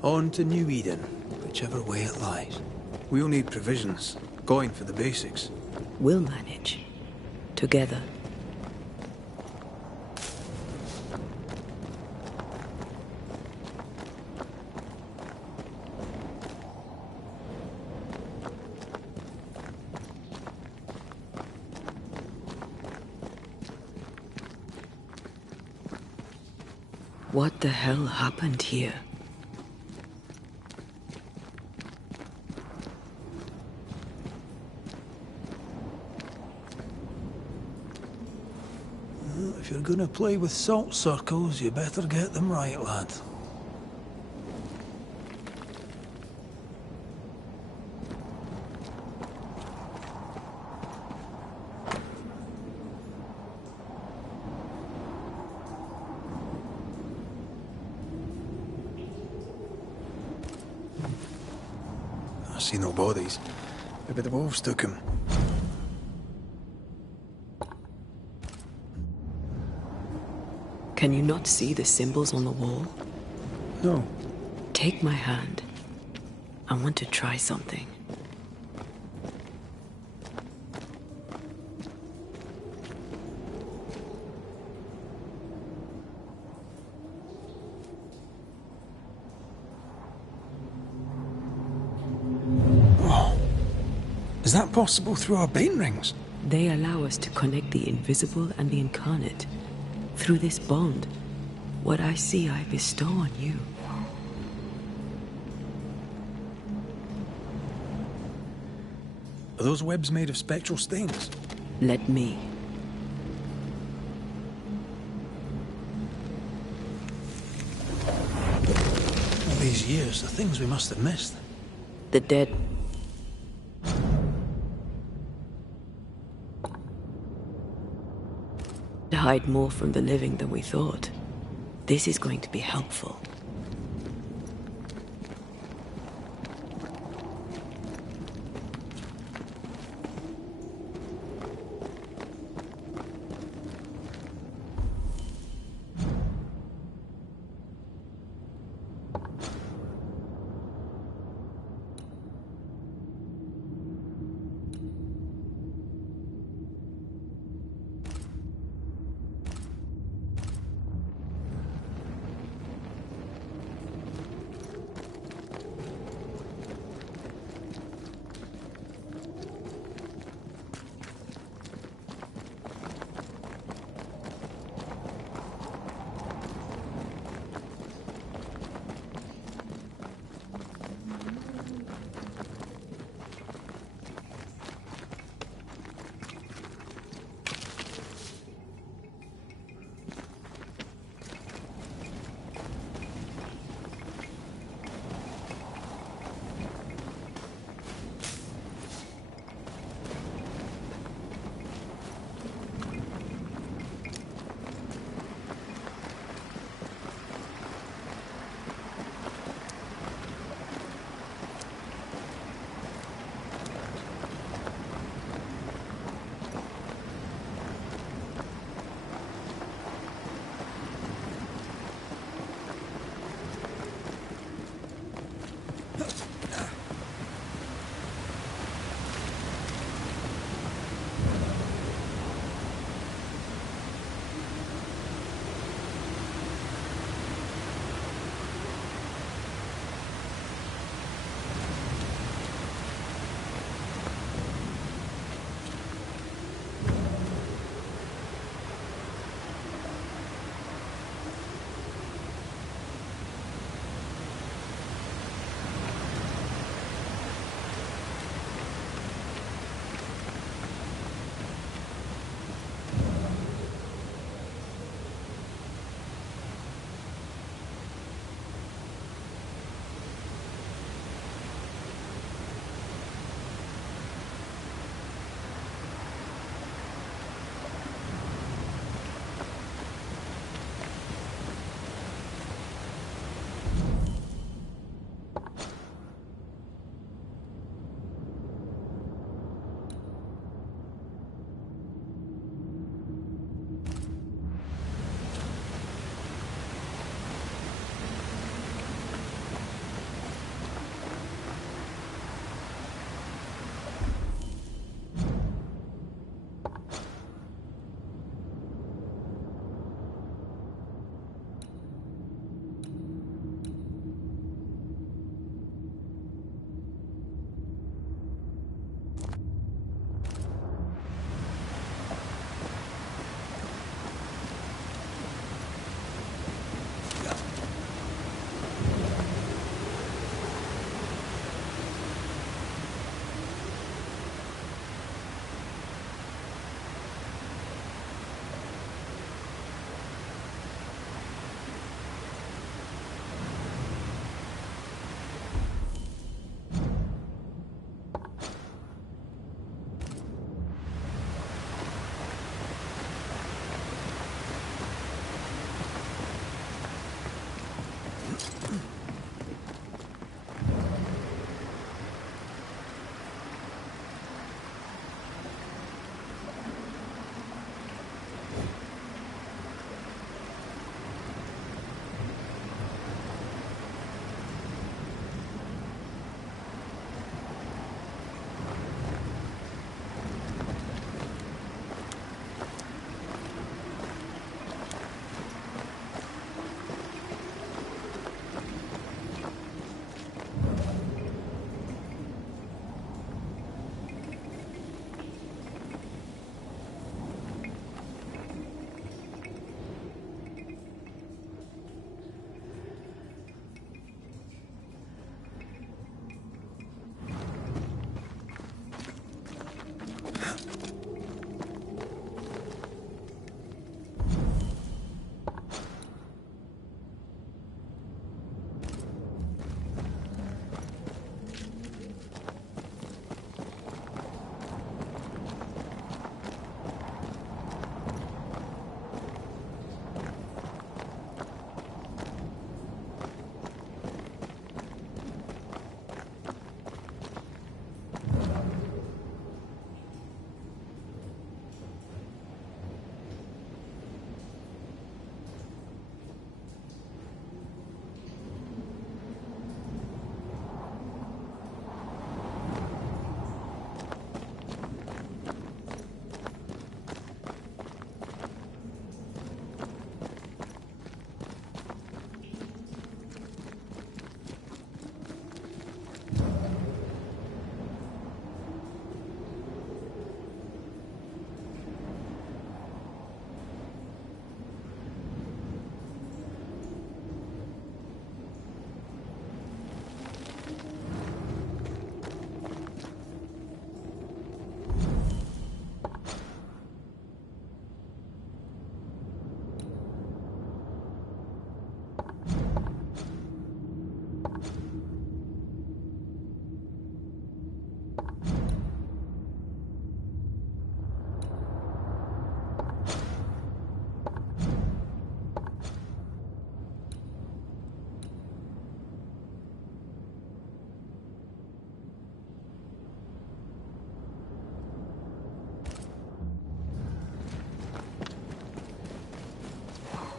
On to New Eden, whichever way it lies. We'll need provisions, going for the basics. We'll manage. Together. What the hell happened here? If you're gonna play with salt circles, you better get them right, lad. I see no bodies. Maybe the wolves took him. Can you not see the symbols on the wall? No. Take my hand. I want to try something. Oh. Is that possible through our bane rings? They allow us to connect the invisible and the incarnate. Through this bond, what I see I bestow on you. Are those webs made of spectral stains? Let me. All these years, the things we must have missed. The dead. To hide more from the living than we thought. This is going to be helpful.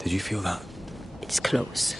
Did you feel that? It's close.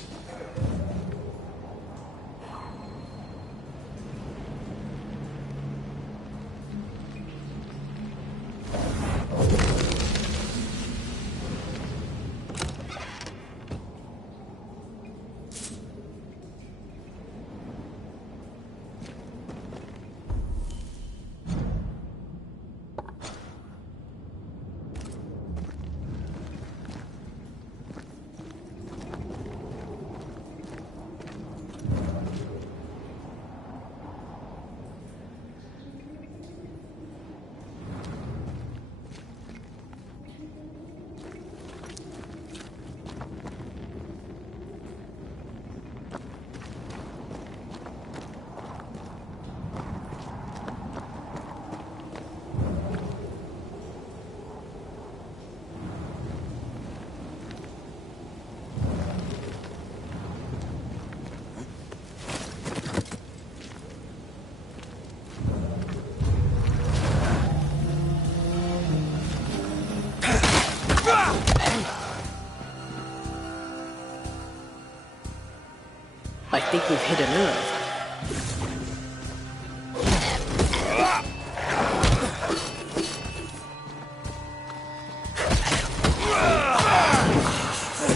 I think we've hit a nerve.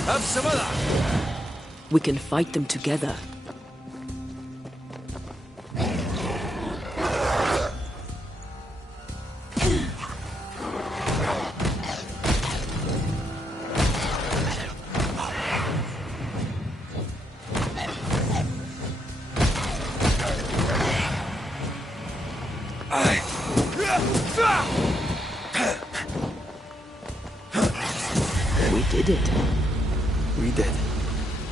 Have some of that. We can fight them together. We did it. We did.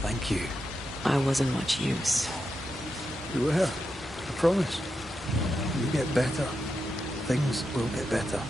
Thank you. I wasn't much use. You were. I promise. You get better. Things will get better.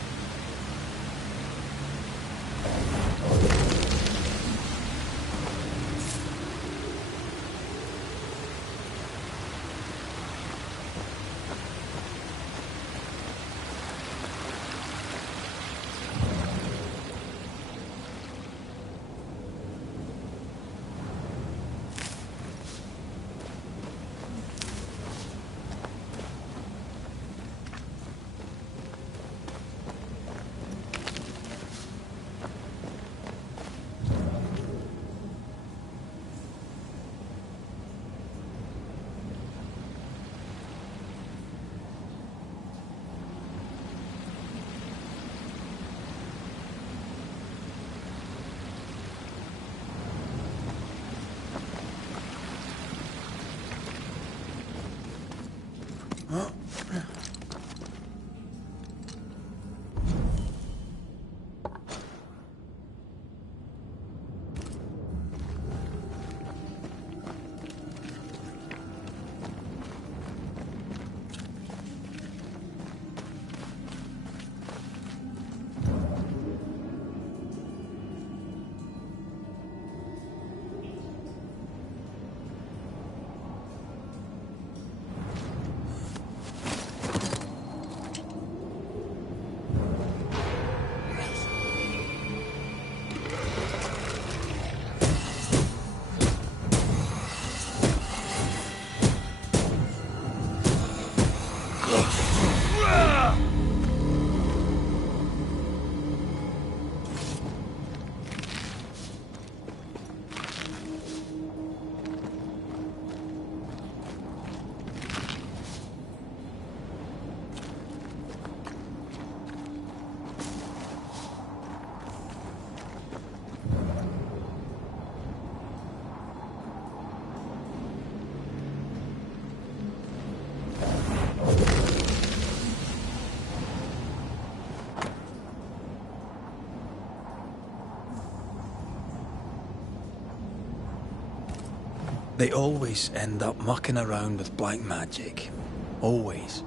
They always end up mucking around with black magic. Always.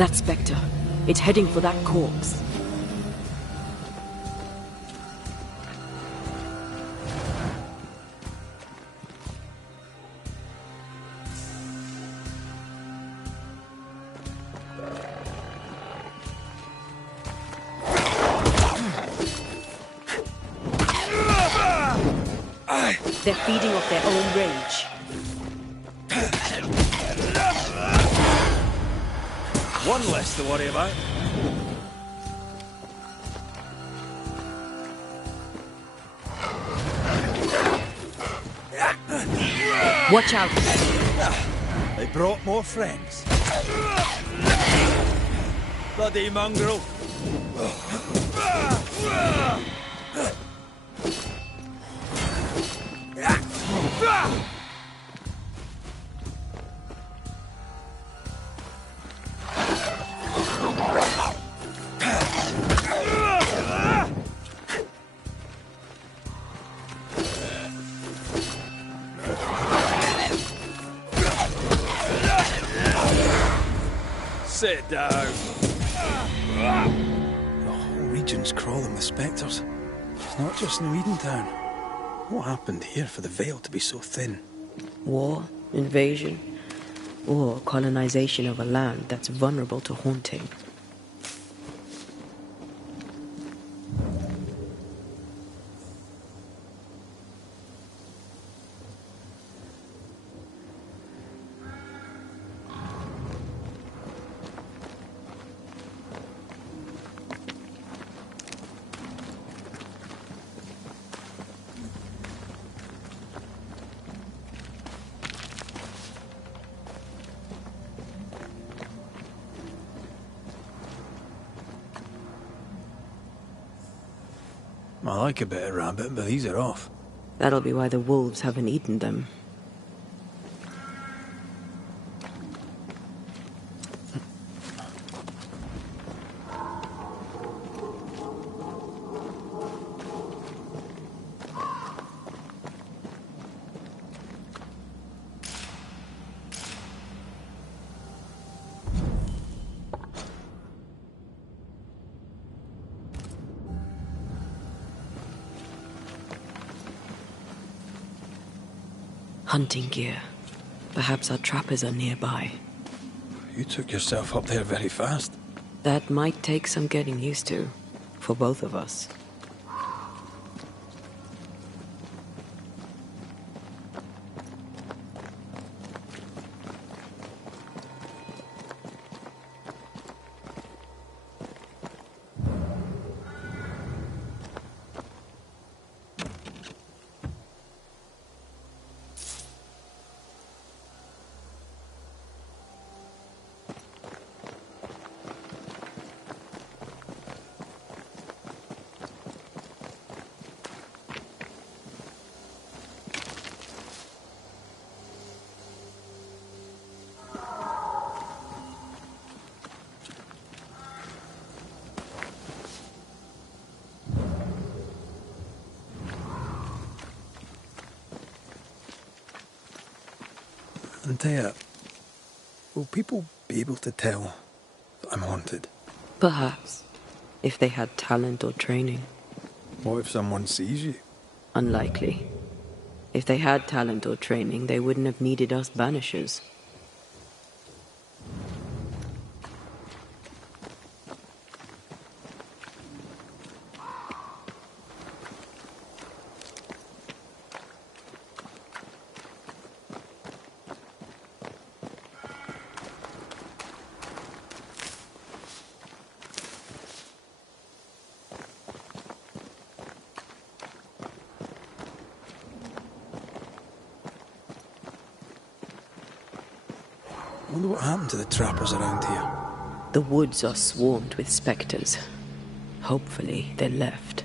That spectre. It's heading for that corpse. They're feeding off their own rage. One less to worry about. Watch out! They brought more friends. Bloody mongrel! Sit down. The whole region's crawling with spectres. It's not just New Edentown. What happened here for the veil to be so thin? War, invasion, or colonization of a land that's vulnerable to haunting. I like a bit of rabbit, but these are off. That'll be why the wolves haven't eaten them. Hunting gear. Perhaps our trappers are nearby. You took yourself up there very fast. That might take some getting used to, for both of us. And will people be able to tell that I'm haunted? Perhaps, if they had talent or training. What if someone sees you? Unlikely. If they had talent or training, they wouldn't have needed us Banishers. I wonder what happened to the trappers around here. The woods are swarmed with spectres. Hopefully, they left.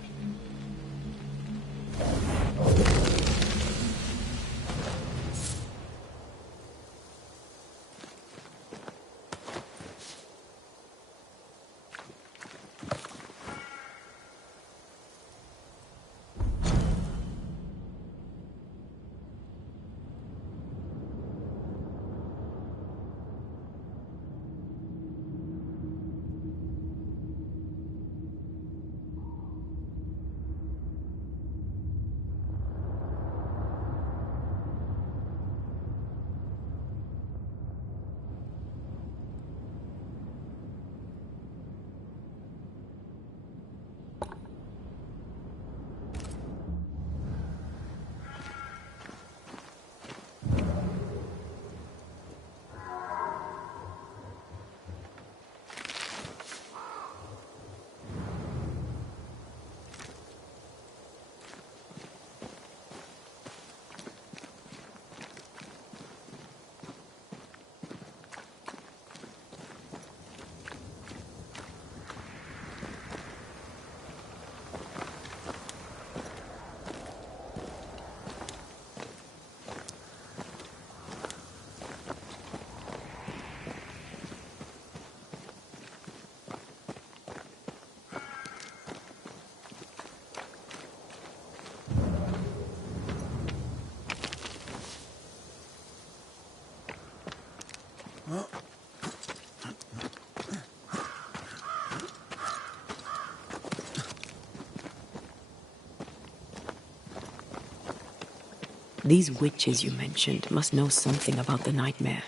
These witches you mentioned must know something about the nightmare.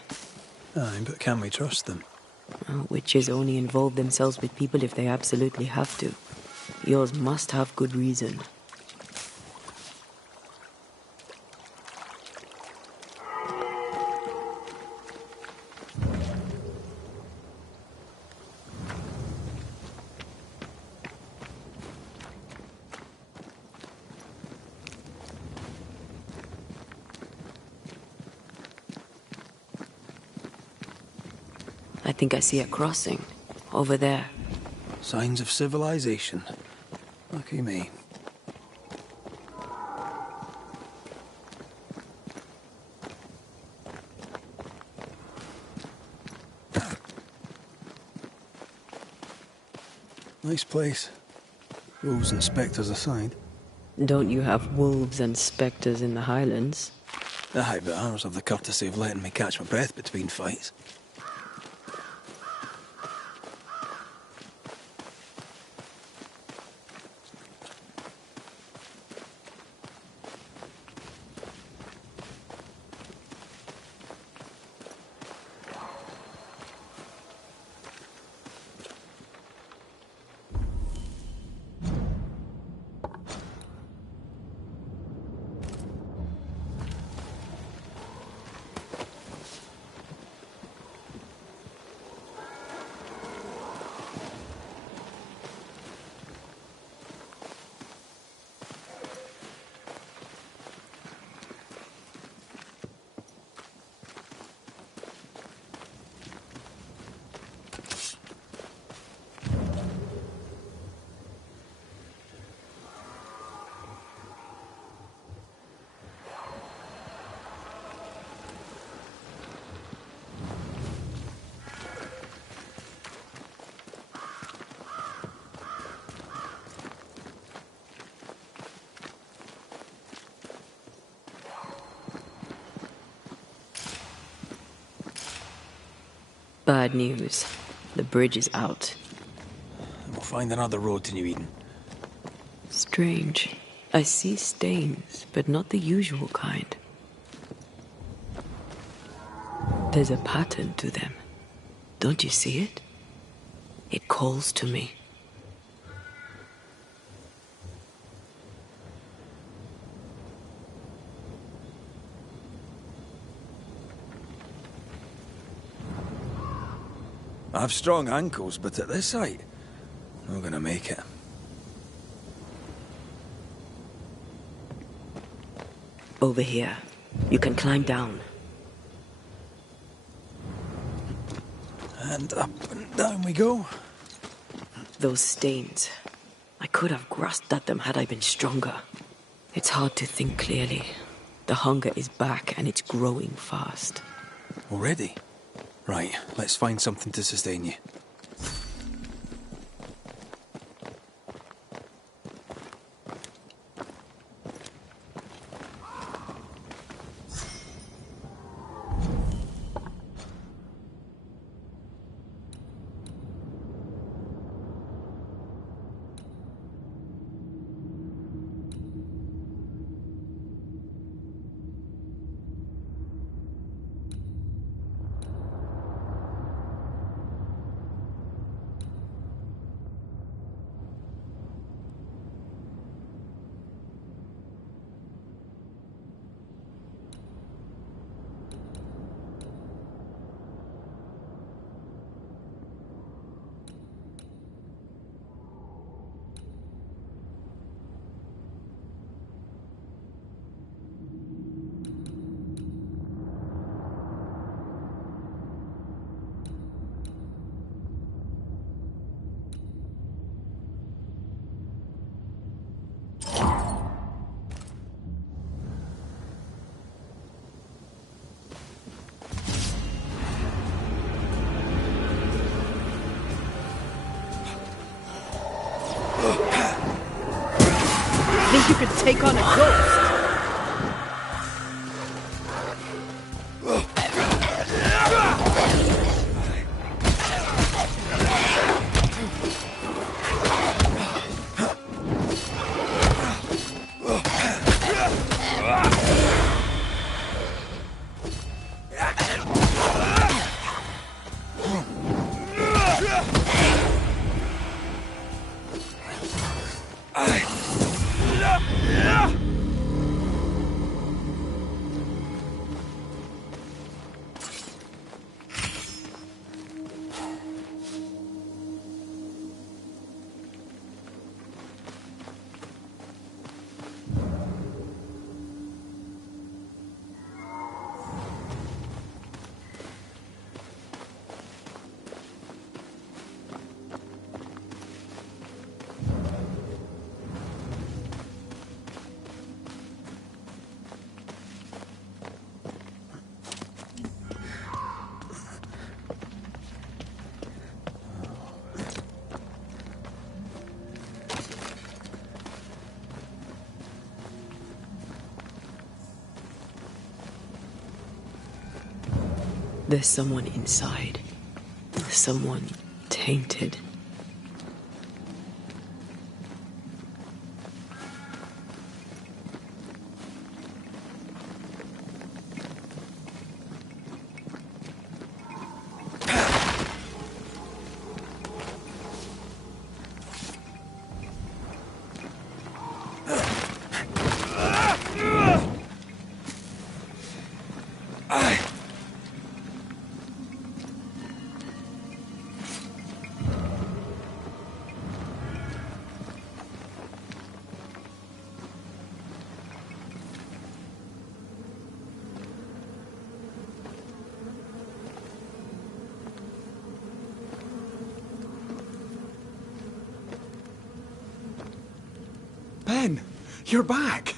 Aye, but can we trust them? Well, witches only involve themselves with people if they absolutely have to. Yours must have good reason. I think I see a crossing. Over there. Signs of civilization. Lucky me. Nice place. Wolves and spectres aside. Don't you have wolves and spectres in the Highlands? Aye, but ours have the courtesy of letting me catch my breath between fights. Bad news. The bridge is out. We'll find another road to New Eden. Strange. I see stains, but not the usual kind. There's a pattern to them. Don't you see it? It calls to me. I have strong ankles, but at this height, I'm not gonna make it. Over here. You can climb down. And up and down we go. Those stains. I could have grasped at them had I been stronger. It's hard to think clearly. The hunger is back and it's growing fast. Already? Right, let's find something to sustain you. Think you could take on a ghost? There's someone inside. Someone tainted. Ben, you're back.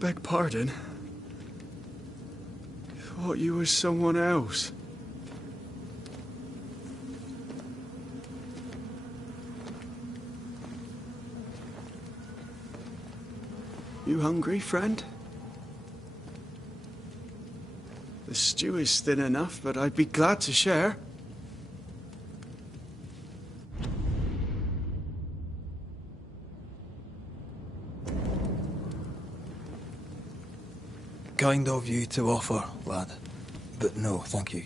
Beg pardon. Thought you was someone else. You hungry, friend? The stew is thin enough, but I'd be glad to share. Kind of you to offer, lad. But no, thank you.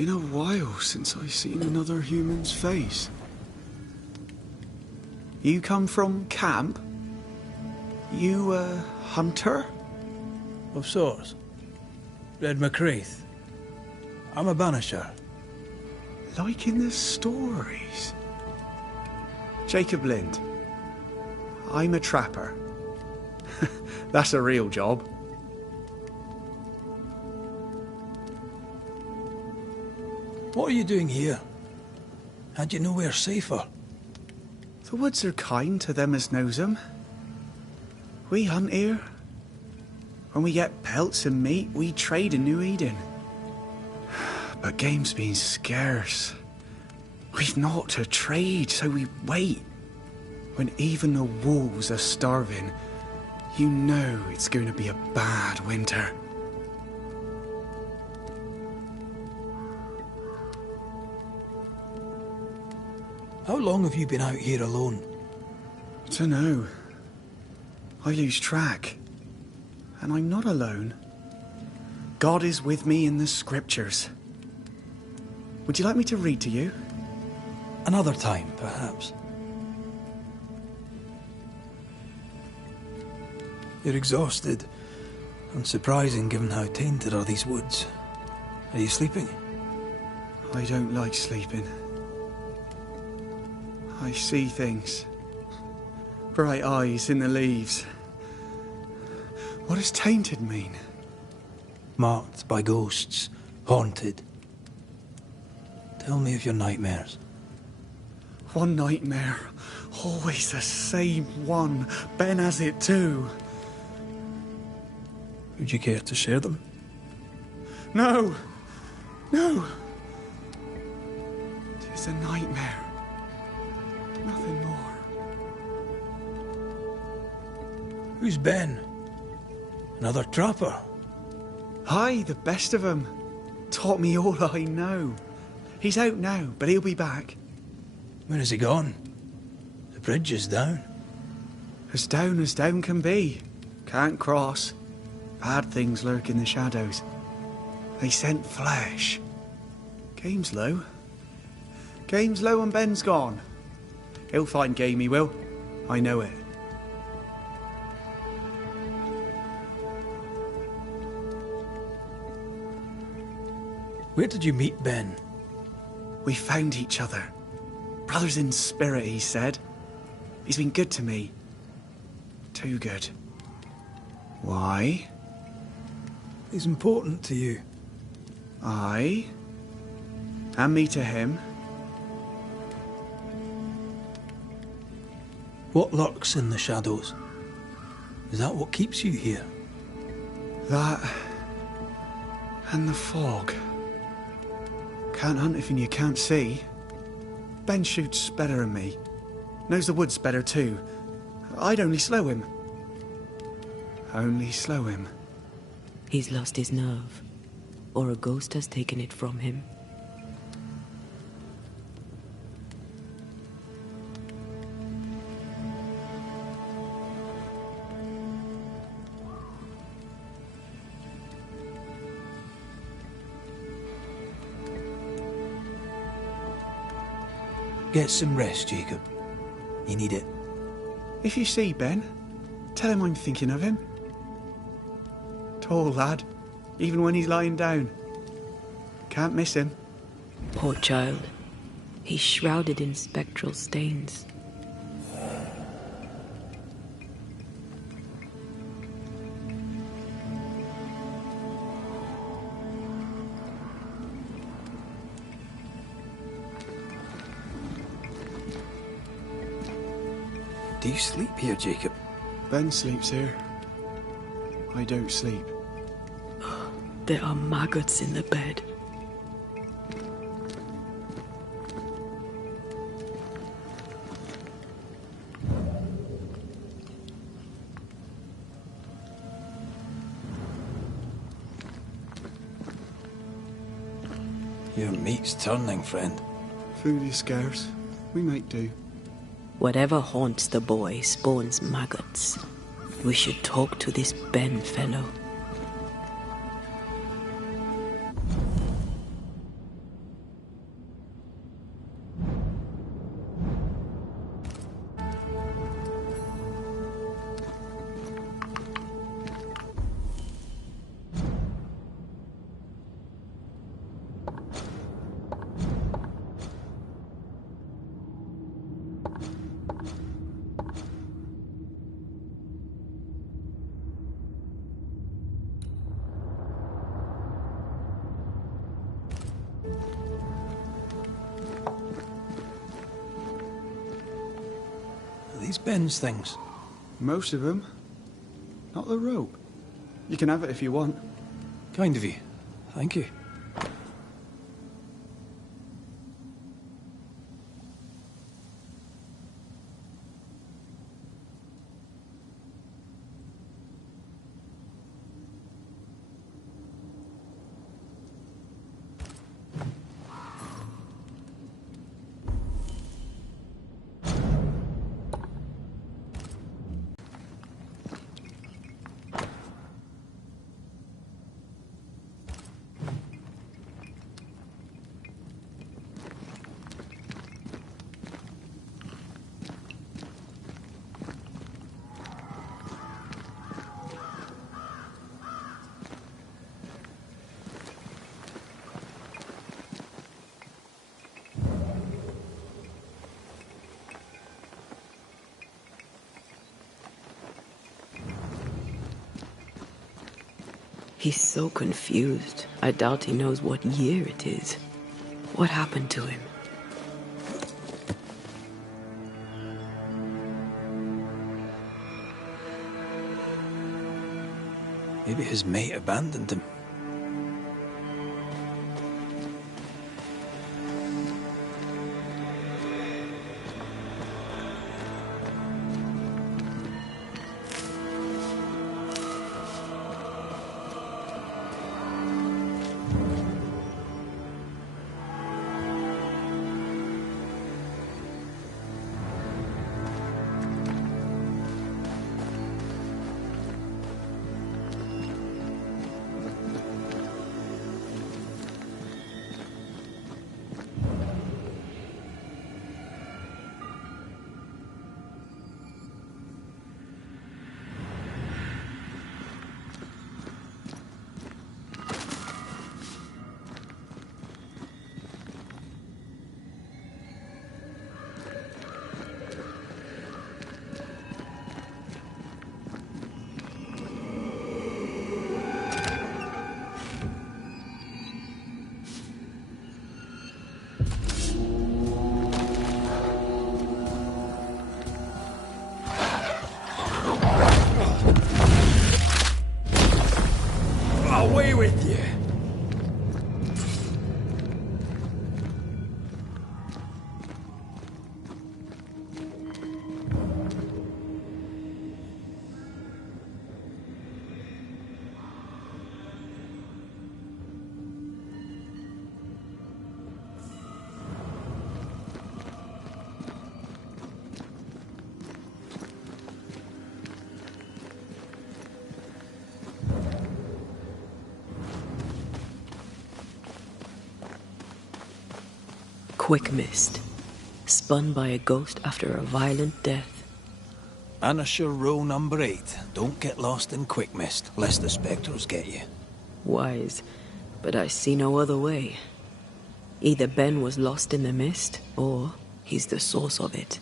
Been a while since I've seen another human's face. You come from camp? You a hunter? Of sorts. Red McCraith. I'm a banisher. Like in the stories. Jacob Lind. I'm a trapper. That's a real job. What are you doing here? Had you nowhere safer? The woods are kind to them as knows 'em. We hunt here. When we get pelts and meat, we trade in New Eden. But game's been scarce. We've naught to trade, so we wait. When even the wolves are starving, you know it's going to be a bad winter. How long have you been out here alone? Dunno. I lose track. And I'm not alone. God is with me in the scriptures. Would you like me to read to you? Another time, perhaps. You're exhausted. Unsurprising given how tainted are these woods. Are you sleeping? I don't like sleeping. I see things. Bright eyes in the leaves. What does tainted mean? Marked by ghosts. Haunted. Tell me of your nightmares. One nightmare. Always the same one. Ben has it too. Would you care to share them? No! No! It's a nightmare. Nothing more. Who's Ben? Another trapper? Aye, the best of 'em. Taught me all I know. He's out now, but he'll be back. Where has he gone? The bridge is down. As down can be. Can't cross. Bad things lurk in the shadows. They scent flesh. Game's low. Game's low and Ben's gone. He'll find game, he will. I know it. Where did you meet Ben? We found each other. Brothers in spirit, he said. He's been good to me. Too good. Why? He's important to you. Aye. And me to him. What lurks in the shadows? Is that what keeps you here? That... and the fog. Can't hunt if you can't see. Ben shoots better than me. Knows the woods better too. I'd only slow him. Only slow him. He's lost his nerve. Or a ghost has taken it from him. Get some rest, Jacob. You need it. If you see Ben, tell him I'm thinking of him. Tall lad, even when he's lying down. Can't miss him. Poor child. He's shrouded in spectral stains. Do you sleep here, Jacob? Ben sleeps here. I don't sleep. There are maggots in the bed. Your meat's turning, friend. Food is scarce. We make do. Whatever haunts the boy spawns maggots. We should talk to this Ben fellow. Ben's things? Most of them. Not the rope. You can have it if you want. Kind of you. Thank you. He's so confused. I doubt he knows what year it is. What happened to him? Maybe his mate abandoned him. Away with you! Quick mist. Spun by a ghost after a violent death. Banisher row number 8. Don't get lost in quick mist, lest the spectres get you. Wise, but I see no other way. Either Ben was lost in the mist, or he's the source of it.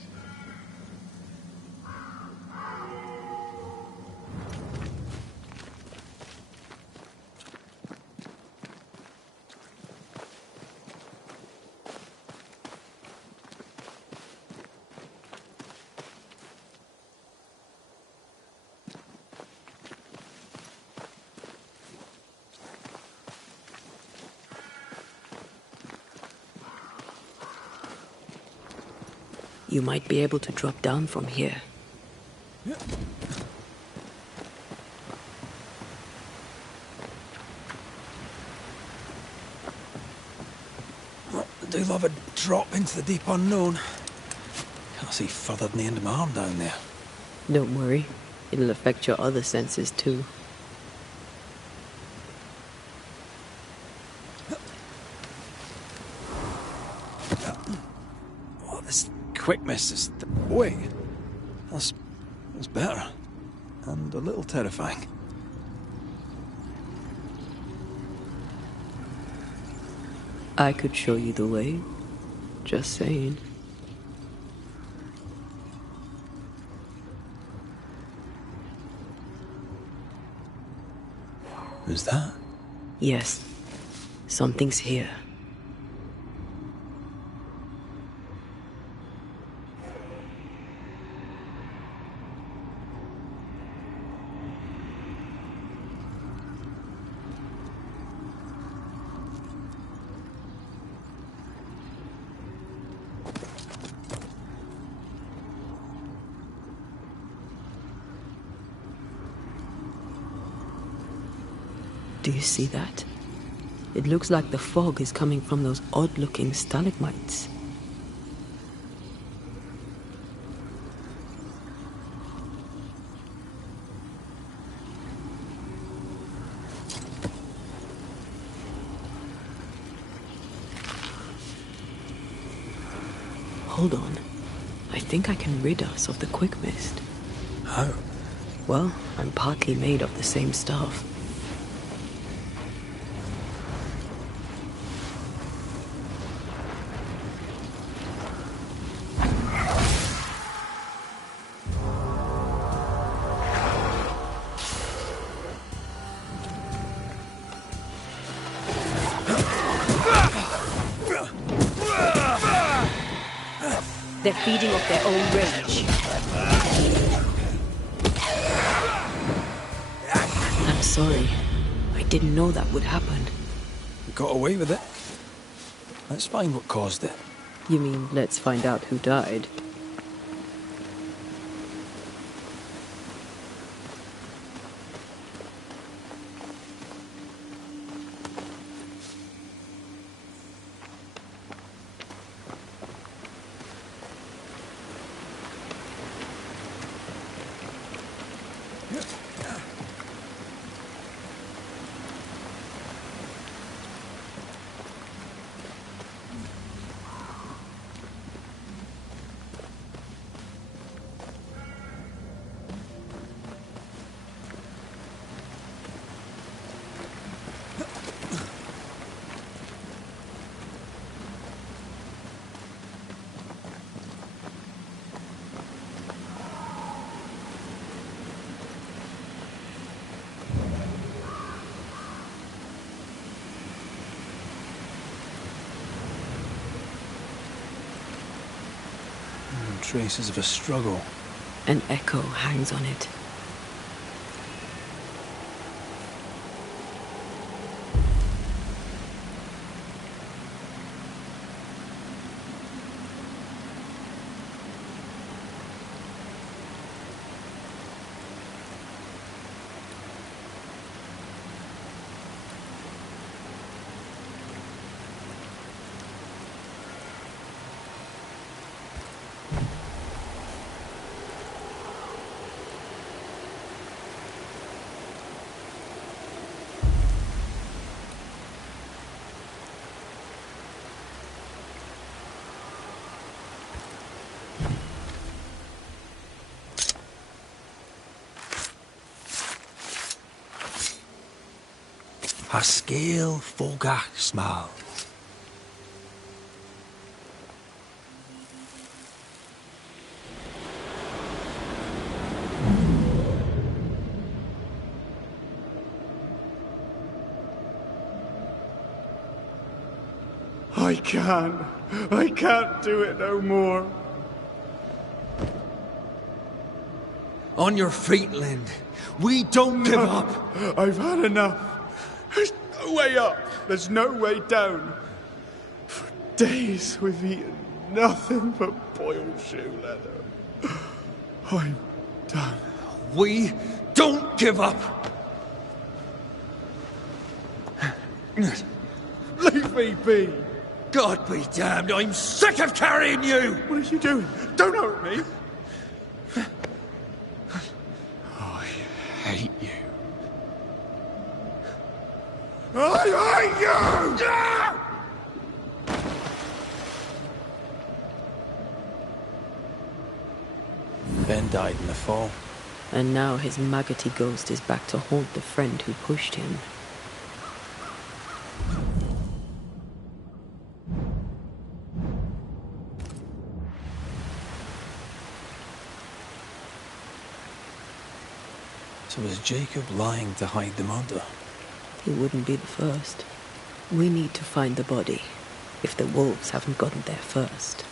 You might be able to drop down from here. I do love a drop into the deep unknown. Can't see further than the end of my arm down there. Don't worry. It'll affect your other senses too. Oh, this quick mist is... Wait. That's better. And a little terrifying. I could show you the way. Just saying. Who's that? Yes. Something's here. Do you see that? It looks like the fog is coming from those odd-looking stalagmites. Hold on. I think I can rid us of the quick mist. How? Well, I'm partly made of the same stuff. They're feeding off their own rage. I'm sorry. I didn't know that would happen. We got away with it. Let's find what caused it. You mean, let's find out who died? Traces of a struggle. An echo hangs on it. A scale fogach small. I can't do it no more. On your feet, Lind. We don't give up. I've had enough. There's no way up. There's no way down. For days we've eaten nothing but boiled shoe leather. I'm done. We don't give up. Leave me be. God be damned, I'm sick of carrying you! What are you doing? Don't hurt me. I hate you. I hate you! Ben died in the fall. And now his maggoty ghost is back to haunt the friend who pushed him. So was Jacob lying to hide the murder? He wouldn't be the first. We need to find the body, if the wolves haven't gotten there first.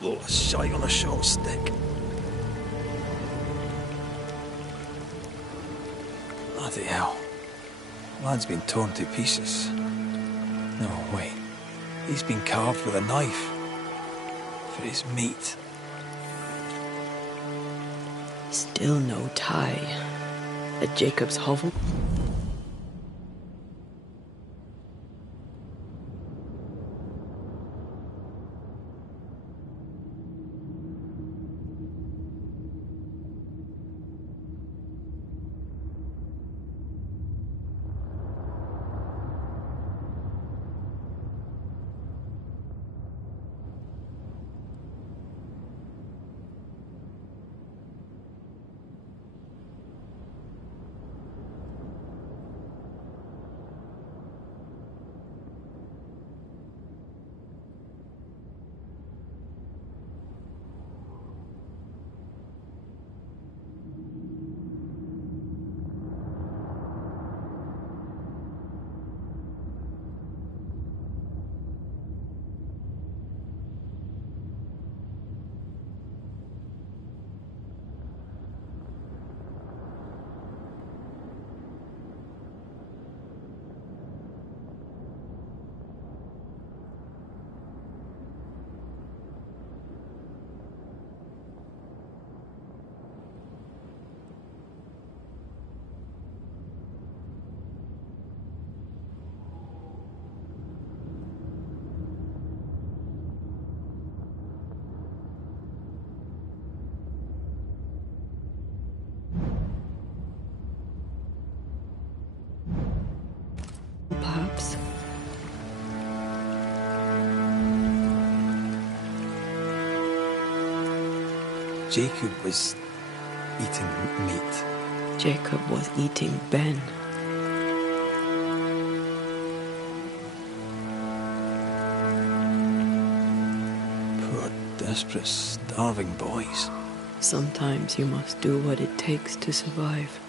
Load of shite on a short stick. Bloody hell. Lad's been torn to pieces. No, wait. He's been carved with a knife. For his meat. Still no tie. At Jacob's hovel? Perhaps. Jacob was eating meat. Jacob was eating Ben. Poor, desperate, starving boys. Sometimes you must do what it takes to survive.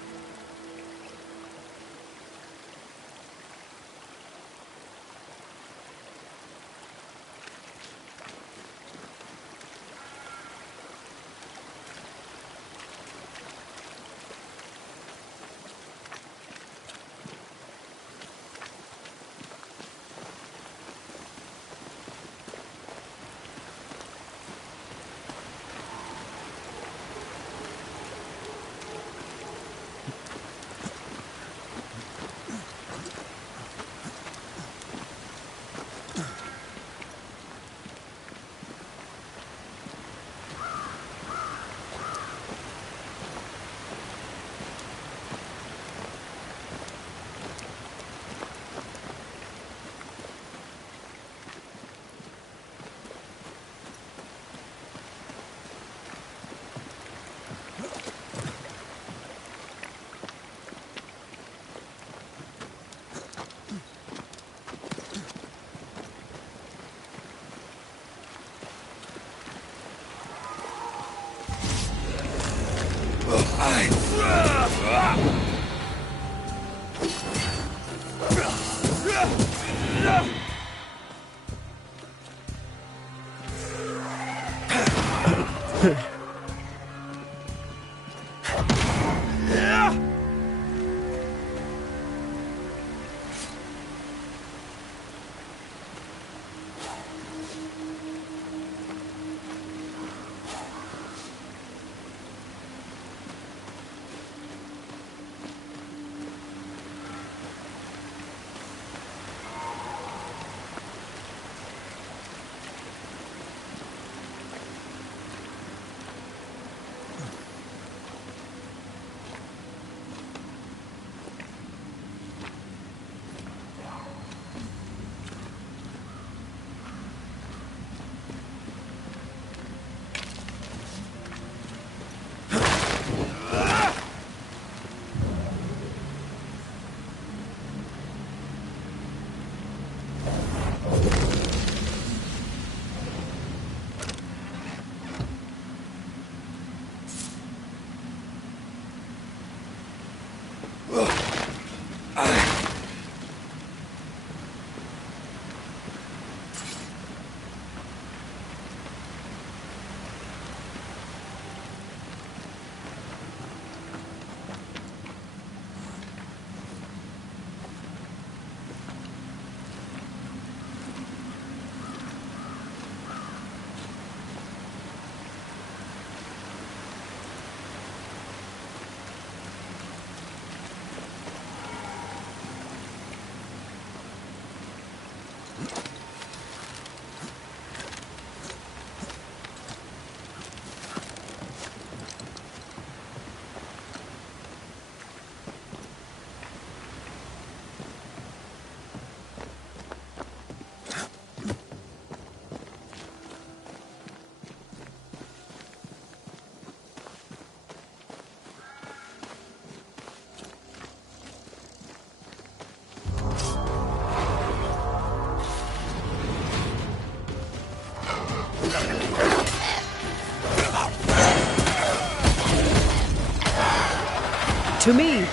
To me!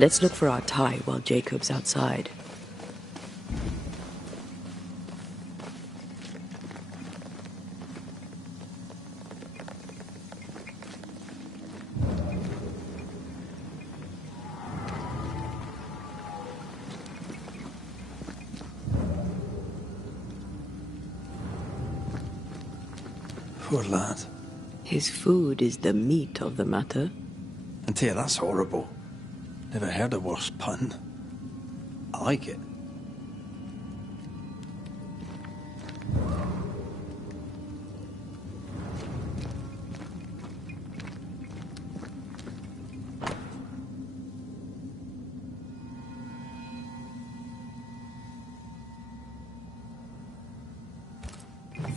Let's look for our tie while Jacob's outside. Poor lad. His food is the meat of the matter. And tell you, that's horrible. Never heard a worse pun. I like it.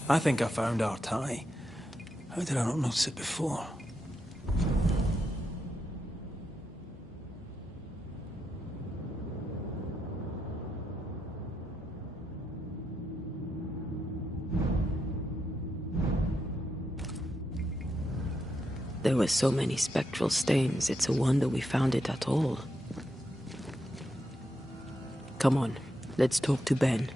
I think I found our tie. How did I not notice it before? There were so many spectral stains, it's a wonder we found it at all. Come on, let's talk to Ben.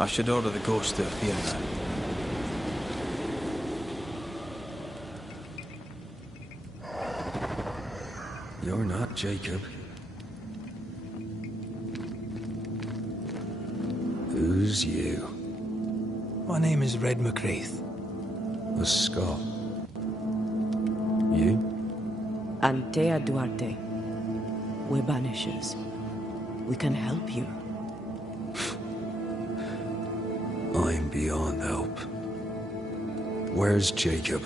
I should order the ghost to appear now. You're not Jacob. Who's you? My name is Red McGrath. A Scot. You? Antea Duarte. We're Banishers. We can help you. I'm beyond help. Where's Jacob?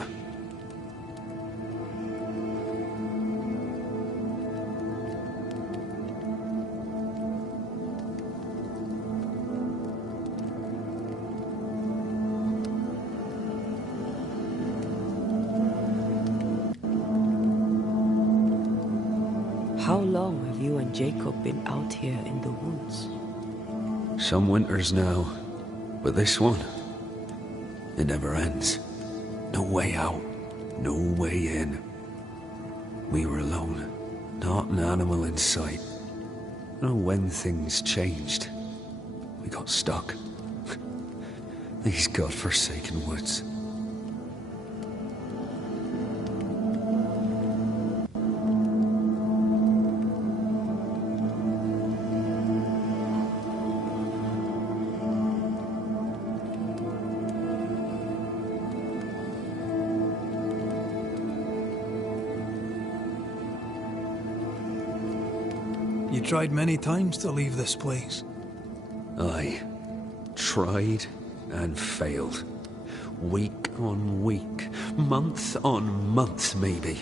How long have you and Jacob been out here in the woods? Some winters now, but this one, it never ends. No way out, no way in. We were alone, not an animal in sight. I don't know when things changed. We got stuck. These godforsaken woods. You tried many times to leave this place. I tried and failed. Week on week, Month on month, maybe.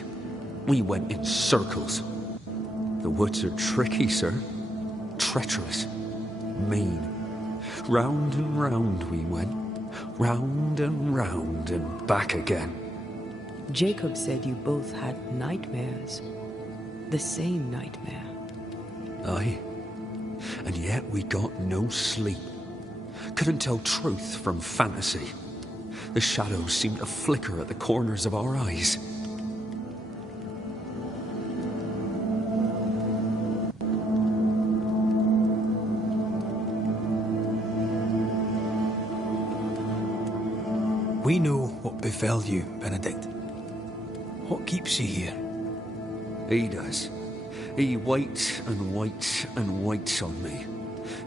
We went in circles. The woods are tricky, sir. Treacherous. Mean. Round and round we went. Round and back again. Jacob said you both had nightmares. The same nightmare. Aye. And yet we got no sleep. Couldn't tell truth from fantasy. The shadows seemed to flicker at the corners of our eyes. We know what befell you, Benedict. What keeps you here? He does. He waits and waits and waits on me.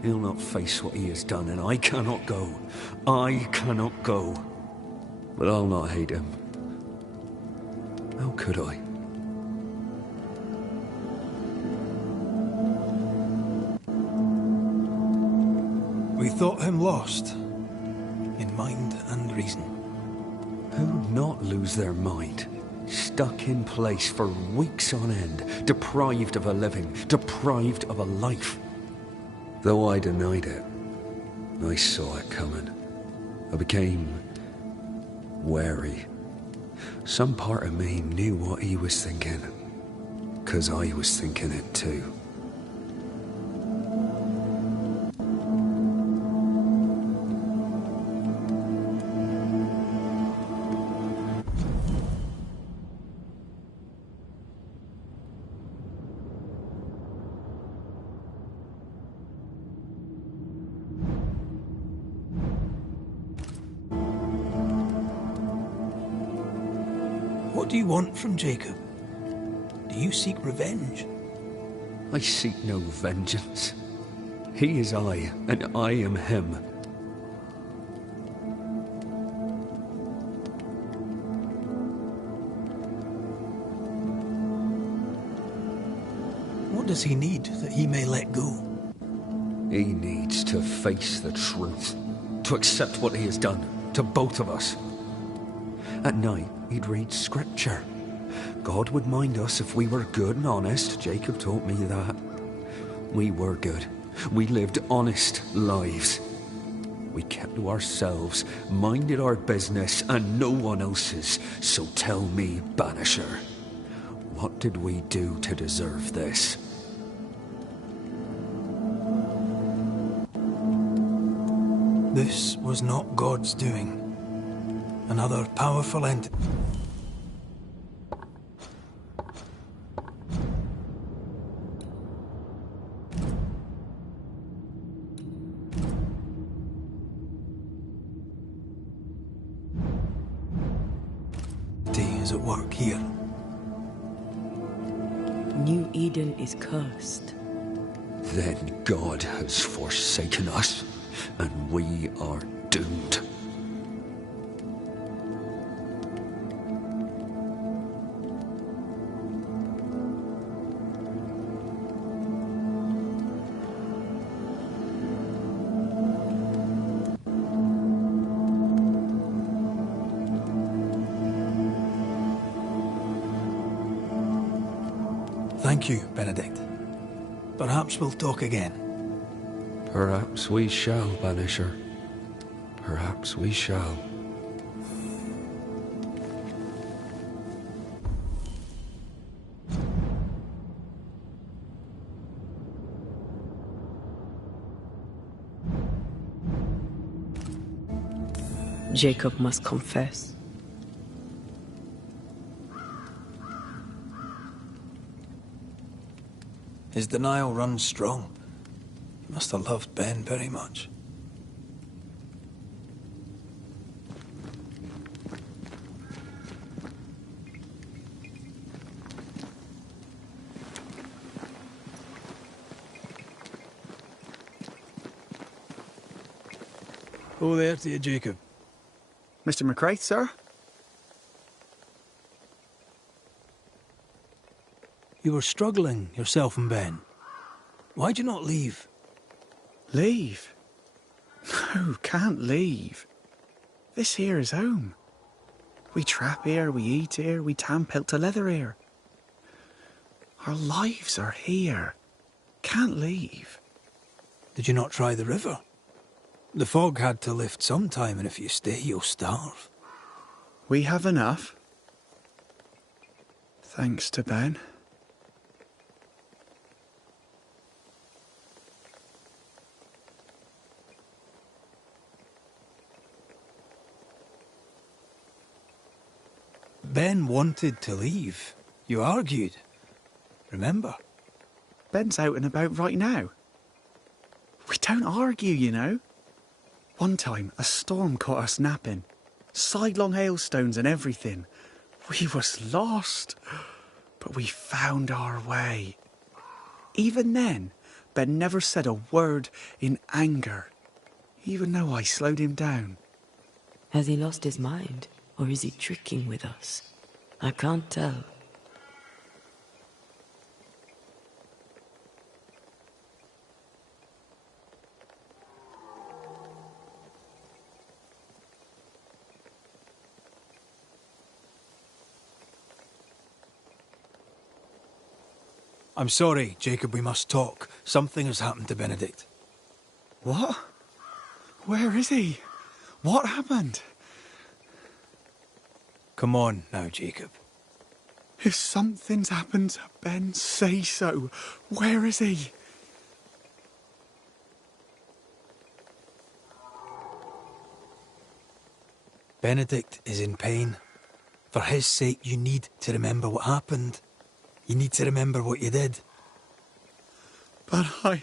He'll not face what he has done, and I cannot go. I cannot go. But I'll not hate him. How could I? We thought him lost, in mind and reason. Who'd not lose their mind? Stuck in place for weeks on end, deprived of a living, deprived of a life. Though I denied it, I saw it coming. I became wary. Some part of me knew what he was thinking, 'cause I was thinking it too. What do you want from Jacob? Do you seek revenge? I seek no vengeance. He is I, and I am him. What does he need that he may let go? He needs to face the truth, to accept what he has done, to both of us. At night, he'd read scripture. God would mind us if we were good and honest. Jacob taught me that. We were good. We lived honest lives. We kept to ourselves, minded our business and no one else's. So tell me, Banisher, what did we do to deserve this? This was not God's doing. Another powerful entity. Is at work here. New Eden is cursed. Then God has forsaken us, and we are doomed. Thank you, Benedict. Perhaps we'll talk again. Perhaps we shall, Banisher. Perhaps we shall. Jacob must confess. His denial runs strong. He must have loved Ben very much. Oh, there to you, Jacob. Mr. McCraith, sir? You were struggling, yourself and Ben. Why'd you not leave? Leave? No, can't leave. This here is home. We trap here, we eat here, we tan pelt to leather here. Our lives are here. Can't leave. Did you not try the river? The fog had to lift sometime, and if you stay, you'll starve. We have enough. Thanks to Ben. Ben wanted to leave. You argued. Remember? Ben's out and about right now. We don't argue, you know. One time, a storm caught us napping. Sidelong hailstones and everything. We was lost. But we found our way. Even then, Ben never said a word in anger, even though I slowed him down. Has he lost his mind? Or is he tricking with us? I can't tell. I'm sorry, Jacob, we must talk. Something has happened to Benedict. What? Where is he? What happened? Come on now, Jacob. If something's happened to Ben, say so. Where is he? Benedict is in pain. For his sake, you need to remember what happened. You need to remember what you did. But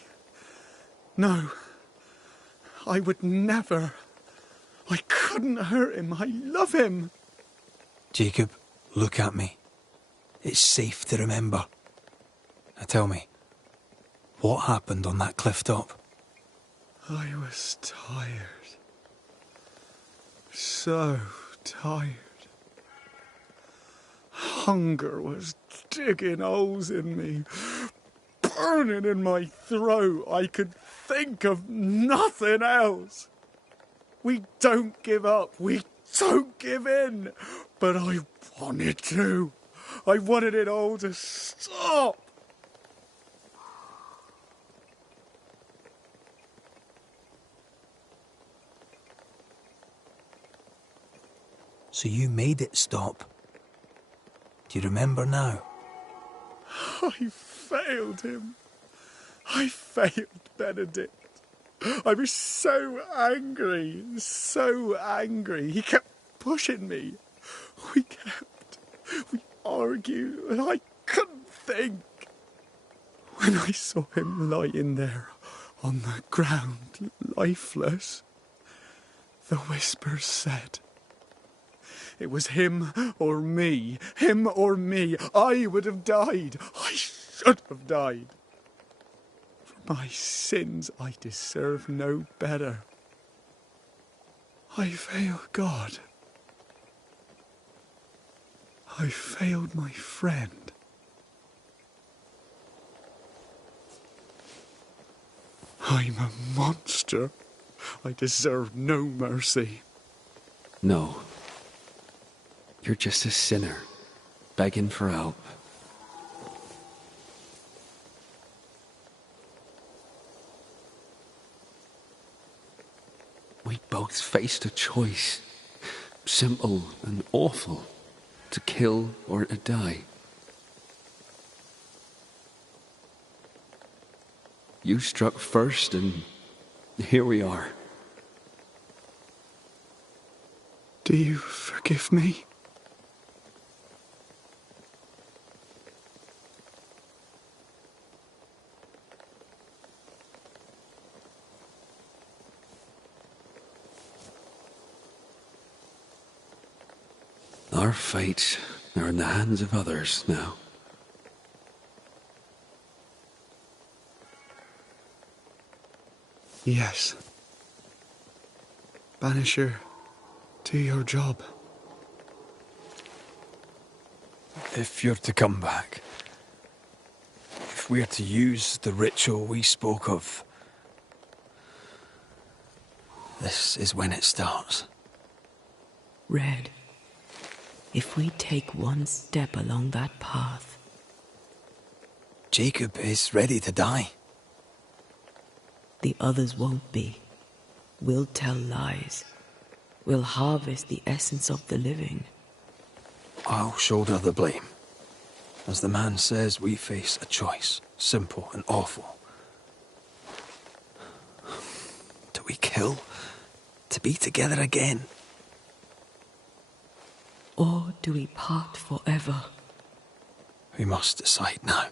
No. I would never. I couldn't hurt him. I love him. Jacob, look at me. It's safe to remember. Now tell me, what happened on that cliff top? I was tired. So tired. Hunger was digging holes in me, burning in my throat. I could think of nothing else. We don't give up. We don't give in. But I wanted to. I wanted it all to stop. So you made it stop. Do you remember now? I failed him. I failed Benedict. I was so angry, so angry. He kept pushing me. We argued, and I couldn't think. When I saw him lying there on the ground, lifeless, the whispers said, it was him or me. Him or me. I would have died. I should have died. For my sins, I deserve no better. I failed God. I failed my friend. I'm a monster. I deserve no mercy. No. You're just a sinner, begging for help. We both faced a choice, simple and awful, to kill or to die. You struck first, and here we are. Do you forgive me? Our fates are in the hands of others now. Yes. Banisher, do your job. If you're to come back, if we're to use the ritual we spoke of, this is when it starts. Red. If we take one step along that path... Jacob is ready to die. The others won't be. We'll tell lies. We'll harvest the essence of the living. I'll shoulder the blame. As the man says, we face a choice, simple and awful. Do we kill to be together again? Or do we part forever? We must decide now.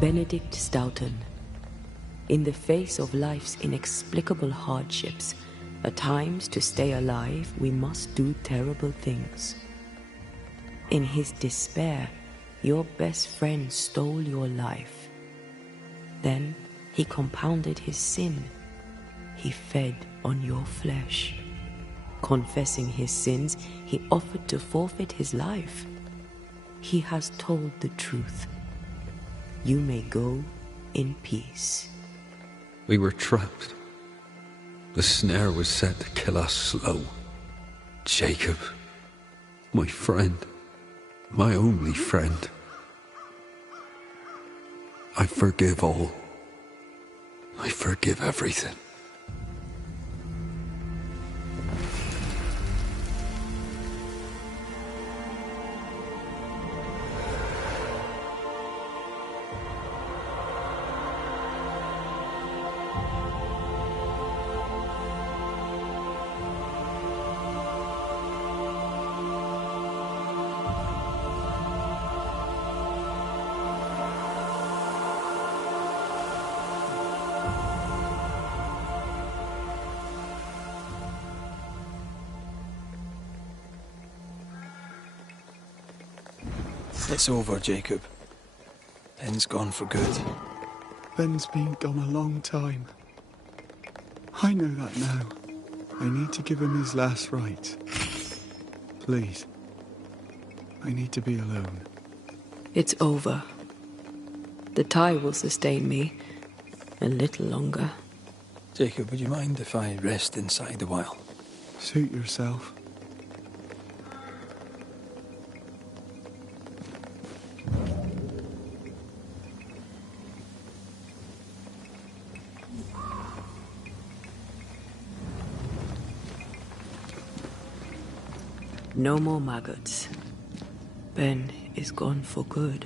Benedict Stoughton. In the face of life's inexplicable hardships, at times to stay alive, we must do terrible things. In his despair, your best friend stole your life. Then he compounded his sin. He fed on your flesh. Confessing his sins, he offered to forfeit his life. He has told the truth. You may go in peace. We were trapped. The snare was set to kill us slow. Jacob, my friend, my only friend. I forgive all. I forgive everything. It's over, Jacob. Ben's gone for good. Ben's been gone a long time. I know that now. I need to give him his last rites. Please. I need to be alone. It's over. The tie will sustain me a little longer. Jacob, would you mind if I rest inside a while? Suit yourself. No more maggots. Ben is gone for good.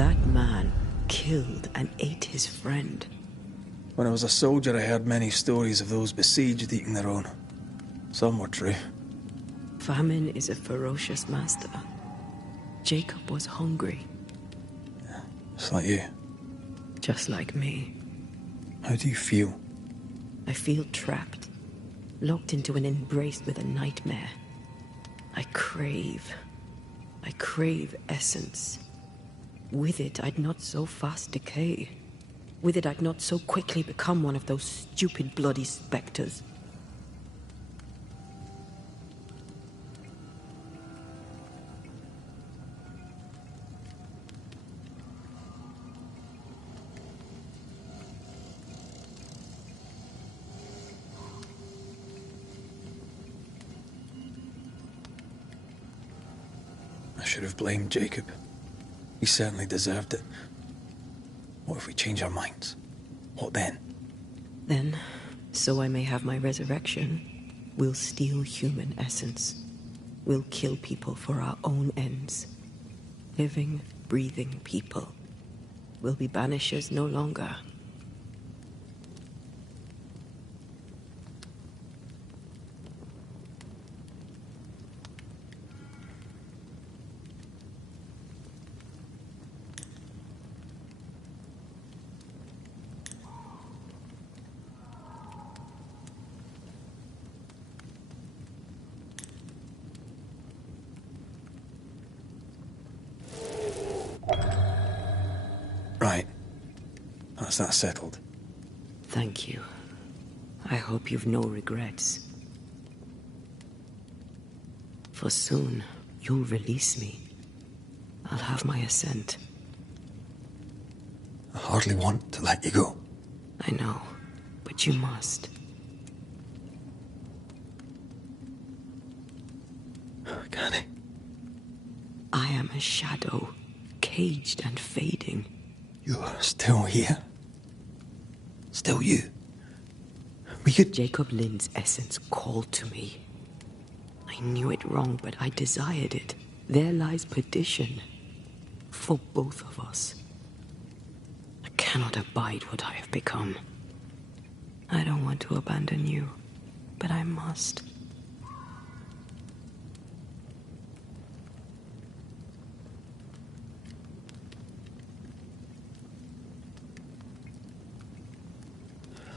That man killed and ate his friend. When I was a soldier, I heard many stories of those besieged eating their own. Some were true. Famine is a ferocious master. Jacob was hungry. Yeah, just like you. Just like me. How do you feel? I feel trapped. Locked into an embrace with a nightmare. I crave essence. With it, I'd not so fast decay. With it, I'd not so quickly become one of those stupid bloody spectres. I should have blamed Jacob. He certainly deserved it. What if we change our minds? What then? Then, so I may have my resurrection, we'll steal human essence. We'll kill people for our own ends. Living, breathing people. We'll be banishers no longer. Right. That's that settled. Thank you. I hope you've no regrets. For soon, you'll release me. I'll have my assent. I hardly want to let you go. I know, but you must. Can I? I am a shadow, caged and fading. You're still here? Still you? We could... Jacob Lind's essence called to me. I knew it wrong, but I desired it. There lies perdition. For both of us. I cannot abide what I have become. I don't want to abandon you, but I must.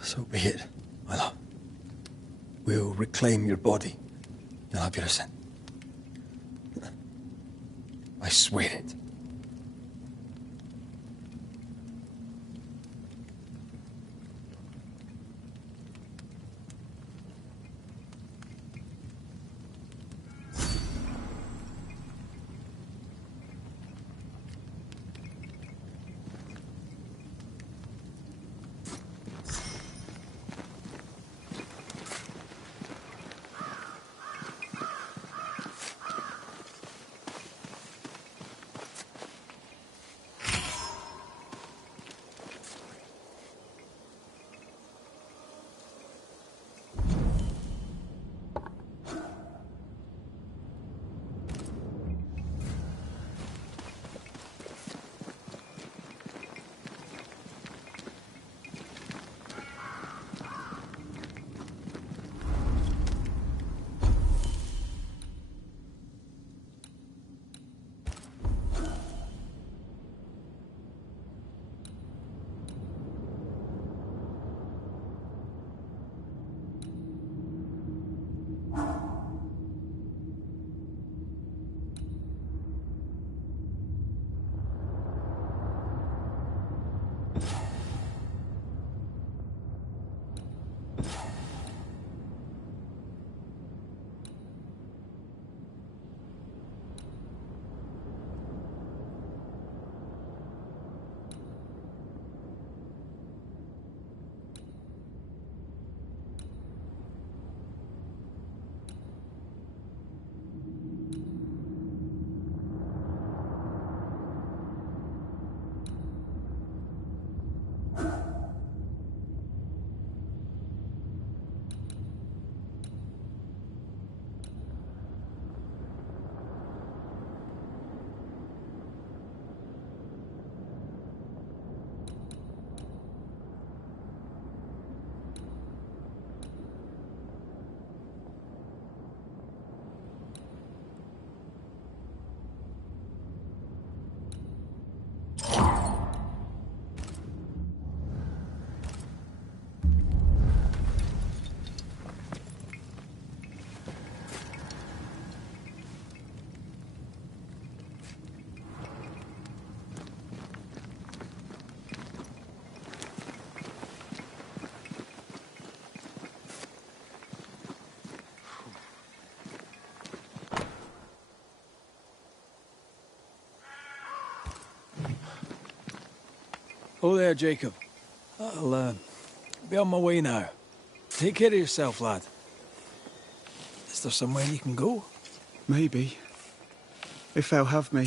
So be it, my love. We'll reclaim your body. You'll have your assent. I swear it. Oh there, Jacob. I'll be on my way now. Take care of yourself, lad. Is there somewhere you can go? Maybe. If they'll have me.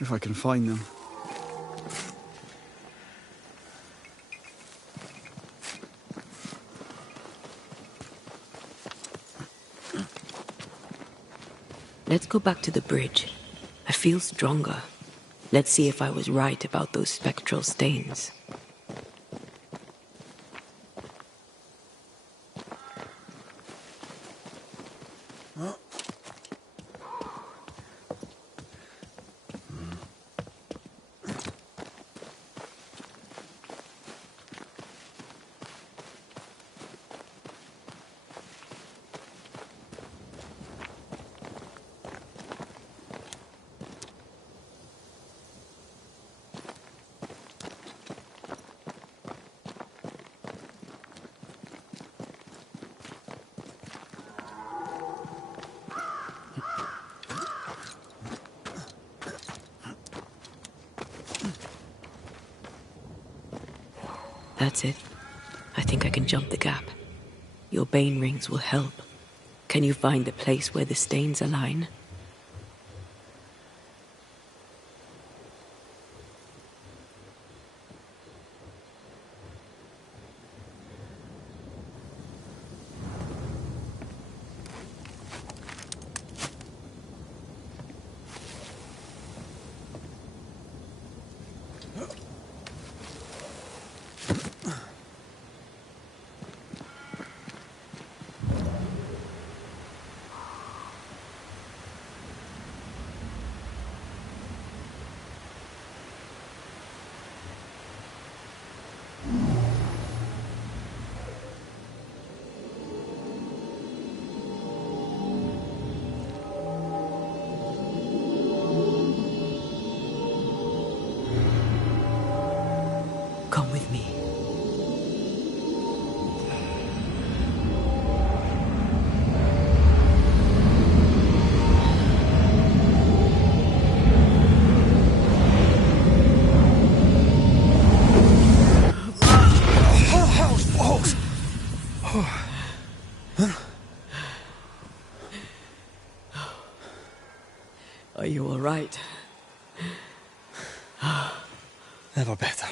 If I can find them. Let's go back to the bridge. I feel stronger. Let's see if I was right about those spectral stains. That's it. I think I can jump the gap. Your bane rings will help. Can you find the place where the stains align? Come with me. Are you all right? Never better.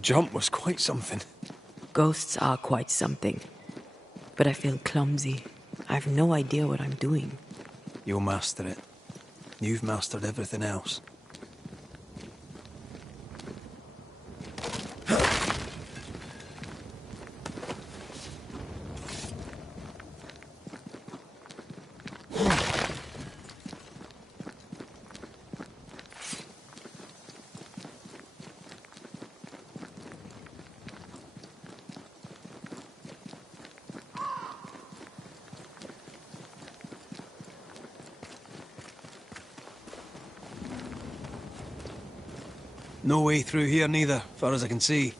That jump was quite something. Ghosts are quite something. But I feel clumsy. I have no idea what I'm doing. You'll master it. You've mastered everything else. No way through here neither, far as I can see.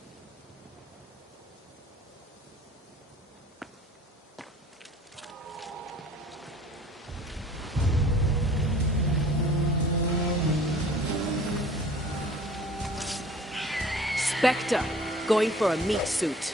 Spectre, going for a meat suit.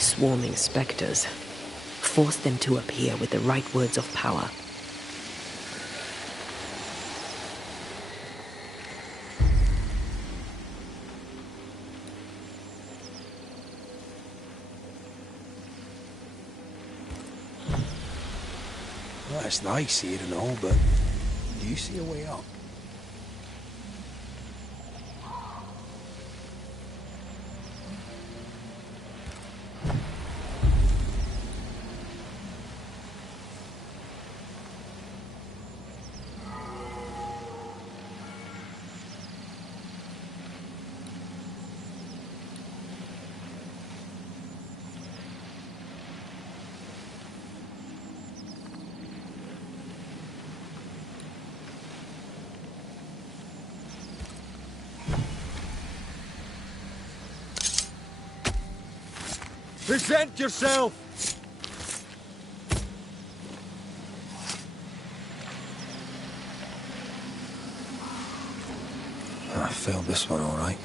Swarming spectres. Force them to appear with the right words of power. Well, it's nice here and all, but do you see a way up? Present yourself! I failed this one all right.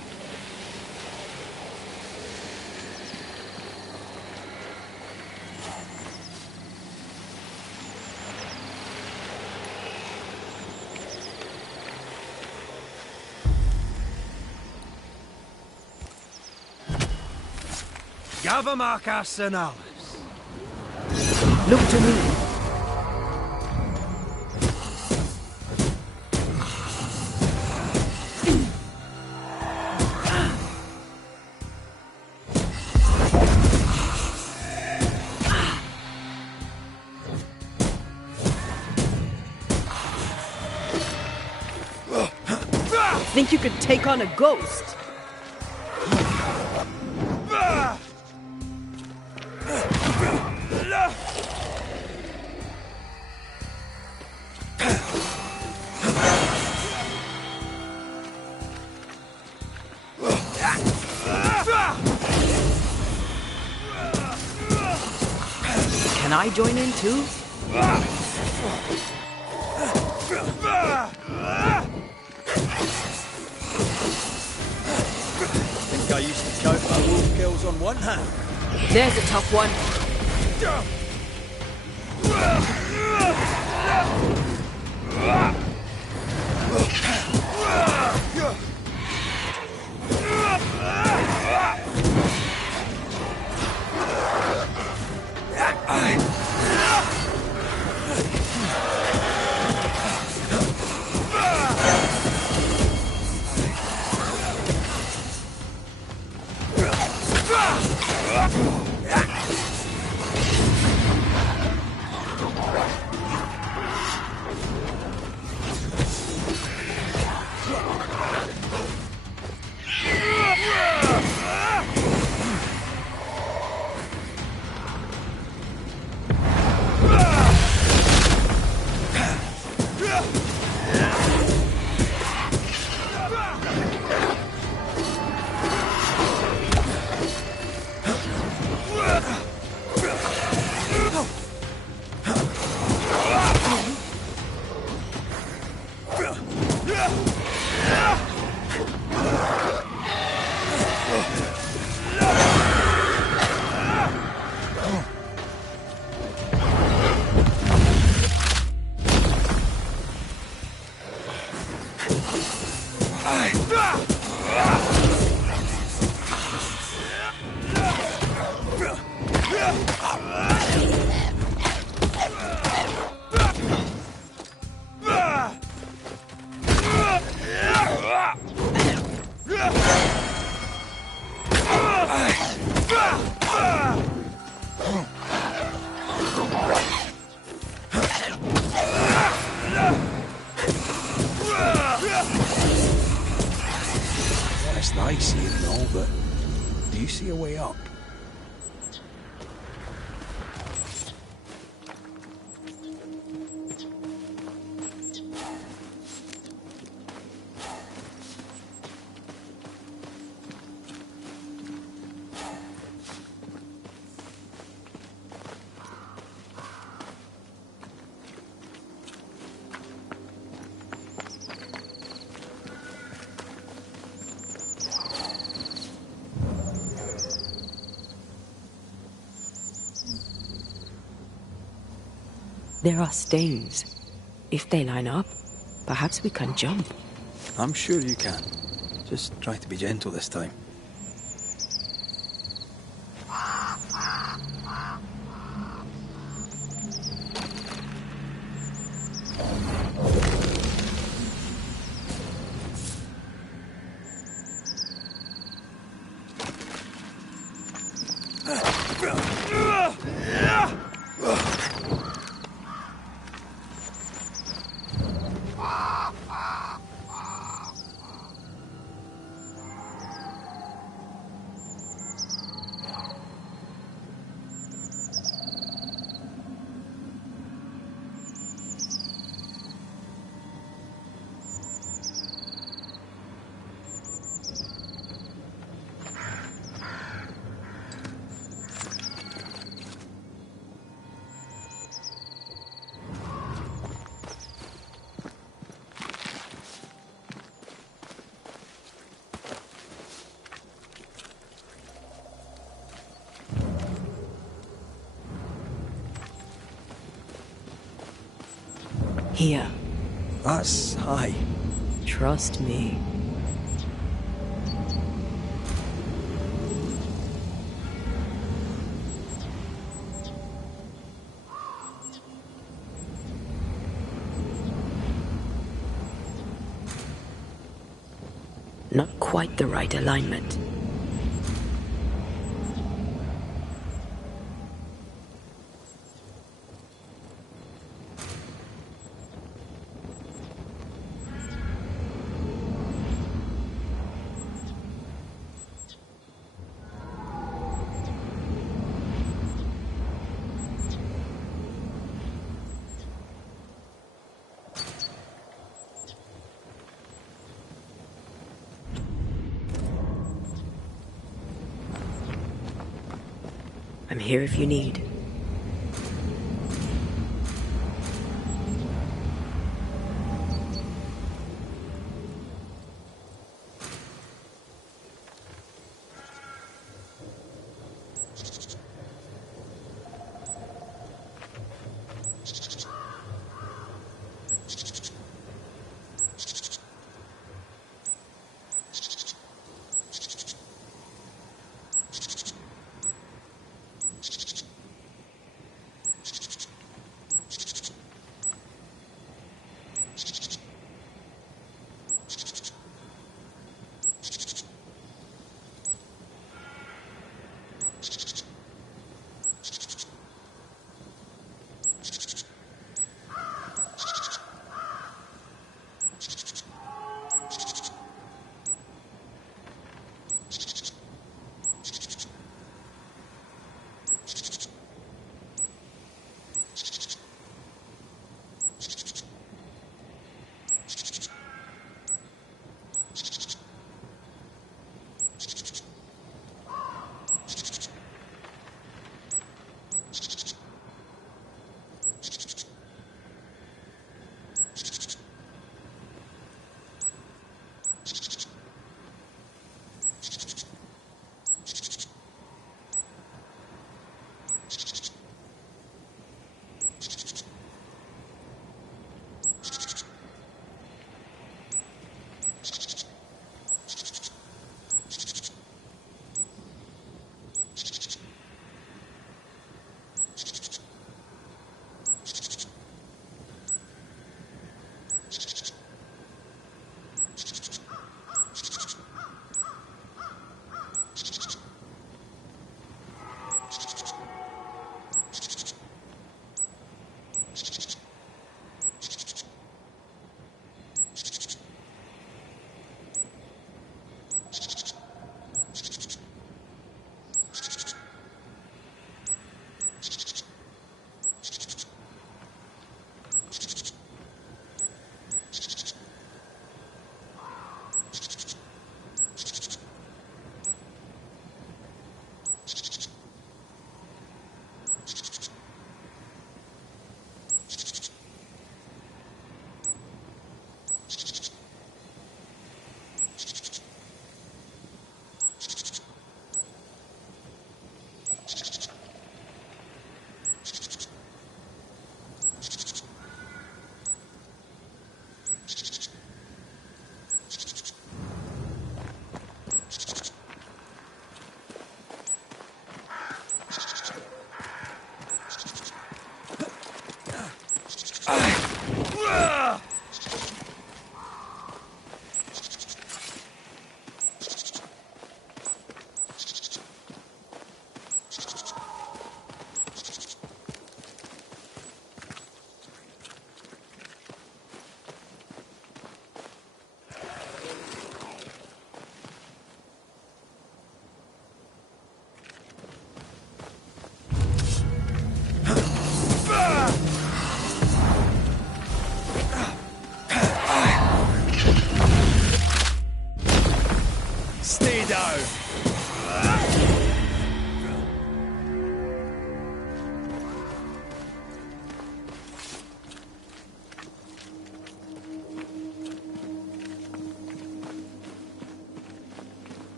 Gavamak Arsenalis. Look to me. Think you could take on a ghost? Can I join in too? Think I used to count my wolf kills on one hand. There's a tough one. you see a way up? There are stains. If they line up, perhaps we can jump. I'm sure you can. Just try to be gentle this time. Here. That's high. Trust me. Not quite the right alignment. I'm here if you need.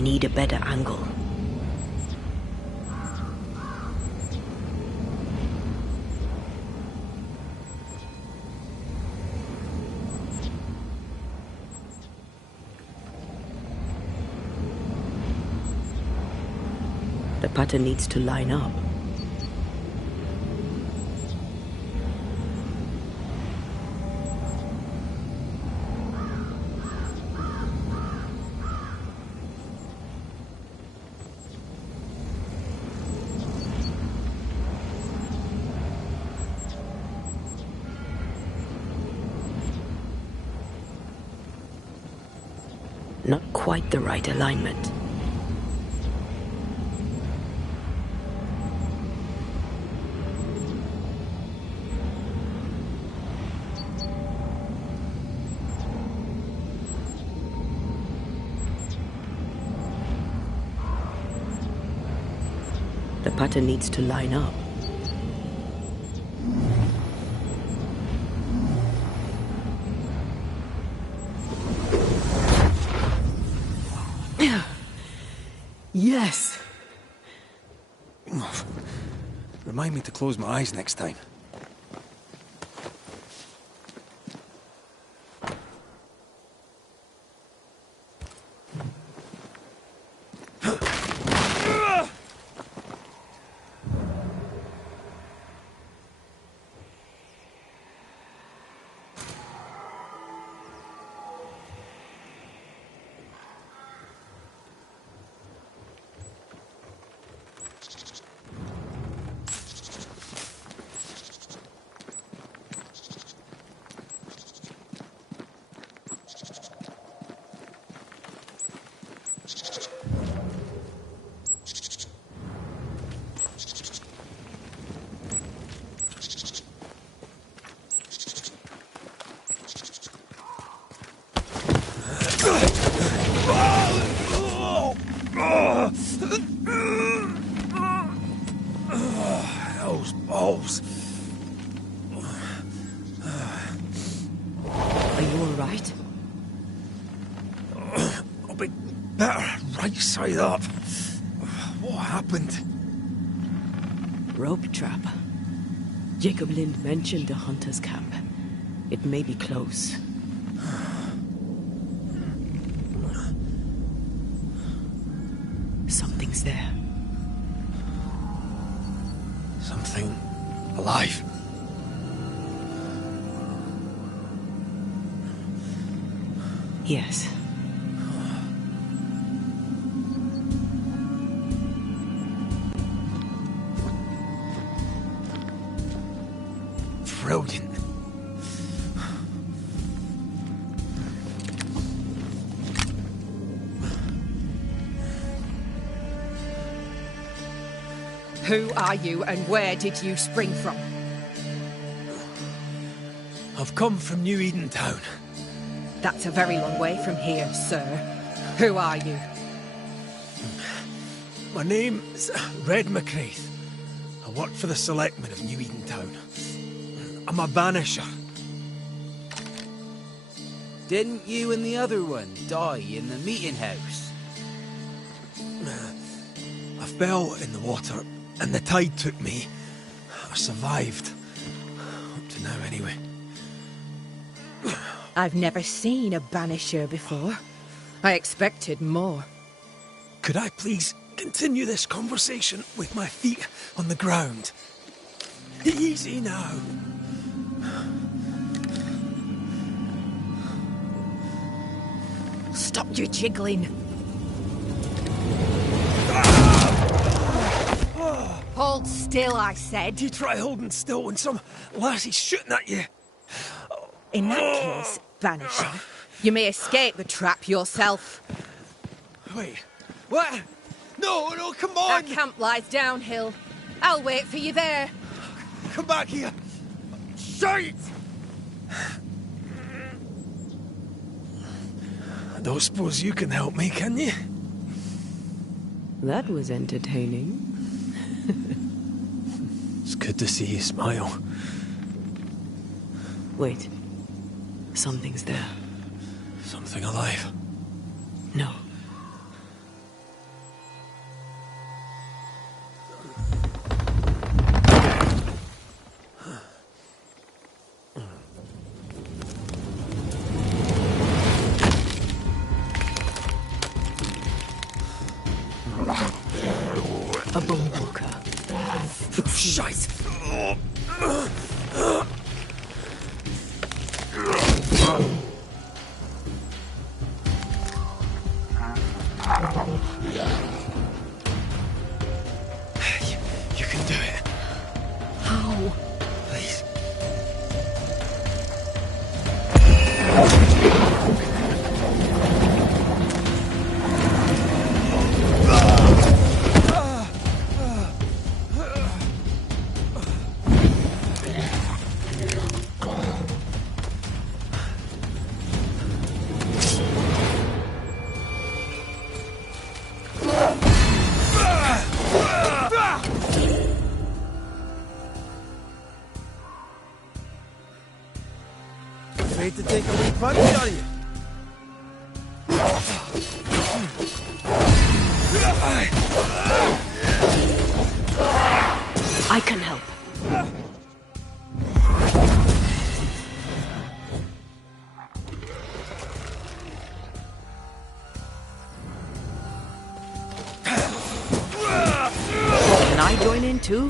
I need a better angle. The pattern needs to line up. Not quite the right alignment. The pattern needs to line up. Yes! Remind me to close my eyes next time. Those balls. Are you all right? I'll be better right side up. What happened? Rope trap. Jacob Lind mentioned a hunter's camp. It may be close. Something's there. Something alive. Yes. Brilliant. Who are you and where did you spring from? I've come from New Eden Town. That's a very long way from here, sir. Who are you? My name's Red McCraith. I work for the selectmen of New Eden Town. I'm a banisher. Didn't you and the other one die in the meeting house? I fell in the water and the tide took me. I survived. Up to now, anyway. I've never seen a banisher before. I expected more. Could I please continue this conversation with my feet on the ground? Easy now. Stop your jiggling. Hold still, I said. You try holding still when some lassie's shooting at you. In that case, Banisher, you may escape the trap yourself. Wait, what? No, come on! Our camp lies downhill. I'll wait for you there. Come back here! Shite! I don't suppose you can help me, can you? That was entertaining. It's good to see you smile. Wait. Something's there. Something alive? No. Shite! You can do it. How? Please. Afraid to take a wee punch, are you? I can help. Can I join in too?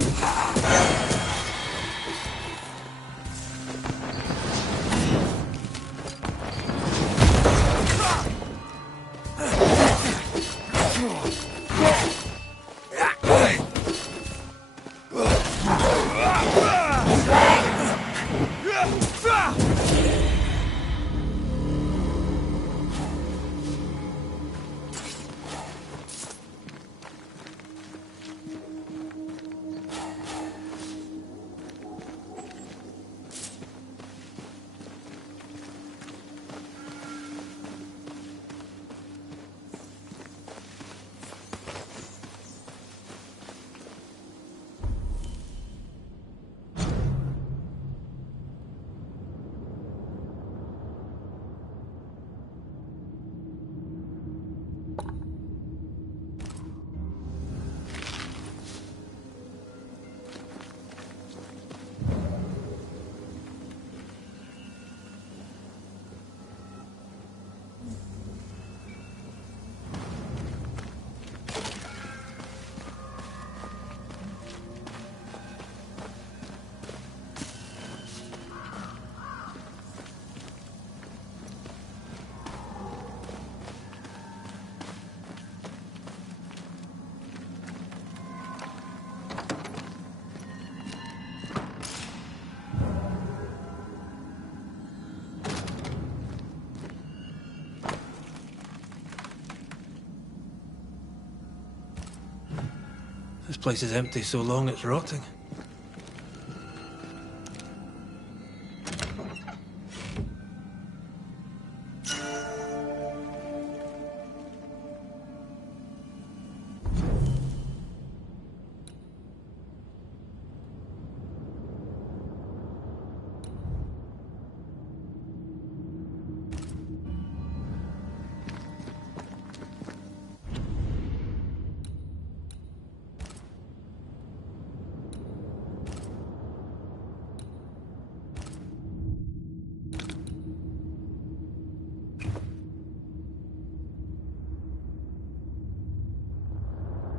This place is empty so long it's rotting.